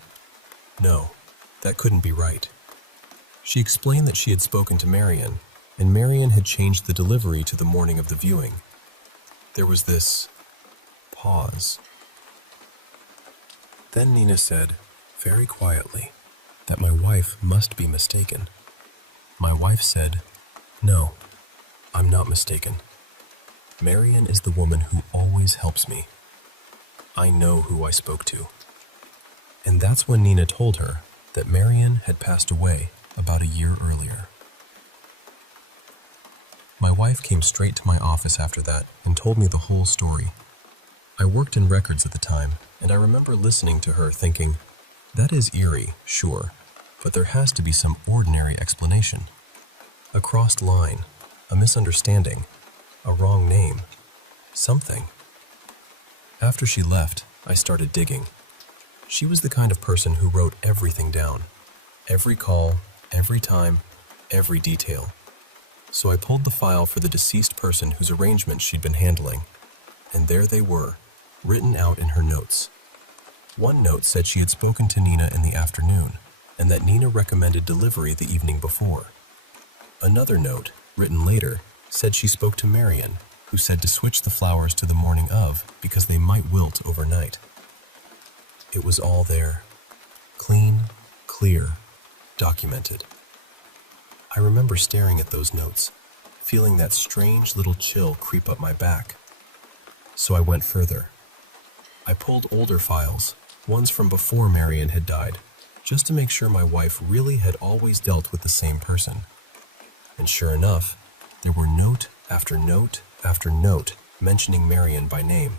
no, that couldn't be right. She explained that she had spoken to Marion, and Marion had changed the delivery to the morning of the viewing. There was this pause. Then Nina said, very quietly, that my wife must be mistaken. My wife said, no, I'm not mistaken. Marion is the woman who always helps me. I know who I spoke to. And that's when Nina told her that Marion had passed away about a year earlier. My wife came straight to my office after that and told me the whole story. I worked in records at the time, and I remember listening to her thinking, that is eerie, sure, but there has to be some ordinary explanation. A crossed line, a misunderstanding, a wrong name, something. After she left, I started digging. She was the kind of person who wrote everything down. Every call, every time, every detail. So I pulled the file for the deceased person whose arrangements she'd been handling. And there they were, written out in her notes. One note said she had spoken to Nina in the afternoon, and that Nina recommended delivery the evening before. Another note, written later, said she spoke to Marion, who said to switch the flowers to the morning of because they might wilt overnight. It was all there. Clean, clear, documented. I remember staring at those notes, feeling that strange little chill creep up my back. So I went further. I pulled older files, ones from before Marion had died, just to make sure my wife really had always dealt with the same person. And sure enough, there were note after note after note mentioning Marion by name.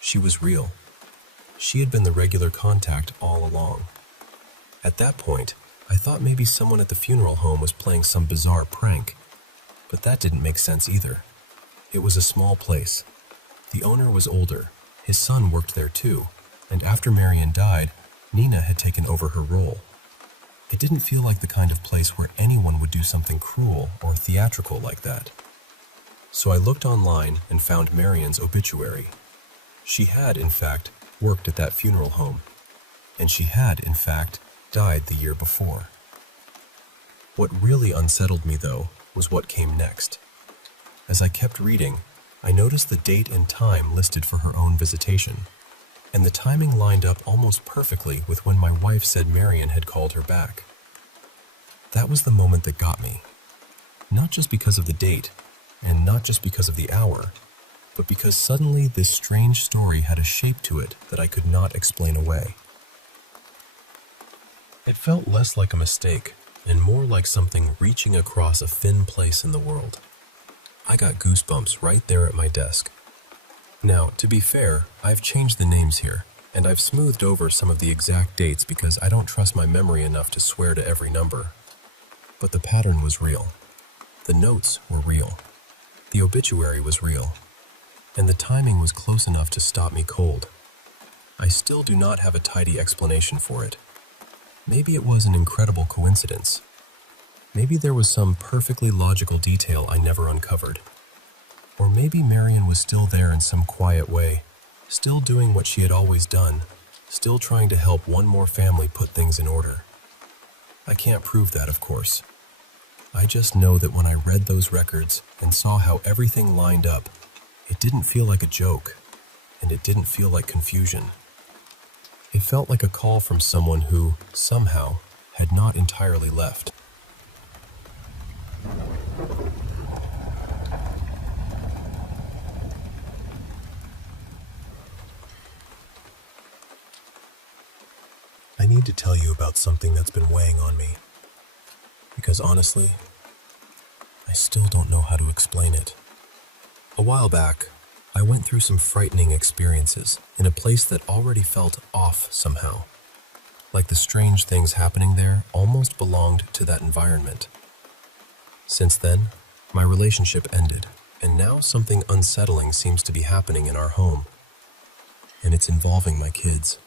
She was real. She had been the regular contact all along. At that point, I thought maybe someone at the funeral home was playing some bizarre prank, but that didn't make sense either. It was a small place. The owner was older. His son worked there too, and after Marion died, Nina had taken over her role. It didn't feel like the kind of place where anyone would do something cruel or theatrical like that. So I looked online and found Marion's obituary. She had, in fact, worked at that funeral home, and she had, in fact, died the year before. What really unsettled me, though, was what came next. As I kept reading, I noticed the date and time listed for her own visitation, and the timing lined up almost perfectly with when my wife said Marion had called her back. That was the moment that got me. Not just because of the date, and not just because of the hour, but because suddenly this strange story had a shape to it that I could not explain away. It felt less like a mistake, and more like something reaching across a thin place in the world. I got goosebumps right there at my desk. Now, to be fair, I've changed the names here, and I've smoothed over some of the exact dates because I don't trust my memory enough to swear to every number. But the pattern was real. The notes were real. The obituary was real. And the timing was close enough to stop me cold. I still do not have a tidy explanation for it. Maybe it was an incredible coincidence. Maybe there was some perfectly logical detail I never uncovered. Or maybe Marion was still there in some quiet way, still doing what she had always done, still trying to help one more family put things in order. I can't prove that, of course. I just know that when I read those records and saw how everything lined up, it didn't feel like a joke, and it didn't feel like confusion. It felt like a call from someone who, somehow, had not entirely left. I need to tell you about something that's been weighing on me. Because honestly, I still don't know how to explain it. A while back, I went through some frightening experiences in a place that already felt off somehow. Like the strange things happening there almost belonged to that environment. Since then, my relationship ended, and now something unsettling seems to be happening in our home. And it's involving my kids.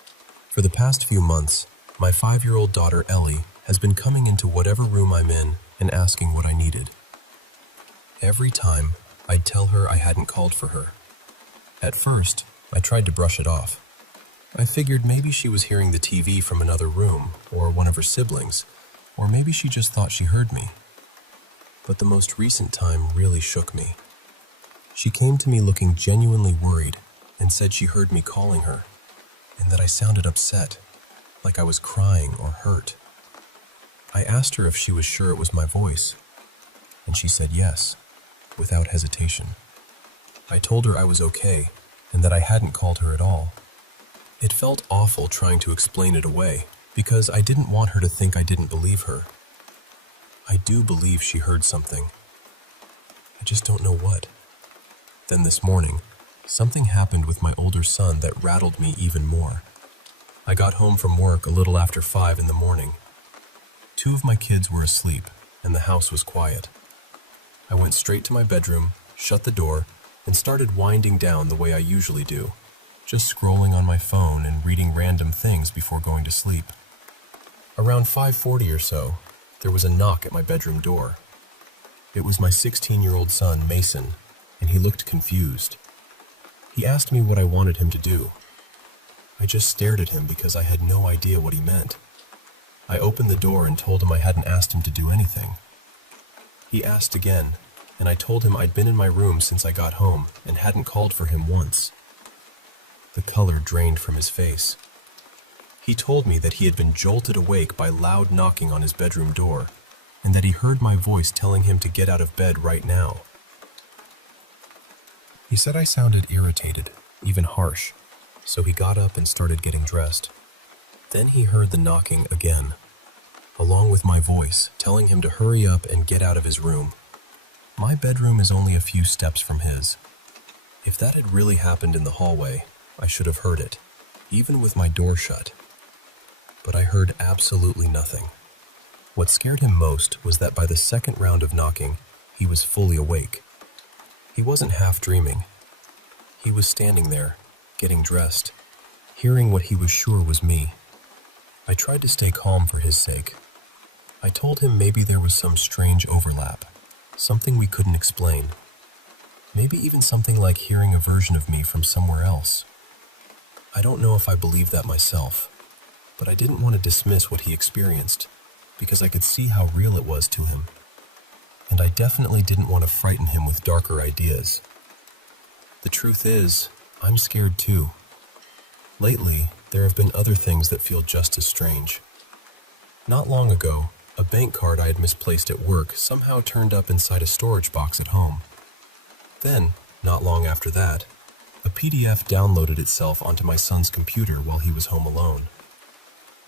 For the past few months, my 5-year-old daughter Ellie has been coming into whatever room I'm in and asking what I needed. Every time, I'd tell her I hadn't called for her. At first, I tried to brush it off. I figured maybe she was hearing the TV from another room, or one of her siblings, or maybe she just thought she heard me. But the most recent time really shook me. She came to me looking genuinely worried and said she heard me calling her, and that I sounded upset, like I was crying or hurt. I asked her if she was sure it was my voice, and she said yes, without hesitation. I told her I was okay, and that I hadn't called her at all. It felt awful trying to explain it away, because I didn't want her to think I didn't believe her. I do believe she heard something. I just don't know what. Then this morning, something happened with my older son that rattled me even more. I got home from work a little after 5 in the morning. 2 of my kids were asleep, and the house was quiet. I went straight to my bedroom, shut the door, and started winding down the way I usually do, just scrolling on my phone and reading random things before going to sleep. Around 5:40 or so, there was a knock at my bedroom door. It was my 16-year-old son, Mason, and he looked confused. He asked me what I wanted him to do. I just stared at him because I had no idea what he meant. I opened the door and told him I hadn't asked him to do anything. He asked again, and I told him I'd been in my room since I got home and hadn't called for him once. The color drained from his face. He told me that he had been jolted awake by loud knocking on his bedroom door, and that he heard my voice telling him to get out of bed right now. He said I sounded irritated, even harsh, so he got up and started getting dressed. Then he heard the knocking again, along with my voice telling him to hurry up and get out of his room. My bedroom is only a few steps from his. If that had really happened in the hallway, I should have heard it, even with my door shut. But I heard absolutely nothing. What scared him most was that by the second round of knocking, he was fully awake. He wasn't half dreaming. He was standing there, getting dressed, hearing what he was sure was me. I tried to stay calm for his sake. I told him maybe there was some strange overlap, something we couldn't explain. Maybe even something like hearing a version of me from somewhere else. I don't know if I believe that myself, but I didn't want to dismiss what he experienced, because I could see how real it was to him. And I definitely didn't want to frighten him with darker ideas. The truth is, I'm scared too. Lately, there have been other things that feel just as strange. Not long ago, a bank card I had misplaced at work somehow turned up inside a storage box at home. Then, not long after that, a PDF downloaded itself onto my son's computer while he was home alone.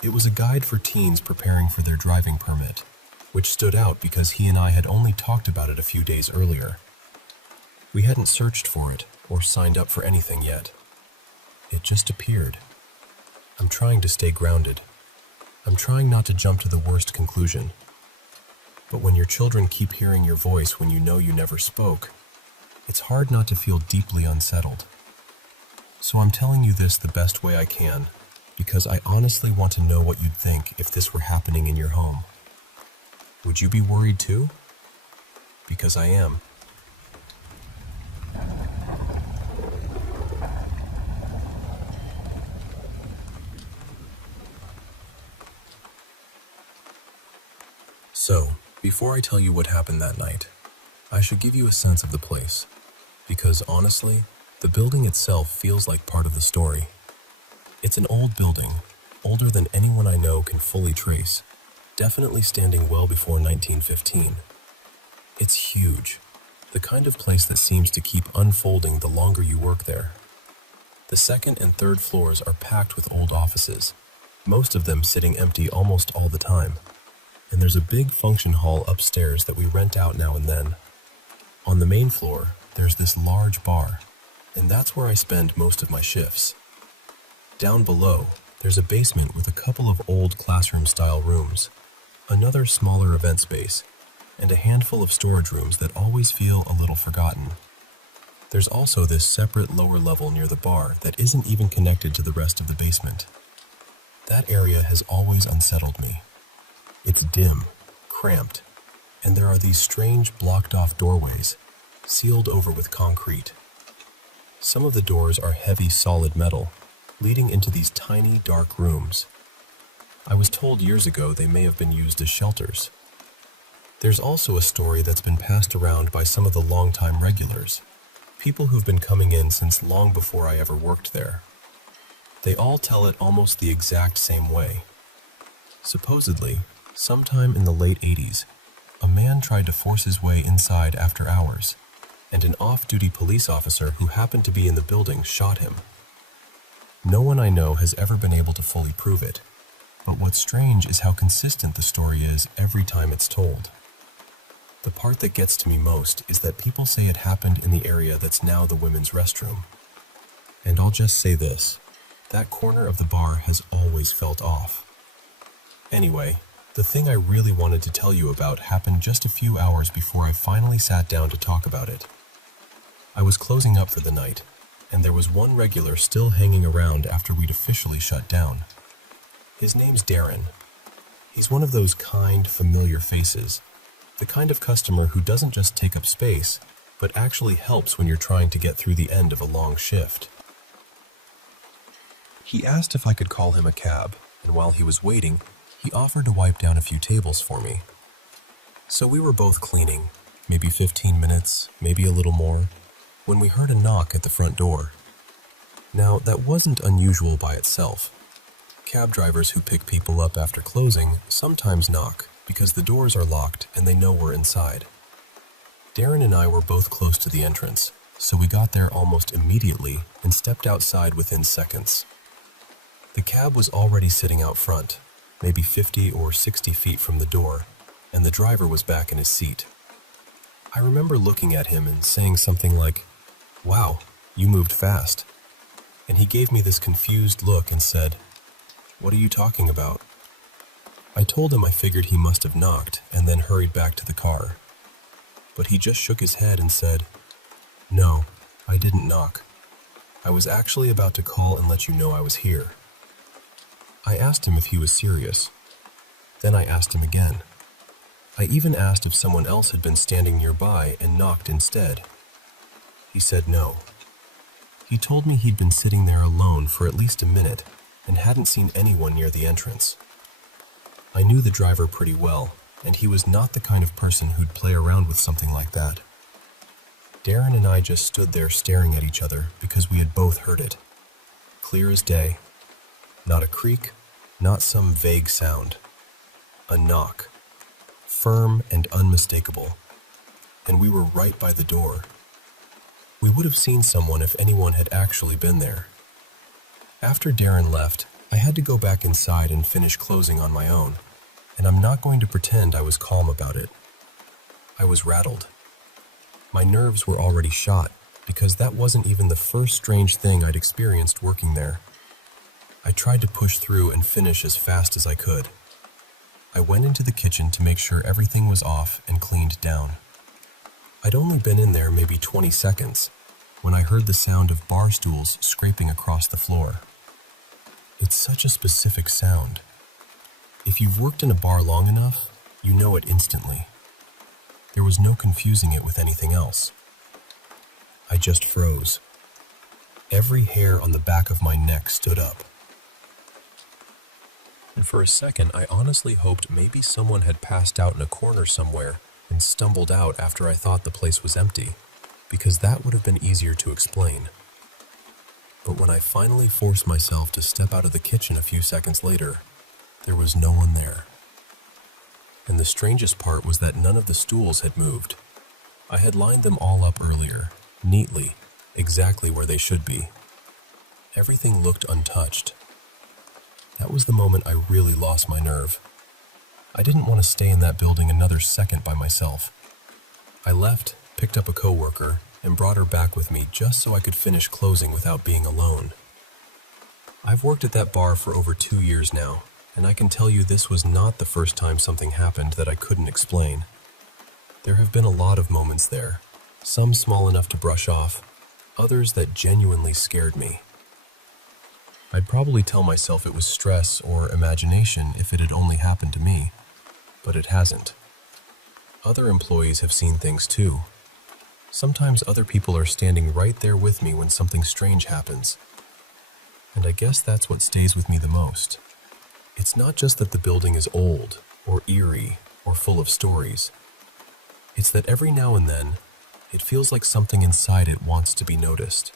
It was a guide for teens preparing for their driving permit, which stood out because he and I had only talked about it a few days earlier. We hadn't searched for it or signed up for anything yet. It just appeared. I'm trying to stay grounded. I'm trying not to jump to the worst conclusion. But when your children keep hearing your voice when you know you never spoke, it's hard not to feel deeply unsettled. So I'm telling you this the best way I can, because I honestly want to know what you'd think if this were happening in your home. Would you be worried too? Because I am. So, before I tell you what happened that night, I should give you a sense of the place, because honestly, the building itself feels like part of the story. It's an old building, older than anyone I know can fully trace, definitely standing well before 1915. It's huge, the kind of place that seems to keep unfolding the longer you work there. The second and third floors are packed with old offices, most of them sitting empty almost all the time. And there's a big function hall upstairs that we rent out now and then. On the main floor, there's this large bar, and that's where I spend most of my shifts. Down below, there's a basement with a couple of old classroom-style rooms, another smaller event space, and a handful of storage rooms that always feel a little forgotten. There's also this separate lower level near the bar that isn't even connected to the rest of the basement. That area has always unsettled me. It's dim, cramped, and there are these strange blocked-off doorways, sealed over with concrete. Some of the doors are heavy solid metal, leading into these tiny, dark rooms. I was told years ago they may have been used as shelters. There's also a story that's been passed around by some of the longtime regulars, people who've been coming in since long before I ever worked there. They all tell it almost the exact same way. Supposedly, sometime in the late 80s, a man tried to force his way inside after hours, and an off-duty police officer who happened to be in the building shot him. No one I know has ever been able to fully prove it, but what's strange is how consistent the story is every time it's told. The part that gets to me most is that people say it happened in the area that's now the women's restroom. And I'll just say this, that corner of the bar has always felt off. Anyway, the thing I really wanted to tell you about happened just a few hours before I finally sat down to talk about it. I was closing up for the night, and there was one regular still hanging around after we'd officially shut down. His name's Darren. He's one of those kind, familiar faces, the kind of customer who doesn't just take up space, but actually helps when you're trying to get through the end of a long shift. He asked if I could call him a cab, and while he was waiting, he offered to wipe down a few tables for me. So we were both cleaning, maybe 15 minutes, maybe a little more, when we heard a knock at the front door. Now, that wasn't unusual by itself. Cab drivers who pick people up after closing sometimes knock because the doors are locked and they know we're inside. Darren and I were both close to the entrance, so we got there almost immediately and stepped outside within seconds. The cab was already sitting out front, maybe 50 or 60 feet from the door, and the driver was back in his seat. I remember looking at him and saying something like, "Wow, you moved fast." And he gave me this confused look and said, "What are you talking about?" I told him I figured he must have knocked and then hurried back to the car. But he just shook his head and said, "No, I didn't knock. I was actually about to call and let you know I was here." I asked him if he was serious. Then I asked him again. I even asked if someone else had been standing nearby and knocked instead. He said no. He told me he'd been sitting there alone for at least a minute and hadn't seen anyone near the entrance. I knew the driver pretty well, and he was not the kind of person who'd play around with something like that. Darren and I just stood there staring at each other because we had both heard it. Clear as day. Not a creak, not some vague sound. A knock. Firm and unmistakable. And we were right by the door. We would have seen someone if anyone had actually been there. After Darren left, I had to go back inside and finish closing on my own, and I'm not going to pretend I was calm about it. I was rattled. My nerves were already shot because that wasn't even the first strange thing I'd experienced working there. I tried to push through and finish as fast as I could. I went into the kitchen to make sure everything was off and cleaned down. I'd only been in there maybe 20 seconds when I heard the sound of bar stools scraping across the floor. It's such a specific sound. If you've worked in a bar long enough, you know it instantly. There was no confusing it with anything else. I just froze. Every hair on the back of my neck stood up. And for a second, I honestly hoped maybe someone had passed out in a corner somewhere and stumbled out after I thought the place was empty, because that would have been easier to explain. But when I finally forced myself to step out of the kitchen a few seconds later, there was no one there. And the strangest part was that none of the stools had moved. I had lined them all up earlier, neatly, exactly where they should be. Everything looked untouched. That was the moment I really lost my nerve. I didn't want to stay in that building another second by myself. I left, picked up a coworker, and brought her back with me just so I could finish closing without being alone. I've worked at that bar for over 2 years now, and I can tell you this was not the first time something happened that I couldn't explain. There have been a lot of moments there, some small enough to brush off, others that genuinely scared me. I'd probably tell myself it was stress or imagination if it had only happened to me, but it hasn't. Other employees have seen things too. Sometimes other people are standing right there with me when something strange happens. And I guess that's what stays with me the most. It's not just that the building is old, or eerie, or full of stories. It's that every now and then, it feels like something inside it wants to be noticed.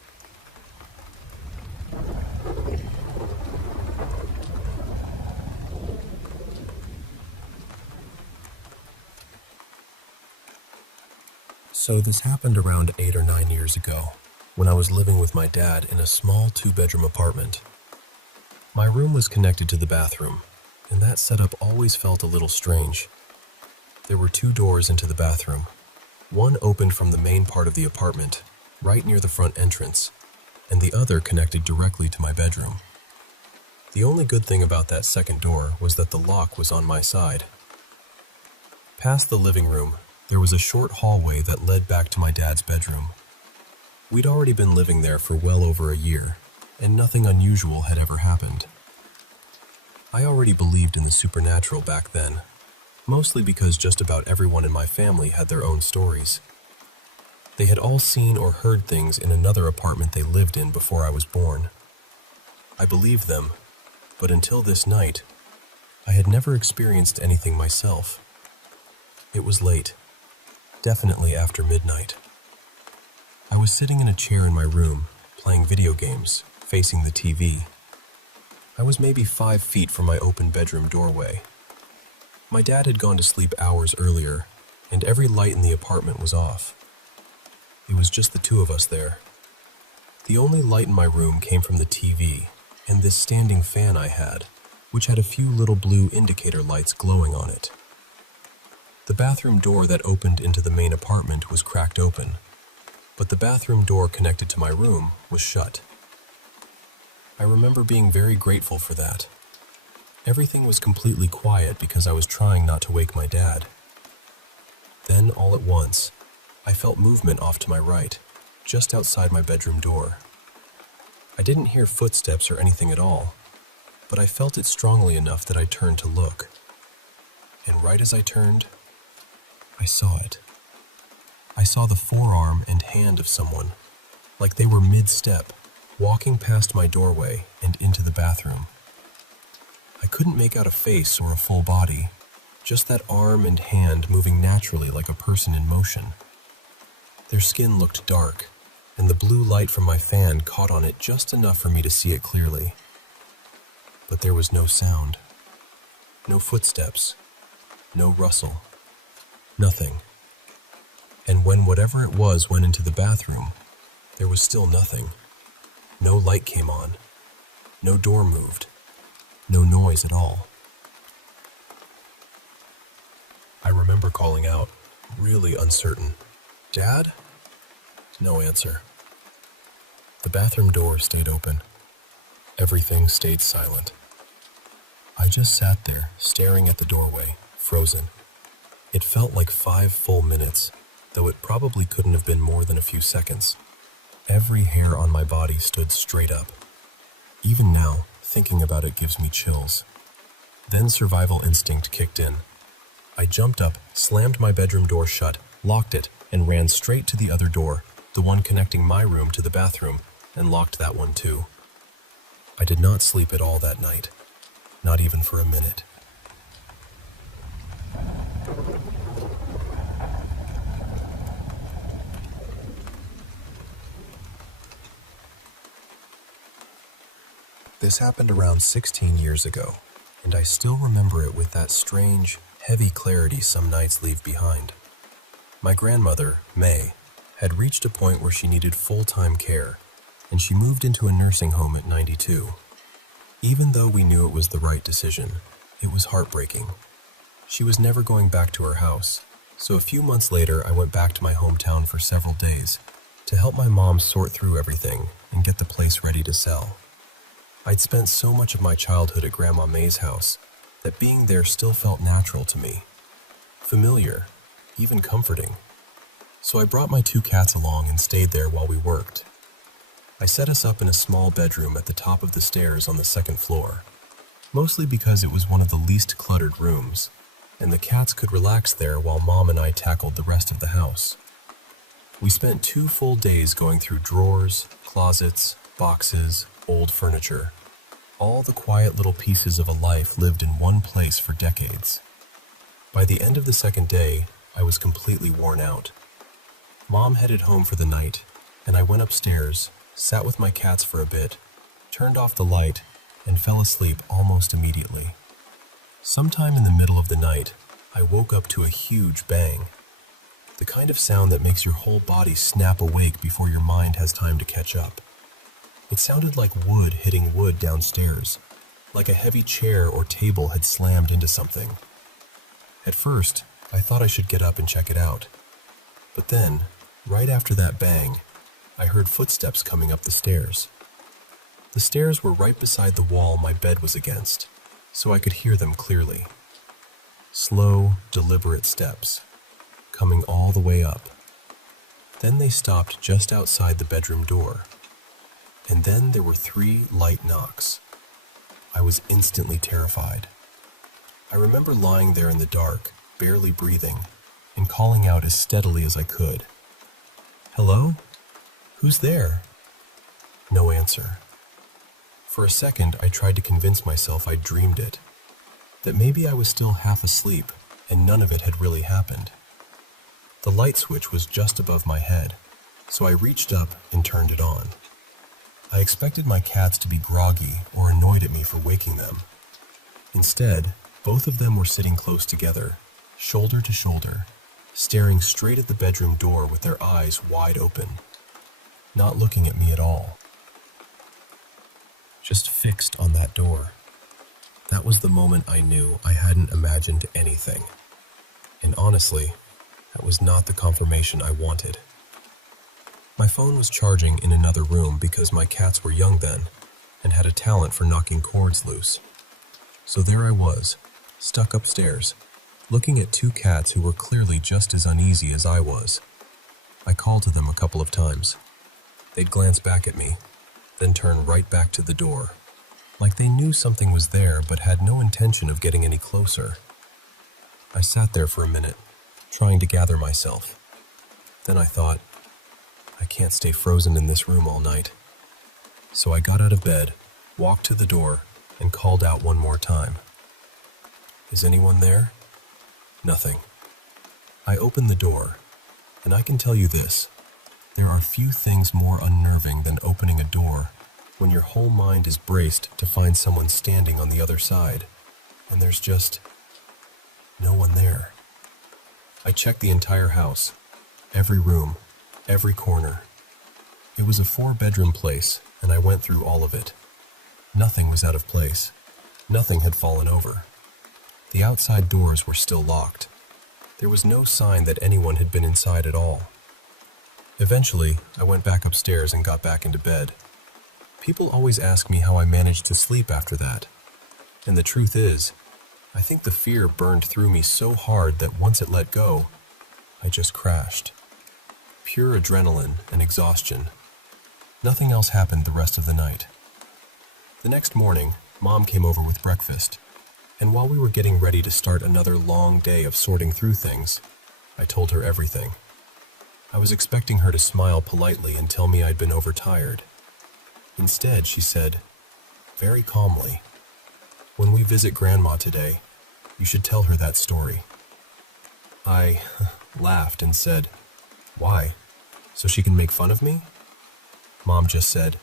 So this happened around 8 or 9 years ago, when I was living with my dad in a small 2-bedroom apartment. My room was connected to the bathroom, and that setup always felt a little strange. There were 2 doors into the bathroom. One opened from the main part of the apartment, right near the front entrance, and the other connected directly to my bedroom. The only good thing about that second door was that the lock was on my side. Past the living room, there was a short hallway that led back to my dad's bedroom. We'd already been living there for well over a year, and nothing unusual had ever happened. I already believed in the supernatural back then, mostly because just about everyone in my family had their own stories. They had all seen or heard things in another apartment they lived in before I was born. I believed them, but until this night, I had never experienced anything myself. It was late. Definitely after midnight. I was sitting in a chair in my room, playing video games, facing the TV. I was maybe 5 feet from my open bedroom doorway. My dad had gone to sleep hours earlier, and every light in the apartment was off. It was just the 2 of us there. The only light in my room came from the TV and this standing fan I had, which had a few little blue indicator lights glowing on it. The bathroom door that opened into the main apartment was cracked open, but the bathroom door connected to my room was shut. I remember being very grateful for that. Everything was completely quiet because I was trying not to wake my dad. Then, all at once, I felt movement off to my right, just outside my bedroom door. I didn't hear footsteps or anything at all, but I felt it strongly enough that I turned to look. And right as I turned, I saw it. I saw the forearm and hand of someone, like they were mid-step, walking past my doorway and into the bathroom. I couldn't make out a face or a full body, just that arm and hand moving naturally like a person in motion. Their skin looked dark, and the blue light from my fan caught on it just enough for me to see it clearly. But there was no sound, no footsteps, no rustle. Nothing. And when whatever it was went into the bathroom, there was still nothing. No light came on. No door moved. No noise at all. I remember calling out, really uncertain, "Dad?" No answer. The bathroom door stayed open. Everything stayed silent. I just sat there, staring at the doorway, frozen. It felt like 5 full minutes, though it probably couldn't have been more than a few seconds. Every hair on my body stood straight up. Even now, thinking about it gives me chills. Then survival instinct kicked in. I jumped up, slammed my bedroom door shut, locked it, and ran straight to the other door, the one connecting my room to the bathroom, and locked that one too. I did not sleep at all that night, not even for a minute. This happened around 16 years ago, and I still remember it with that strange, heavy clarity some nights leave behind. My grandmother, May, had reached a point where she needed full-time care, and she moved into a nursing home at 92. Even though we knew it was the right decision, it was heartbreaking. She was never going back to her house, so a few months later I went back to my hometown for several days to help my mom sort through everything and get the place ready to sell. I'd spent so much of my childhood at Grandma May's house that being there still felt natural to me. Familiar, even comforting. So I brought my 2 cats along and stayed there while we worked. I set us up in a small bedroom at the top of the stairs on the 2nd floor, mostly because it was one of the least cluttered rooms, and the cats could relax there while Mom and I tackled the rest of the house. We spent 2 full days going through drawers, closets, boxes, old furniture. All the quiet little pieces of a life lived in one place for decades. By the end of the 2nd day, I was completely worn out. Mom headed home for the night, and I went upstairs, sat with my cats for a bit, turned off the light, and fell asleep almost immediately. Sometime in the middle of the night, I woke up to a huge bang. The kind of sound that makes your whole body snap awake before your mind has time to catch up. It sounded like wood hitting wood downstairs, like a heavy chair or table had slammed into something. At first, I thought I should get up and check it out. But then, right after that bang, I heard footsteps coming up the stairs. The stairs were right beside the wall my bed was against, so I could hear them clearly. Slow, deliberate steps, coming all the way up. Then they stopped just outside the bedroom door. And then there were 3 light knocks. I was instantly terrified. I remember lying there in the dark, barely breathing, and calling out as steadily as I could. "Hello? Who's there?" No answer. For a second, I tried to convince myself I'd dreamed it, that maybe I was still half asleep and none of it had really happened. The light switch was just above my head, so I reached up and turned it on. I expected my cats to be groggy or annoyed at me for waking them. Instead, both of them were sitting close together, shoulder to shoulder, staring straight at the bedroom door with their eyes wide open, not looking at me at all. Just fixed on that door. That was the moment I knew I hadn't imagined anything. And honestly, that was not the confirmation I wanted. My phone was charging in another room because my cats were young then and had a talent for knocking cords loose. So there I was, stuck upstairs, looking at 2 cats who were clearly just as uneasy as I was. I called to them a couple of times. They'd glance back at me, then turn right back to the door, like they knew something was there but had no intention of getting any closer. I sat there for a minute, trying to gather myself. Then I thought, I can't stay frozen in this room all night. So I got out of bed, walked to the door, and called out one more time. "Is anyone there?" Nothing. I opened the door, and I can tell you this, there are few things more unnerving than opening a door when your whole mind is braced to find someone standing on the other side, and there's just no one there. I checked the entire house, every room, every corner. It was a 4-bedroom place, and I went through all of it. Nothing was out of place. Nothing had fallen over. The outside doors were still locked. There was no sign that anyone had been inside at all. Eventually, I went back upstairs and got back into bed. People always ask me how I managed to sleep after that. And the truth is, I think the fear burned through me so hard that once it let go, I just crashed. Pure adrenaline and exhaustion. Nothing else happened the rest of the night. The next morning, Mom came over with breakfast, and while we were getting ready to start another long day of sorting through things, I told her everything. I was expecting her to smile politely and tell me I'd been overtired. Instead, she said, very calmly, "When we visit Grandma today, you should tell her that story." I laughed and said, "Why? So she can make fun of me?" Mom just said,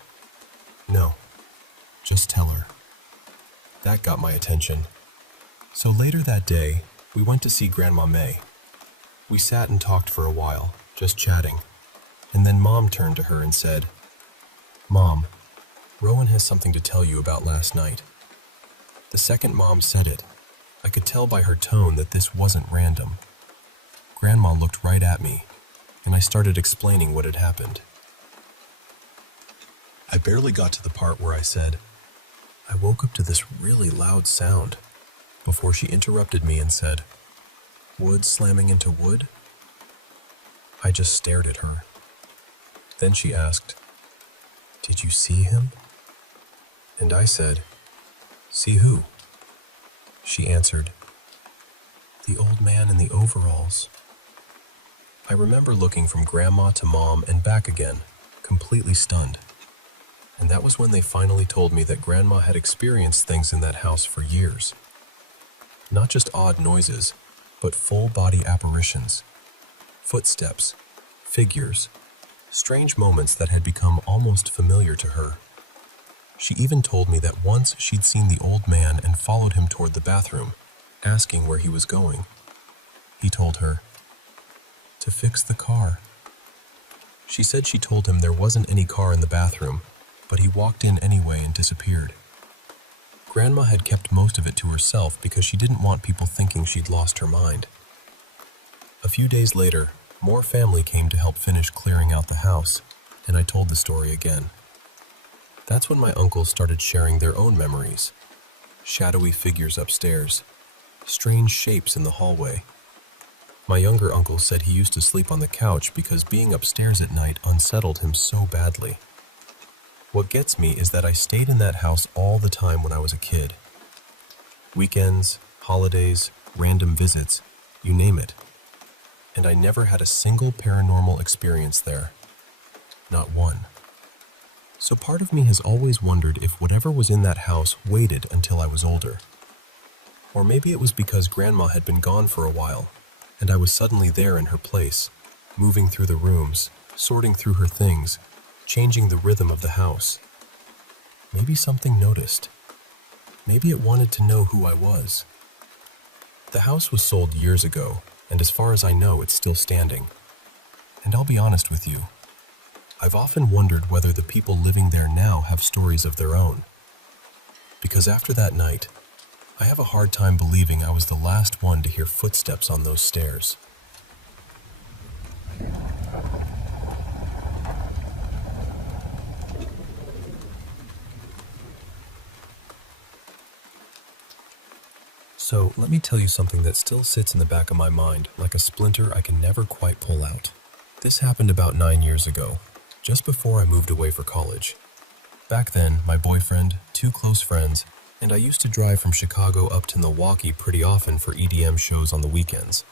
"No, just tell her." That got my attention. So later that day, we went to see Grandma May. We sat and talked for a while, just chatting, and then Mom turned to her and said, "Mom, Rowan has something to tell you about last night." The second Mom said it, I could tell by her tone that this wasn't random. Grandma looked right at me, and I started explaining what had happened. I barely got to the part where I said, "I woke up to this really loud sound," before she interrupted me and said, "Wood slamming into wood?" I just stared at her. Then she asked, "Did you see him?" And I said, "See who?" She answered, "The old man in the overalls." I remember looking from Grandma to Mom and back again, completely stunned. And that was when they finally told me that Grandma had experienced things in that house for years. Not just odd noises, but full-body apparitions. Footsteps, figures, strange moments that had become almost familiar to her. She even told me that once she'd seen the old man and followed him toward the bathroom, asking where he was going. He told her, "To fix the car." She said she told him there wasn't any car in the bathroom, but he walked in anyway and disappeared. Grandma had kept most of it to herself because she didn't want people thinking she'd lost her mind. A few days later, more family came to help finish clearing out the house, and I told the story again. That's when my uncles started sharing their own memories. Shadowy figures upstairs, strange shapes in the hallway. My younger uncle said he used to sleep on the couch because being upstairs at night unsettled him so badly. What gets me is that I stayed in that house all the time when I was a kid. Weekends, holidays, random visits, you name it. And I never had a single paranormal experience there. Not one. So part of me has always wondered if whatever was in that house waited until I was older. Or maybe it was because Grandma had been gone for a while, and I was suddenly there in her place, moving through the rooms, sorting through her things, changing the rhythm of the house. Maybe something noticed. Maybe it wanted to know who I was. The house was sold years ago, and as far as I know, it's still standing. And I'll be honest with you, I've often wondered whether the people living there now have stories of their own. Because after that night, I have a hard time believing I was the last one to hear footsteps on those stairs. So let me tell you something that still sits in the back of my mind like a splinter I can never quite pull out. This happened about 9 years ago, just before I moved away for college. Back then, my boyfriend, 2 close friends, and I used to drive from Chicago up to Milwaukee pretty often for EDM shows on the weekends.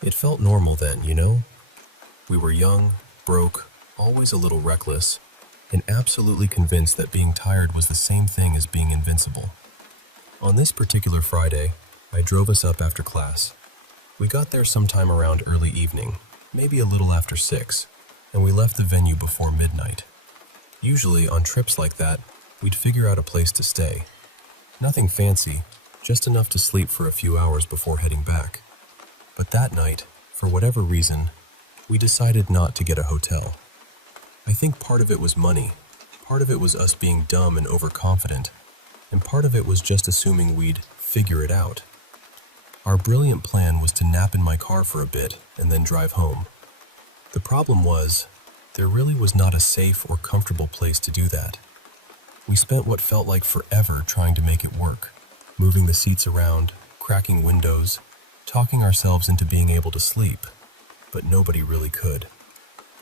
It felt normal then, you know? We were young, broke, always a little reckless, and absolutely convinced that being tired was the same thing as being invincible. On this particular Friday, I drove us up after class. We got there sometime around early evening, maybe a little after 6, and we left the venue before midnight. Usually, on trips like that, we'd figure out a place to stay. Nothing fancy, just enough to sleep for a few hours before heading back. But that night, for whatever reason, we decided not to get a hotel. I think part of it was money, part of it was us being dumb and overconfident, and part of it was just assuming we'd figure it out. Our brilliant plan was to nap in my car for a bit and then drive home. The problem was, There really was not a safe or comfortable place to do that. We spent what felt like forever trying to make it work, moving the seats around, cracking windows, talking ourselves into being able to sleep, but nobody really could.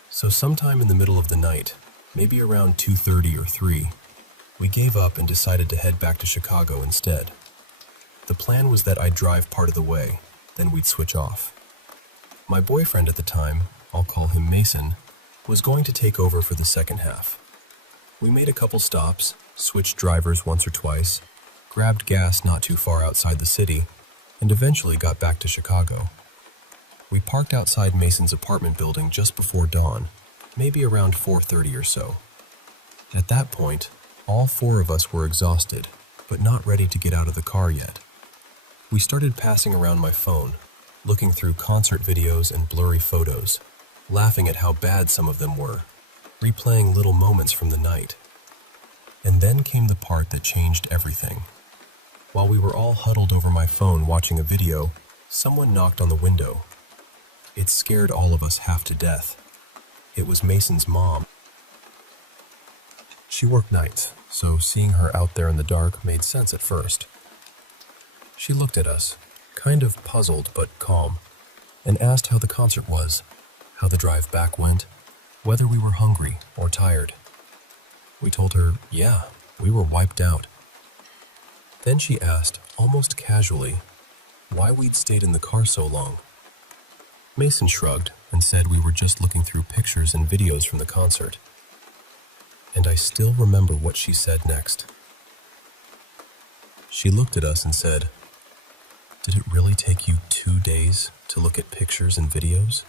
So sometime in the middle of the night, maybe around 2:30 or 3, we gave up and decided to head back to Chicago instead. The plan was that I'd drive part of the way, then we'd switch off. My boyfriend at the time, I'll call him Mason, was going to take over for the second half. We made a couple stops, switched drivers once or twice, grabbed gas not too far outside the city, and eventually got back to Chicago. We parked outside Mason's apartment building just before dawn, maybe around 4:30 or so. At that point, all four of us were exhausted, but not ready to get out of the car yet. We started passing around my phone, looking through concert videos and blurry photos, laughing at how bad some of them were, replaying little moments from the night. And then came the part that changed everything. While we were all huddled over my phone watching a video, someone knocked on the window. It scared all of us half to death. It was Mason's mom. She worked nights, so seeing her out there in the dark made sense at first. She looked at us, kind of puzzled but calm, and asked how the concert was, how the drive back went, whether we were hungry or tired. We told her, yeah, we were wiped out. Then she asked, almost casually, why we'd stayed in the car so long. Mason shrugged and said we were just looking through pictures and videos from the concert. And I still remember what she said next. She looked at us and said, "Did it really take you 2 days to look at pictures and videos?"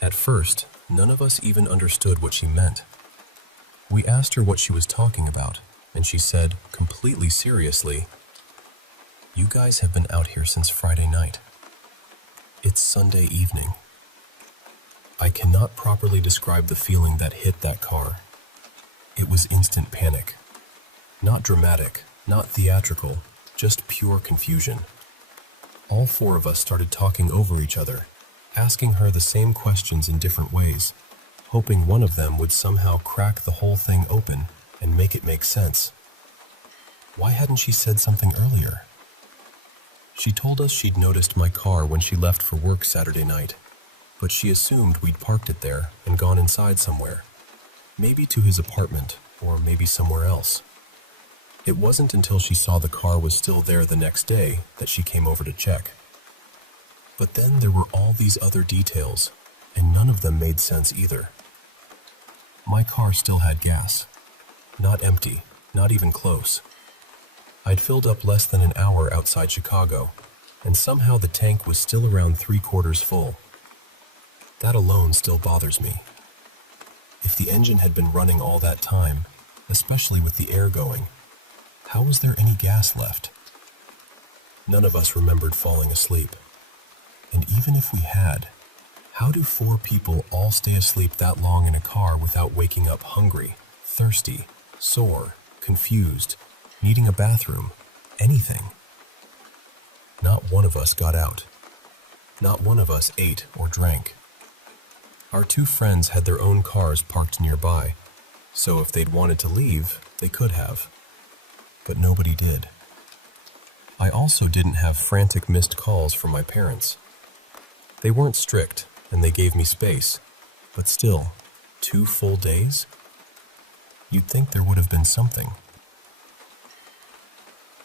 At first, none of us even understood what she meant. We asked her what she was talking about, and she said, completely seriously, "You guys have been out here since Friday night. It's Sunday evening." I cannot properly describe the feeling that hit that car. It was instant panic. Not dramatic, not theatrical, just pure confusion. All four of us started talking over each other, asking her the same questions in different ways, hoping one of them would somehow crack the whole thing open and make it make sense. Why hadn't she said something earlier? She told us she'd noticed my car when she left for work Saturday night, but she assumed we'd parked it there and gone inside somewhere, maybe to his apartment or maybe somewhere else. It wasn't until she saw the car was still there the next day that she came over to check. But then there were all these other details, and none of them made sense either. My car still had gas. Not empty, not even close. I'd filled up less than an hour outside Chicago, and somehow the tank was still around 3/4 full. That alone still bothers me. If the engine had been running all that time, especially with the air going, how was there any gas left? None of us remembered falling asleep. And even if we had, how do 4 people all stay asleep that long in a car without waking up hungry, thirsty, sore, confused, needing a bathroom, anything? Not one of us got out. Not one of us ate or drank. Our 2 friends had their own cars parked nearby, so if they'd wanted to leave, they could have. But nobody did. I also didn't have frantic missed calls from my parents. They weren't strict, and they gave me space, but still, 2 full days? You'd think there would have been something.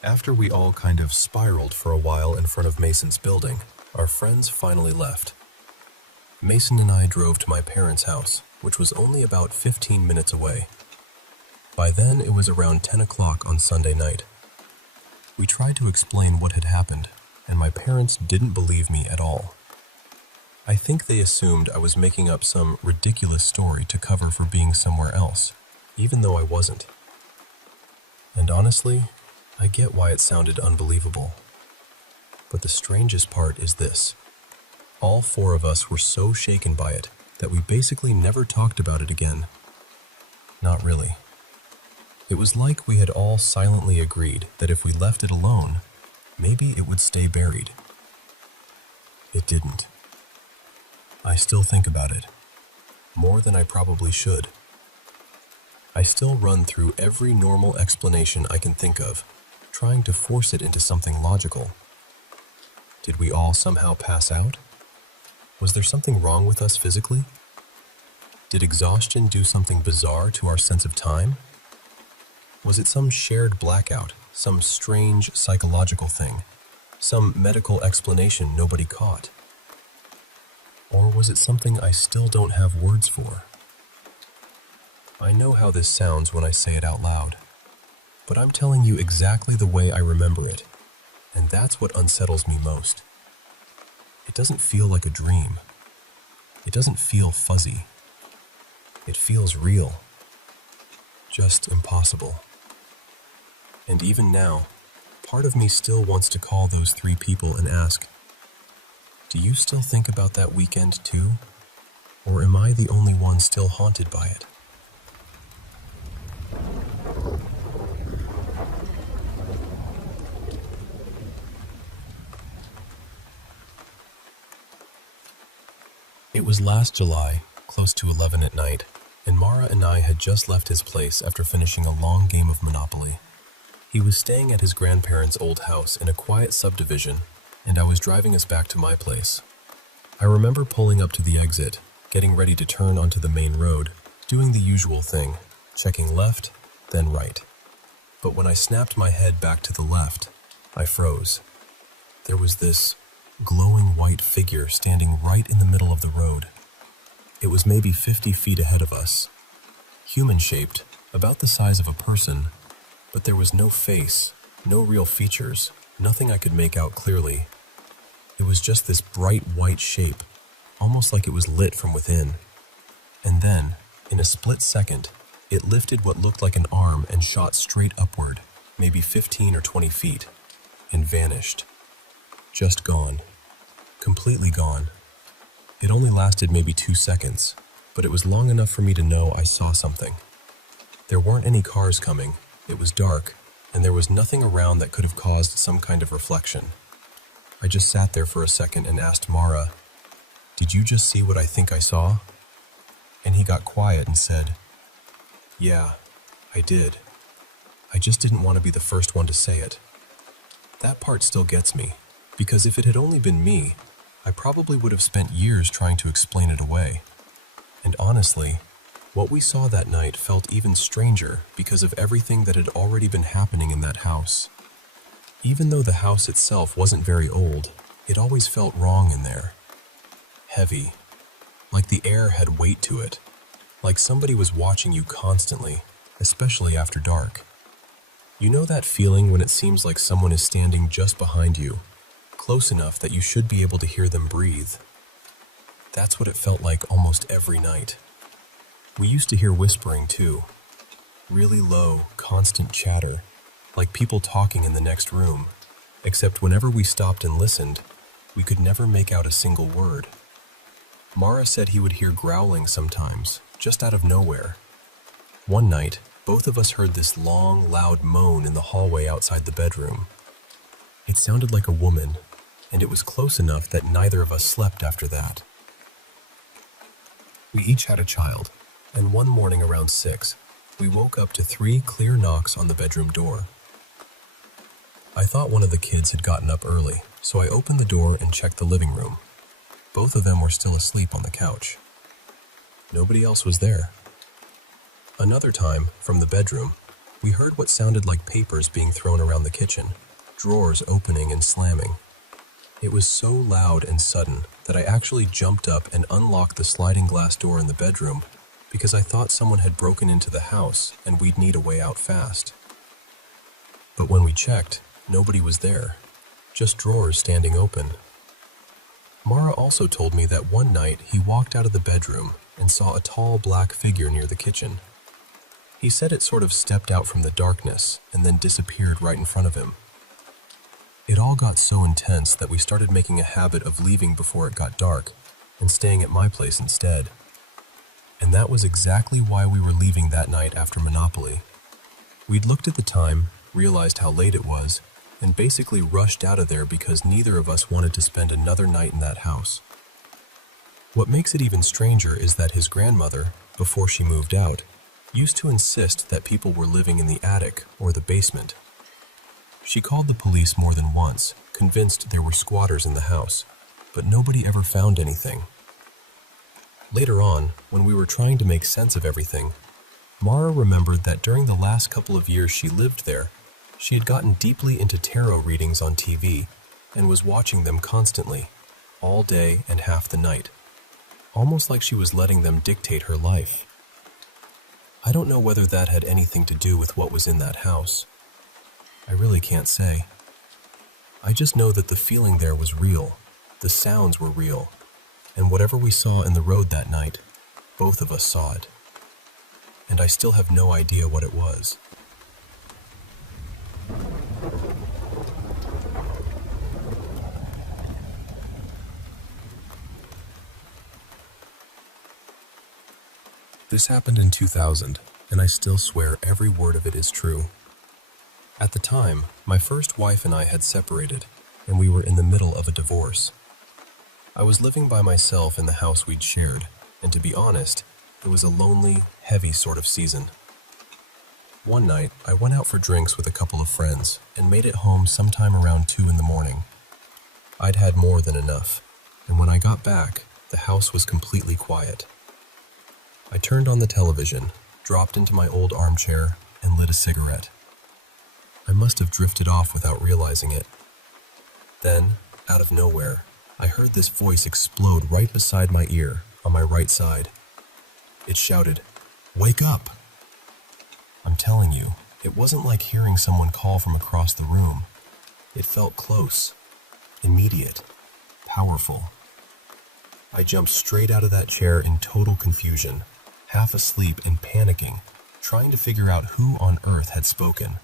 After we all kind of spiraled for a while in front of Mason's building, our friends finally left. Mason and I drove to my parents' house, which was only about 15 minutes away. By then, it was around 10 o'clock on Sunday night. We tried to explain what had happened, and my parents didn't believe me at all. I think they assumed I was making up some ridiculous story to cover for being somewhere else, even though I wasn't. And honestly, I get why it sounded unbelievable. But the strangest part is this. All 4 of us were so shaken by it that we basically never talked about it again. Not really. It was like we had all silently agreed that if we left it alone, maybe it would stay buried. It didn't. I still think about it, more than I probably should. I still run through every normal explanation I can think of, trying to force it into something logical. Did we all somehow pass out? Was there something wrong with us physically? Did exhaustion do something bizarre to our sense of time? Was it some shared blackout, some strange psychological thing, some medical explanation nobody caught? Or was it something I still don't have words for? I know how this sounds when I say it out loud, but I'm telling you exactly the way I remember it, and that's what unsettles me most. It doesn't feel like a dream. It doesn't feel fuzzy. It feels real. Just impossible. And even now, part of me still wants to call those 3 people and ask, do you still think about that weekend too? Or am I the only one still haunted by it? It was last July, close to 11 at night, and Mara and I had just left his place after finishing a long game of Monopoly. He was staying at his grandparents' old house in a quiet subdivision, and I was driving us back to my place. I remember pulling up to the exit, getting ready to turn onto the main road, doing the usual thing, checking left, then right. But when I snapped my head back to the left, I froze. There was this glowing white figure standing right in the middle of the road. It was maybe 50 feet ahead of us. Human-shaped, about the size of a person, but there was no face, no real features, nothing I could make out clearly. It was just this bright white shape, almost like it was lit from within. And then, in a split second, it lifted what looked like an arm and shot straight upward, maybe 15 or 20 feet, and vanished. Just gone. Completely gone. It only lasted maybe 2 seconds, but it was long enough for me to know I saw something. There weren't any cars coming, it was dark, and there was nothing around that could have caused some kind of reflection. I just sat there for a second and asked Mara, "Did you just see what I think I saw?" And he got quiet and said, "Yeah, I did. I just didn't want to be the first one to say it." That part still gets me, because if it had only been me, I probably would have spent years trying to explain it away. And honestly, what we saw that night felt even stranger because of everything that had already been happening in that house. Even though the house itself wasn't very old, it always felt wrong in there. Heavy, like the air had weight to it, like somebody was watching you constantly, especially after dark. You know that feeling when it seems like someone is standing just behind you, close enough that you should be able to hear them breathe? That's what it felt like almost every night. We used to hear whispering too. Really low, constant chatter, like people talking in the next room, except whenever we stopped and listened, we could never make out a single word. Mara said he would hear growling sometimes, just out of nowhere. One night, both of us heard this long, loud moan in the hallway outside the bedroom. It sounded like a woman, and it was close enough that neither of us slept after that. We each had a child, and one morning around 6, we woke up to 3 clear knocks on the bedroom door. I thought one of the kids had gotten up early, so I opened the door and checked the living room. Both of them were still asleep on the couch. Nobody else was there. Another time, from the bedroom, we heard what sounded like papers being thrown around the kitchen, drawers opening and slamming. It was so loud and sudden that I actually jumped up and unlocked the sliding glass door in the bedroom because I thought someone had broken into the house and we'd need a way out fast. But when we checked, nobody was there, just drawers standing open. Mara also told me that one night he walked out of the bedroom and saw a tall black figure near the kitchen. He said it sort of stepped out from the darkness and then disappeared right in front of him. It all got so intense that we started making a habit of leaving before it got dark and staying at my place instead. And that was exactly why we were leaving that night after Monopoly. We'd looked at the time, realized how late it was, and basically rushed out of there because neither of us wanted to spend another night in that house. What makes it even stranger is that his grandmother, before she moved out, used to insist that people were living in the attic or the basement. She called the police more than once, convinced there were squatters in the house, but nobody ever found anything. Later on, when we were trying to make sense of everything, Mara remembered that during the last couple of years she lived there, she had gotten deeply into tarot readings on TV and was watching them constantly, all day and half the night, almost like she was letting them dictate her life. I don't know whether that had anything to do with what was in that house. I really can't say. I just know that the feeling there was real, the sounds were real, and whatever we saw in the road that night, both of us saw it. And I still have no idea what it was. This happened in 2000, and I still swear every word of it is true. At the time, my first wife and I had separated, and we were in the middle of a divorce. I was living by myself in the house we'd shared, and to be honest, it was a lonely, heavy sort of season. One night, I went out for drinks with a couple of friends and made it home sometime around 2 in the morning. I'd had more than enough, and when I got back, the house was completely quiet. I turned on the television, dropped into my old armchair, and lit a cigarette. I must have drifted off without realizing it. Then, out of nowhere, I heard this voice explode right beside my ear, on my right side. It shouted, "Wake up!" I'm telling you, it wasn't like hearing someone call from across the room. It felt close, immediate, powerful. I jumped straight out of that chair in total confusion, half asleep and panicking, trying to figure out who on earth had spoken.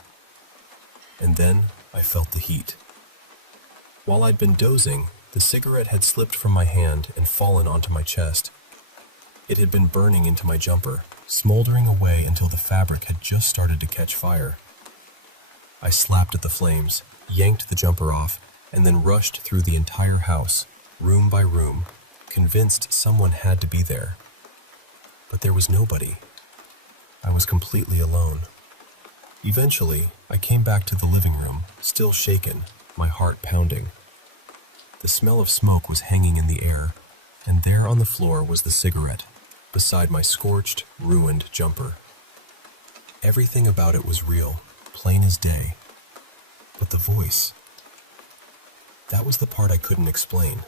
And then I felt the heat. While I'd been dozing, the cigarette had slipped from my hand and fallen onto my chest. It had been burning into my jumper, smoldering away until the fabric had just started to catch fire. I slapped at the flames, yanked the jumper off, and then rushed through the entire house, room by room, convinced someone had to be there. But there was nobody. I was completely alone. Eventually, I came back to the living room, still shaken, my heart pounding. The smell of smoke was hanging in the air, and there on the floor was the cigarette, beside my scorched, ruined jumper. Everything about it was real, plain as day. But the voice, that was the part I couldn't explain.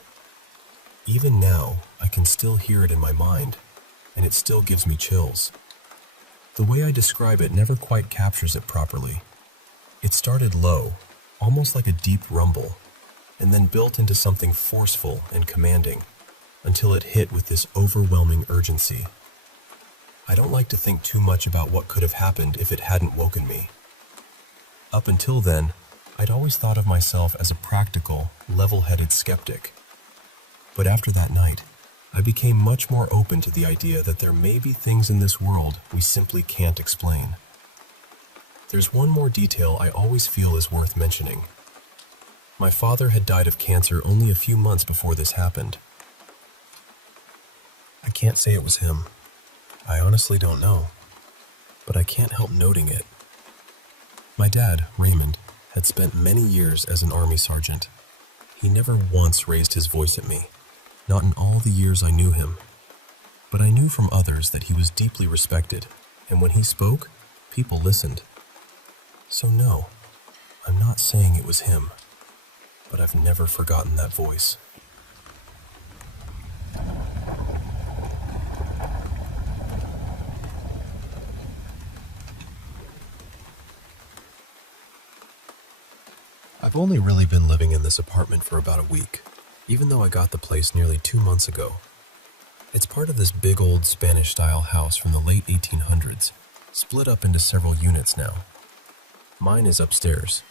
Even now, I can still hear it in my mind, and it still gives me chills. The way I describe it never quite captures it properly. It started low, almost like a deep rumble, and then built into something forceful and commanding, until it hit with this overwhelming urgency. I don't like to think too much about what could have happened if it hadn't woken me. Up until then, I'd always thought of myself as a practical, level-headed skeptic. But after that night, I became much more open to the idea that there may be things in this world we simply can't explain. There's one more detail I always feel is worth mentioning. My father had died of cancer only a few months before this happened. I can't say it was him. I honestly don't know, but I can't help noting it. My dad, Raymond, had spent many years as an army sergeant. He never once raised his voice at me, not in all the years I knew him. But I knew from others that he was deeply respected, and when he spoke, people listened. So no, I'm not saying it was him, but I've never forgotten that voice. I've only really been living in this apartment for about a week, even though I got the place nearly 2 months ago. It's part of this big old Spanish-style house from the late 1800s, split up into several units now. Mine is upstairs.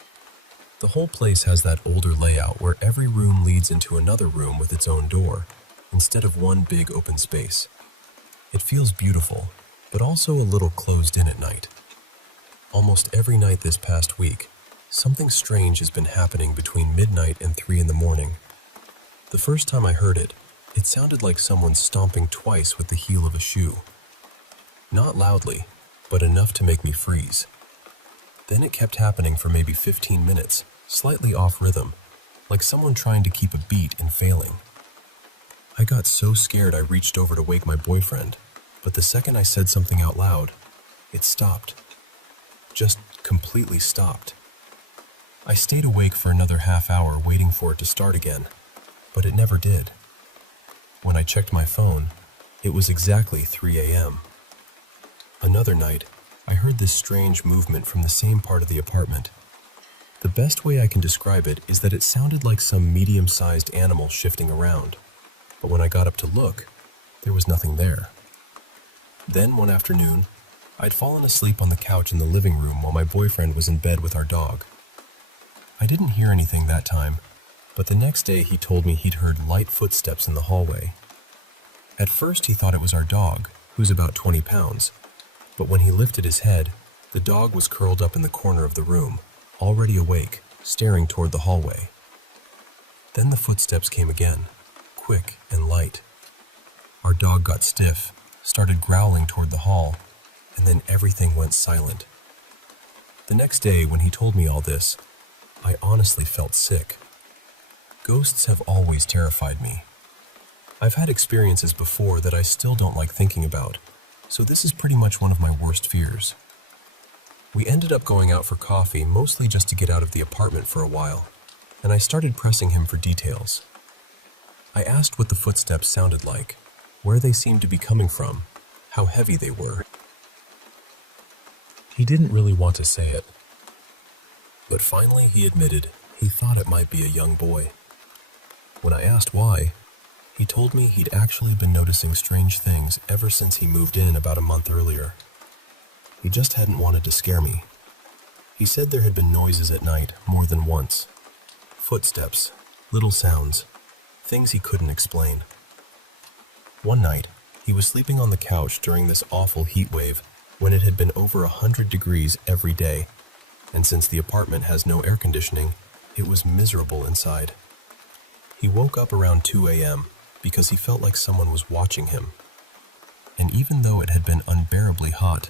The whole place has that older layout where every room leads into another room with its own door, instead of one big open space. It feels beautiful, but also a little closed in at night. Almost every night this past week, something strange has been happening between midnight and 3 in the morning. The first time I heard it, It sounded like someone stomping twice with the heel of a shoe. Not loudly, but enough to make me freeze. Then it kept happening for maybe 15 minutes, slightly off rhythm, like someone trying to keep a beat and failing. I got so scared I reached over to wake my boyfriend, but the second I said something out loud, it stopped. Just completely stopped. I stayed awake for another half hour waiting for it to start again, but it never did. When I checked my phone, it was exactly 3 a.m. Another night, I heard this strange movement from the same part of the apartment. The best way I can describe it is that it sounded like some medium-sized animal shifting around, but when I got up to look, there was nothing there. Then one afternoon, I'd fallen asleep on the couch in the living room while my boyfriend was in bed with our dog. I didn't hear anything that time, but the next day he told me he'd heard light footsteps in the hallway. At first he thought it was our dog, who's about 20 pounds, but when he lifted his head, the dog was curled up in the corner of the room, already awake, staring toward the hallway. Then the footsteps came again, quick and light. Our dog got stiff, started growling toward the hall, and then everything went silent. The next day, when he told me all this, I honestly felt sick. Ghosts have always terrified me. I've had experiences before that I still don't like thinking about, so this is pretty much one of my worst fears. We ended up going out for coffee, mostly just to get out of the apartment for a while, and I started pressing him for details. I asked what the footsteps sounded like, where they seemed to be coming from, how heavy they were. He didn't really want to say it, but finally he admitted he thought it might be a young boy. When I asked why, he told me he'd actually been noticing strange things ever since he moved in about a month earlier. He just hadn't wanted to scare me. He said there had been noises at night more than once. Footsteps, little sounds, things he couldn't explain. One night, he was sleeping on the couch during this awful heat wave when it had been over 100 degrees every day, and since the apartment has no air conditioning, it was miserable inside. He woke up around 2 a.m. because he felt like someone was watching him. And even though it had been unbearably hot,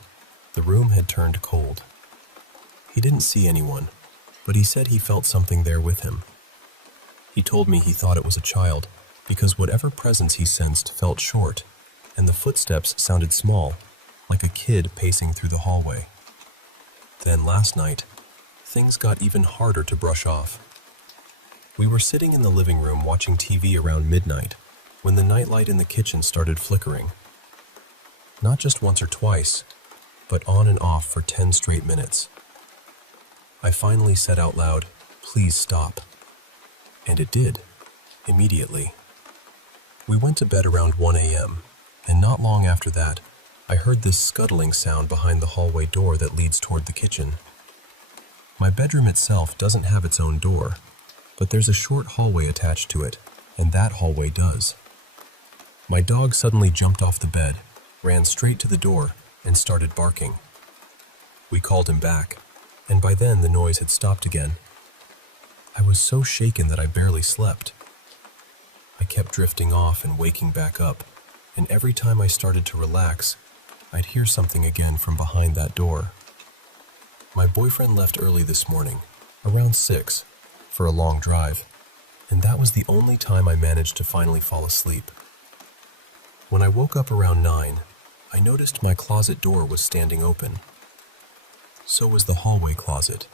the room had turned cold. He didn't see anyone, but he said he felt something there with him. He told me he thought it was a child because whatever presence he sensed felt short, and the footsteps sounded small, like a kid pacing through the hallway. Then last night, things got even harder to brush off. We were sitting in the living room watching TV around midnight when the nightlight in the kitchen started flickering. Not just once or twice, but on and off for 10 straight minutes. I finally said out loud, "Please stop." And it did, immediately. We went to bed around 1 a.m., and not long after that, I heard this scuttling sound behind the hallway door that leads toward the kitchen. My bedroom itself doesn't have its own door, but there's a short hallway attached to it, and that hallway does. My dog suddenly jumped off the bed, ran straight to the door, and started barking. We called him back, and by then the noise had stopped again. I was so shaken that I barely slept. I kept drifting off and waking back up, and every time I started to relax, I'd hear something again from behind that door. My boyfriend left early this morning, around 6, for a long drive, and that was the only time I managed to finally fall asleep. When I woke up around 9, I noticed my closet door was standing open. So was the hallway closet.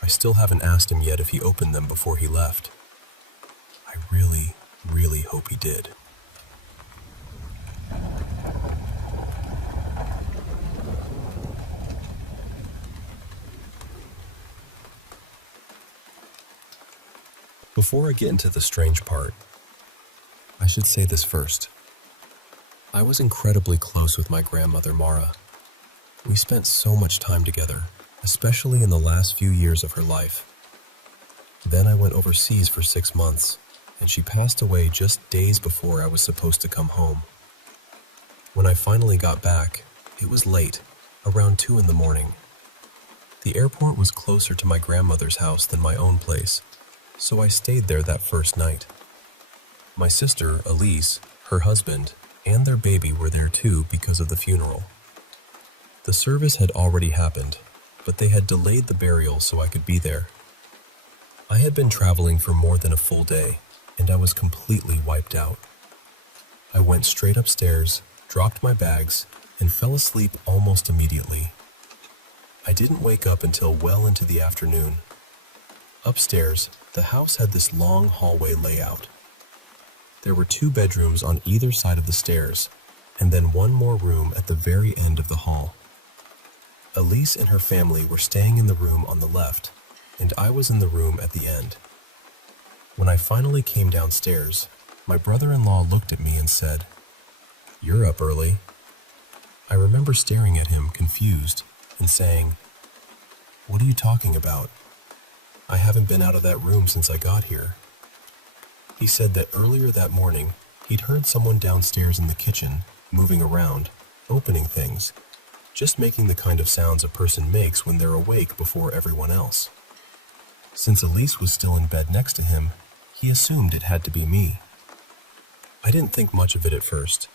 I still haven't asked him yet if he opened them before he left. I really, really hope he did. Before I get into the strange part, I should say this first. I was incredibly close with my grandmother, Mara. We spent so much time together, especially in the last few years of her life. Then I went overseas for 6 months, and she passed away just days before I was supposed to come home. When I finally got back, it was late, around 2 in the morning. The airport was closer to my grandmother's house than my own place, so I stayed there that first night. My sister, Elise, her husband, and their baby were there too because of the funeral. The service had already happened, but they had delayed the burial so I could be there. I had been traveling for more than a full day, and I was completely wiped out. I went straight upstairs, dropped my bags, and fell asleep almost immediately. I didn't wake up until well into the afternoon. Upstairs, the house had this long hallway layout. There were 2 bedrooms on either side of the stairs, and then one more room at the very end of the hall. Elise and her family were staying in the room on the left, and I was in the room at the end. When I finally came downstairs, my brother-in-law looked at me and said, "You're up early." I remember staring at him, confused, and saying, "What are you talking about? I haven't been out of that room since I got here." He said that earlier that morning, he'd heard someone downstairs in the kitchen, moving around, opening things, just making the kind of sounds a person makes when they're awake before everyone else. Since Elise was still in bed next to him, he assumed it had to be me. I didn't think much of it at first.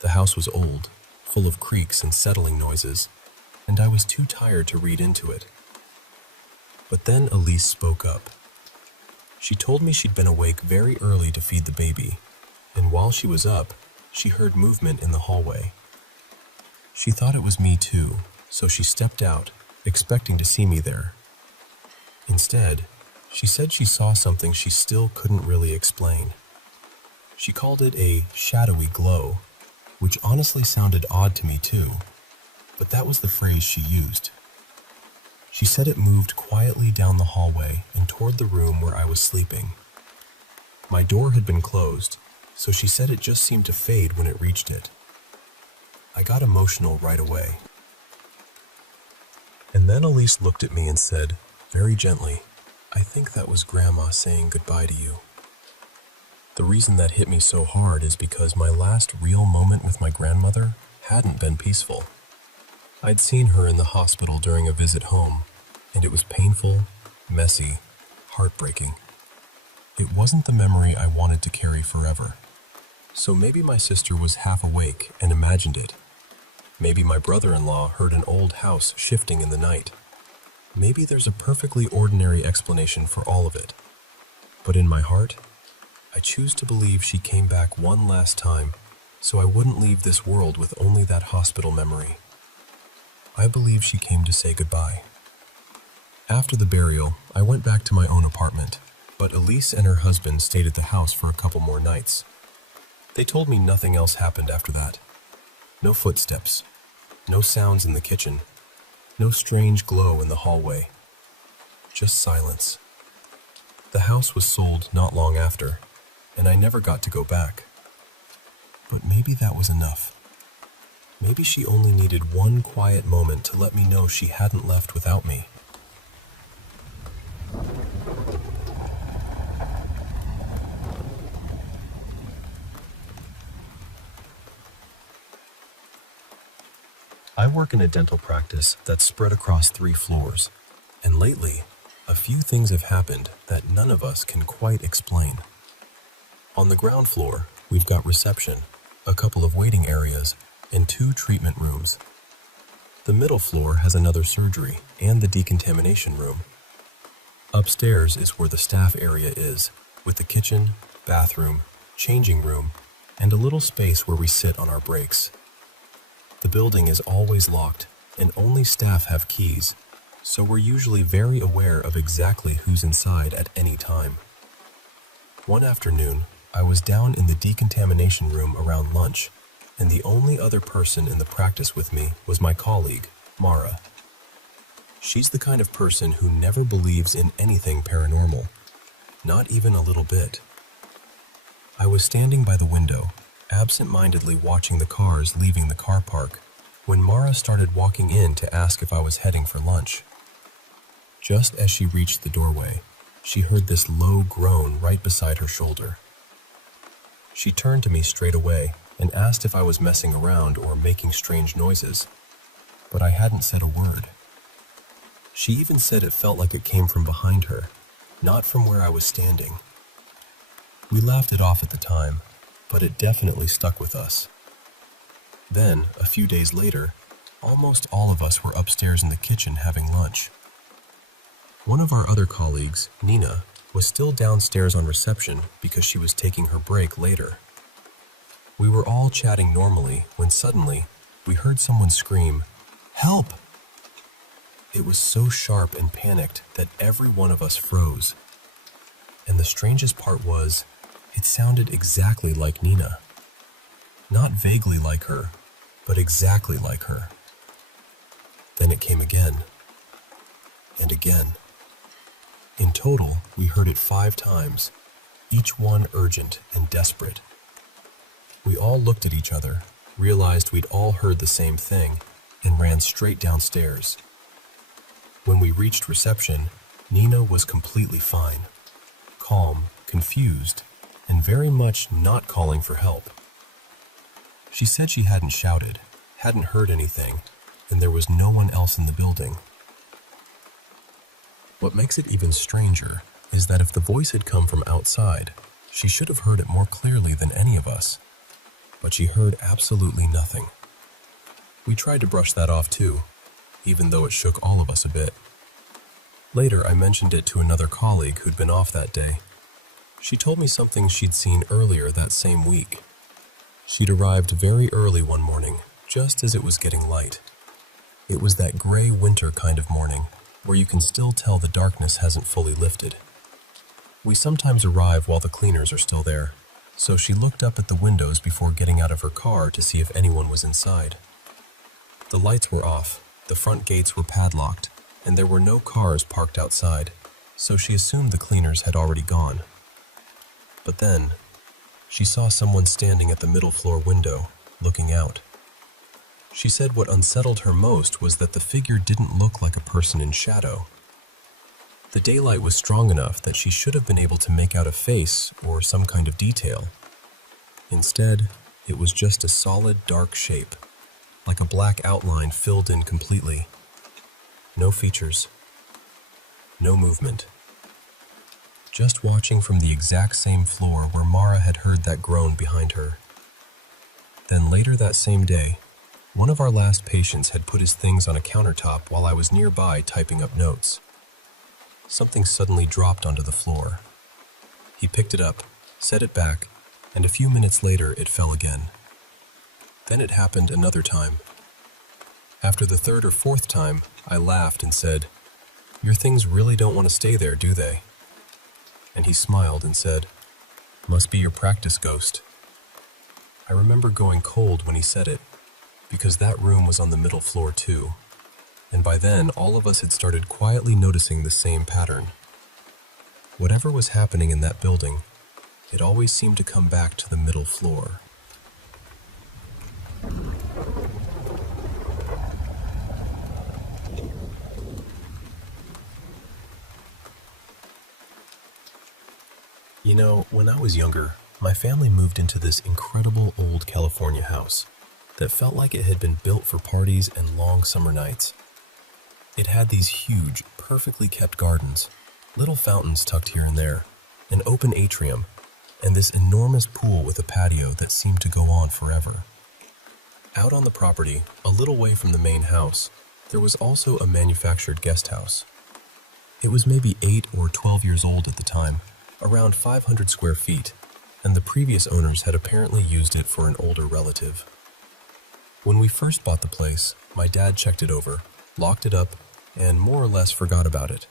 The house was old, full of creaks and settling noises, and I was too tired to read into it. But then Elise spoke up. She told me she'd been awake very early to feed the baby, and while she was up, she heard movement in the hallway. She thought it was me too, so she stepped out, expecting to see me there. Instead, she said she saw something she still couldn't really explain. She called it a shadowy glow, which honestly sounded odd to me too, but that was the phrase she used. She said it moved quietly down the hallway and toward the room where I was sleeping. My door had been closed, so she said it just seemed to fade when it reached it. I got emotional right away. And then Elise looked at me and said, very gently, "I think that was Grandma saying goodbye to you." The reason that hit me so hard is because my last real moment with my grandmother hadn't been peaceful. I'd seen her in the hospital during a visit home, and it was painful, messy, heartbreaking. It wasn't the memory I wanted to carry forever. So maybe my sister was half awake and imagined it. Maybe my brother-in-law heard an old house shifting in the night. Maybe there's a perfectly ordinary explanation for all of it. But in my heart, I choose to believe she came back one last time so I wouldn't leave this world with only that hospital memory. I believe she came to say goodbye. After the burial, I went back to my own apartment, but Elise and her husband stayed at the house for a couple more nights. They told me nothing else happened after that. No footsteps, no sounds in the kitchen, no strange glow in the hallway, just silence. The house was sold not long after, and I never got to go back. But maybe that was enough. Maybe she only needed one quiet moment to let me know she hadn't left without me. I work in a dental practice that's spread across 3 floors, and lately, a few things have happened that none of us can quite explain. On the ground floor, we've got reception, a couple of waiting areas, and 2 treatment rooms. The middle floor has another surgery and the decontamination room. Upstairs is where the staff area is, with the kitchen, bathroom, changing room, and a little space where we sit on our breaks. The building is always locked, and only staff have keys, so we're usually very aware of exactly who's inside at any time. One afternoon, I was down in the decontamination room around lunch, and the only other person in the practice with me was my colleague, Mara. She's the kind of person who never believes in anything paranormal, not even a little bit. I was standing by the window, absent-mindedly watching the cars leaving the car park, when Mara started walking in to ask if I was heading for lunch. Just as she reached the doorway, she heard this low groan right beside her shoulder. She turned to me straight away and asked if I was messing around or making strange noises, but I hadn't said a word. She even said it felt like it came from behind her, not from where I was standing. We laughed it off at the time, but it definitely stuck with us. Then, a few days later, almost all of us were upstairs in the kitchen having lunch. One of our other colleagues, Nina, was still downstairs on reception because she was taking her break later. We were all chatting normally when suddenly we heard someone scream, "Help!" It was so sharp and panicked that every one of us froze. And the strangest part was, it sounded exactly like Nina. Not vaguely like her, but exactly like her. Then it came again, and again. In total, we heard it 5 times, each one urgent and desperate. We all looked at each other, realized we'd all heard the same thing, and ran straight downstairs. When we reached reception, Nina was completely fine, calm, confused, and very much not calling for help. She said she hadn't shouted, hadn't heard anything, and there was no one else in the building. What makes it even stranger is that if the voice had come from outside, she should have heard it more clearly than any of us. But she heard absolutely nothing. We tried to brush that off too, even though it shook all of us a bit. Later, I mentioned it to another colleague who'd been off that day. She told me something she'd seen earlier that same week. She'd arrived very early one morning, just as it was getting light. It was that gray winter kind of morning, where you can still tell the darkness hasn't fully lifted. We sometimes arrive while the cleaners are still there, so she looked up at the windows before getting out of her car to see if anyone was inside. The lights were off, the front gates were padlocked, and there were no cars parked outside, so she assumed the cleaners had already gone. But then, she saw someone standing at the middle floor window, looking out. She said what unsettled her most was that the figure didn't look like a person in shadow. The daylight was strong enough that she should have been able to make out a face or some kind of detail. Instead, it was just a solid dark shape, like a black outline filled in completely. No features. No movement. Just watching from the exact same floor where Mara had heard that groan behind her. Then later that same day, one of our last patients had put his things on a countertop while I was nearby typing up notes. Something suddenly dropped onto the floor. He picked it up, set it back, and a few minutes later it fell again. Then it happened another time. After the 3rd or 4th time, I laughed and said, "Your things really don't want to stay there, do they?" And he smiled and said, "Must be your practice ghost." I remember going cold when he said it, because that room was on the middle floor too, and by then all of us had started quietly noticing the same pattern. Whatever was happening in that building, it always seemed to come back to the middle floor. You know, when I was younger, my family moved into this incredible old California house that felt like it had been built for parties and long summer nights. It had these huge, perfectly kept gardens, little fountains tucked here and there, an open atrium, and this enormous pool with a patio that seemed to go on forever. Out on the property, a little way from the main house, there was also a manufactured guest house. It was maybe 8 or 12 years old at the time, around 500 square feet, and the previous owners had apparently used it for an older relative. When we first bought the place, my dad checked it over, locked it up, and more or less forgot about it.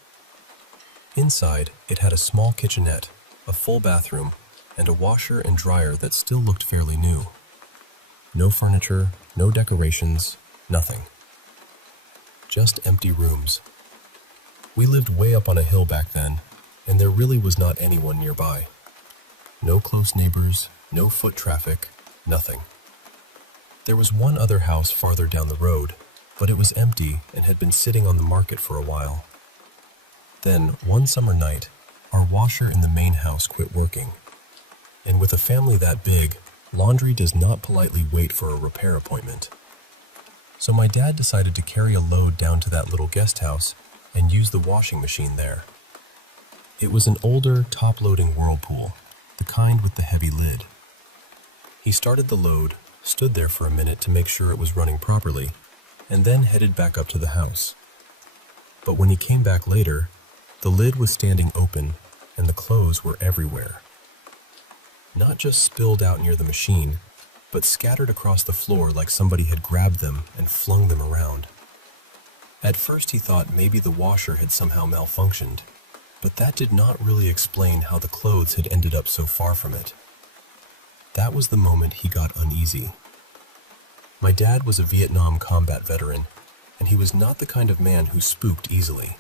Inside, it had a small kitchenette, a full bathroom, and a washer and dryer that still looked fairly new. No furniture, no decorations, nothing. Just empty rooms. We lived way up on a hill back then, and there really was not anyone nearby. No close neighbors, no foot traffic, nothing. There was one other house farther down the road, but it was empty and had been sitting on the market for a while. Then, one summer night, our washer in the main house quit working. And with a family that big, laundry does not politely wait for a repair appointment. So my dad decided to carry a load down to that little guest house and use the washing machine there. It was an older, top-loading Whirlpool, the kind with the heavy lid. He started the load, stood there for a minute to make sure it was running properly, and then headed back up to the house. But when he came back later, the lid was standing open and the clothes were everywhere. Not just spilled out near the machine, but scattered across the floor like somebody had grabbed them and flung them around. At first he thought maybe the washer had somehow malfunctioned, but that did not really explain how the clothes had ended up so far from it. That was the moment he got uneasy. My dad was a Vietnam combat veteran, and he was not the kind of man who spooked easily.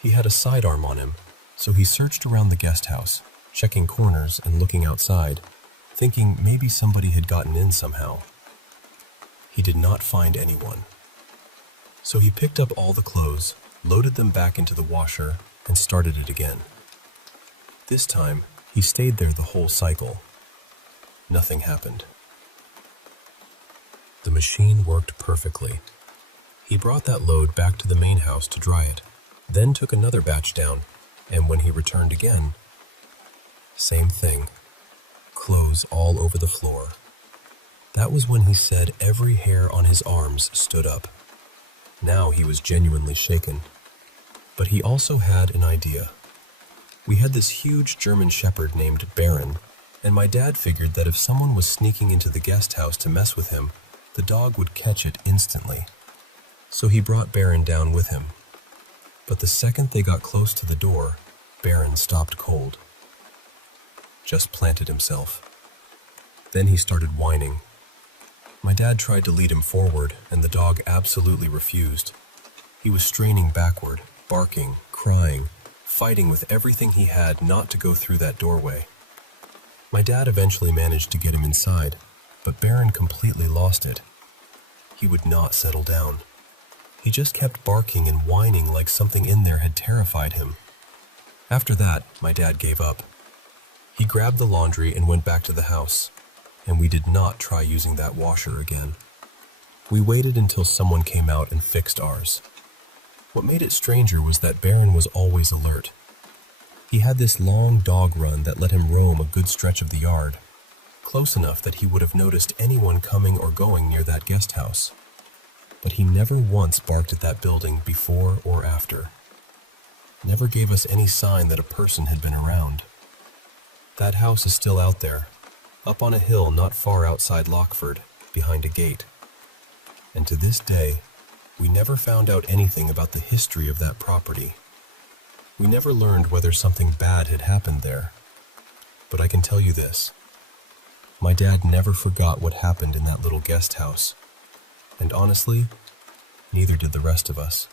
He had a sidearm on him, so he searched around the guest house, checking corners and looking outside, thinking maybe somebody had gotten in somehow. He did not find anyone. So he picked up all the clothes, loaded them back into the washer, and started it again. This time, he stayed there the whole cycle. Nothing happened. The machine worked perfectly. He brought that load back to the main house to dry it, then took another batch down, and when he returned again, same thing. Clothes all over the floor. That was when he said every hair on his arms stood up. Now he was genuinely shaken. But he also had an idea. We had this huge German shepherd named Baron, and my dad figured that if someone was sneaking into the guest house to mess with him, the dog would catch it instantly. So he brought Baron down with him. But the second they got close to the door, Baron stopped cold. Just planted himself. Then he started whining. My dad tried to lead him forward, and the dog absolutely refused. He was straining backward, barking, crying, fighting with everything he had not to go through that doorway. My dad eventually managed to get him inside, but Baron completely lost it. He would not settle down. He just kept barking and whining like something in there had terrified him. After that, my dad gave up. He grabbed the laundry and went back to the house, and we did not try using that washer again. We waited until someone came out and fixed ours. What made it stranger was that Baron was always alert. He had this long dog run that let him roam a good stretch of the yard, close enough that he would have noticed anyone coming or going near that guest house. But he never once barked at that building before or after. Never gave us any sign that a person had been around. That house is still out there, up on a hill not far outside Lockford, behind a gate. And to this day, we never found out anything about the history of that property. We never learned whether something bad had happened there. But I can tell you this. My dad never forgot what happened in that little guest house. And honestly, neither did the rest of us.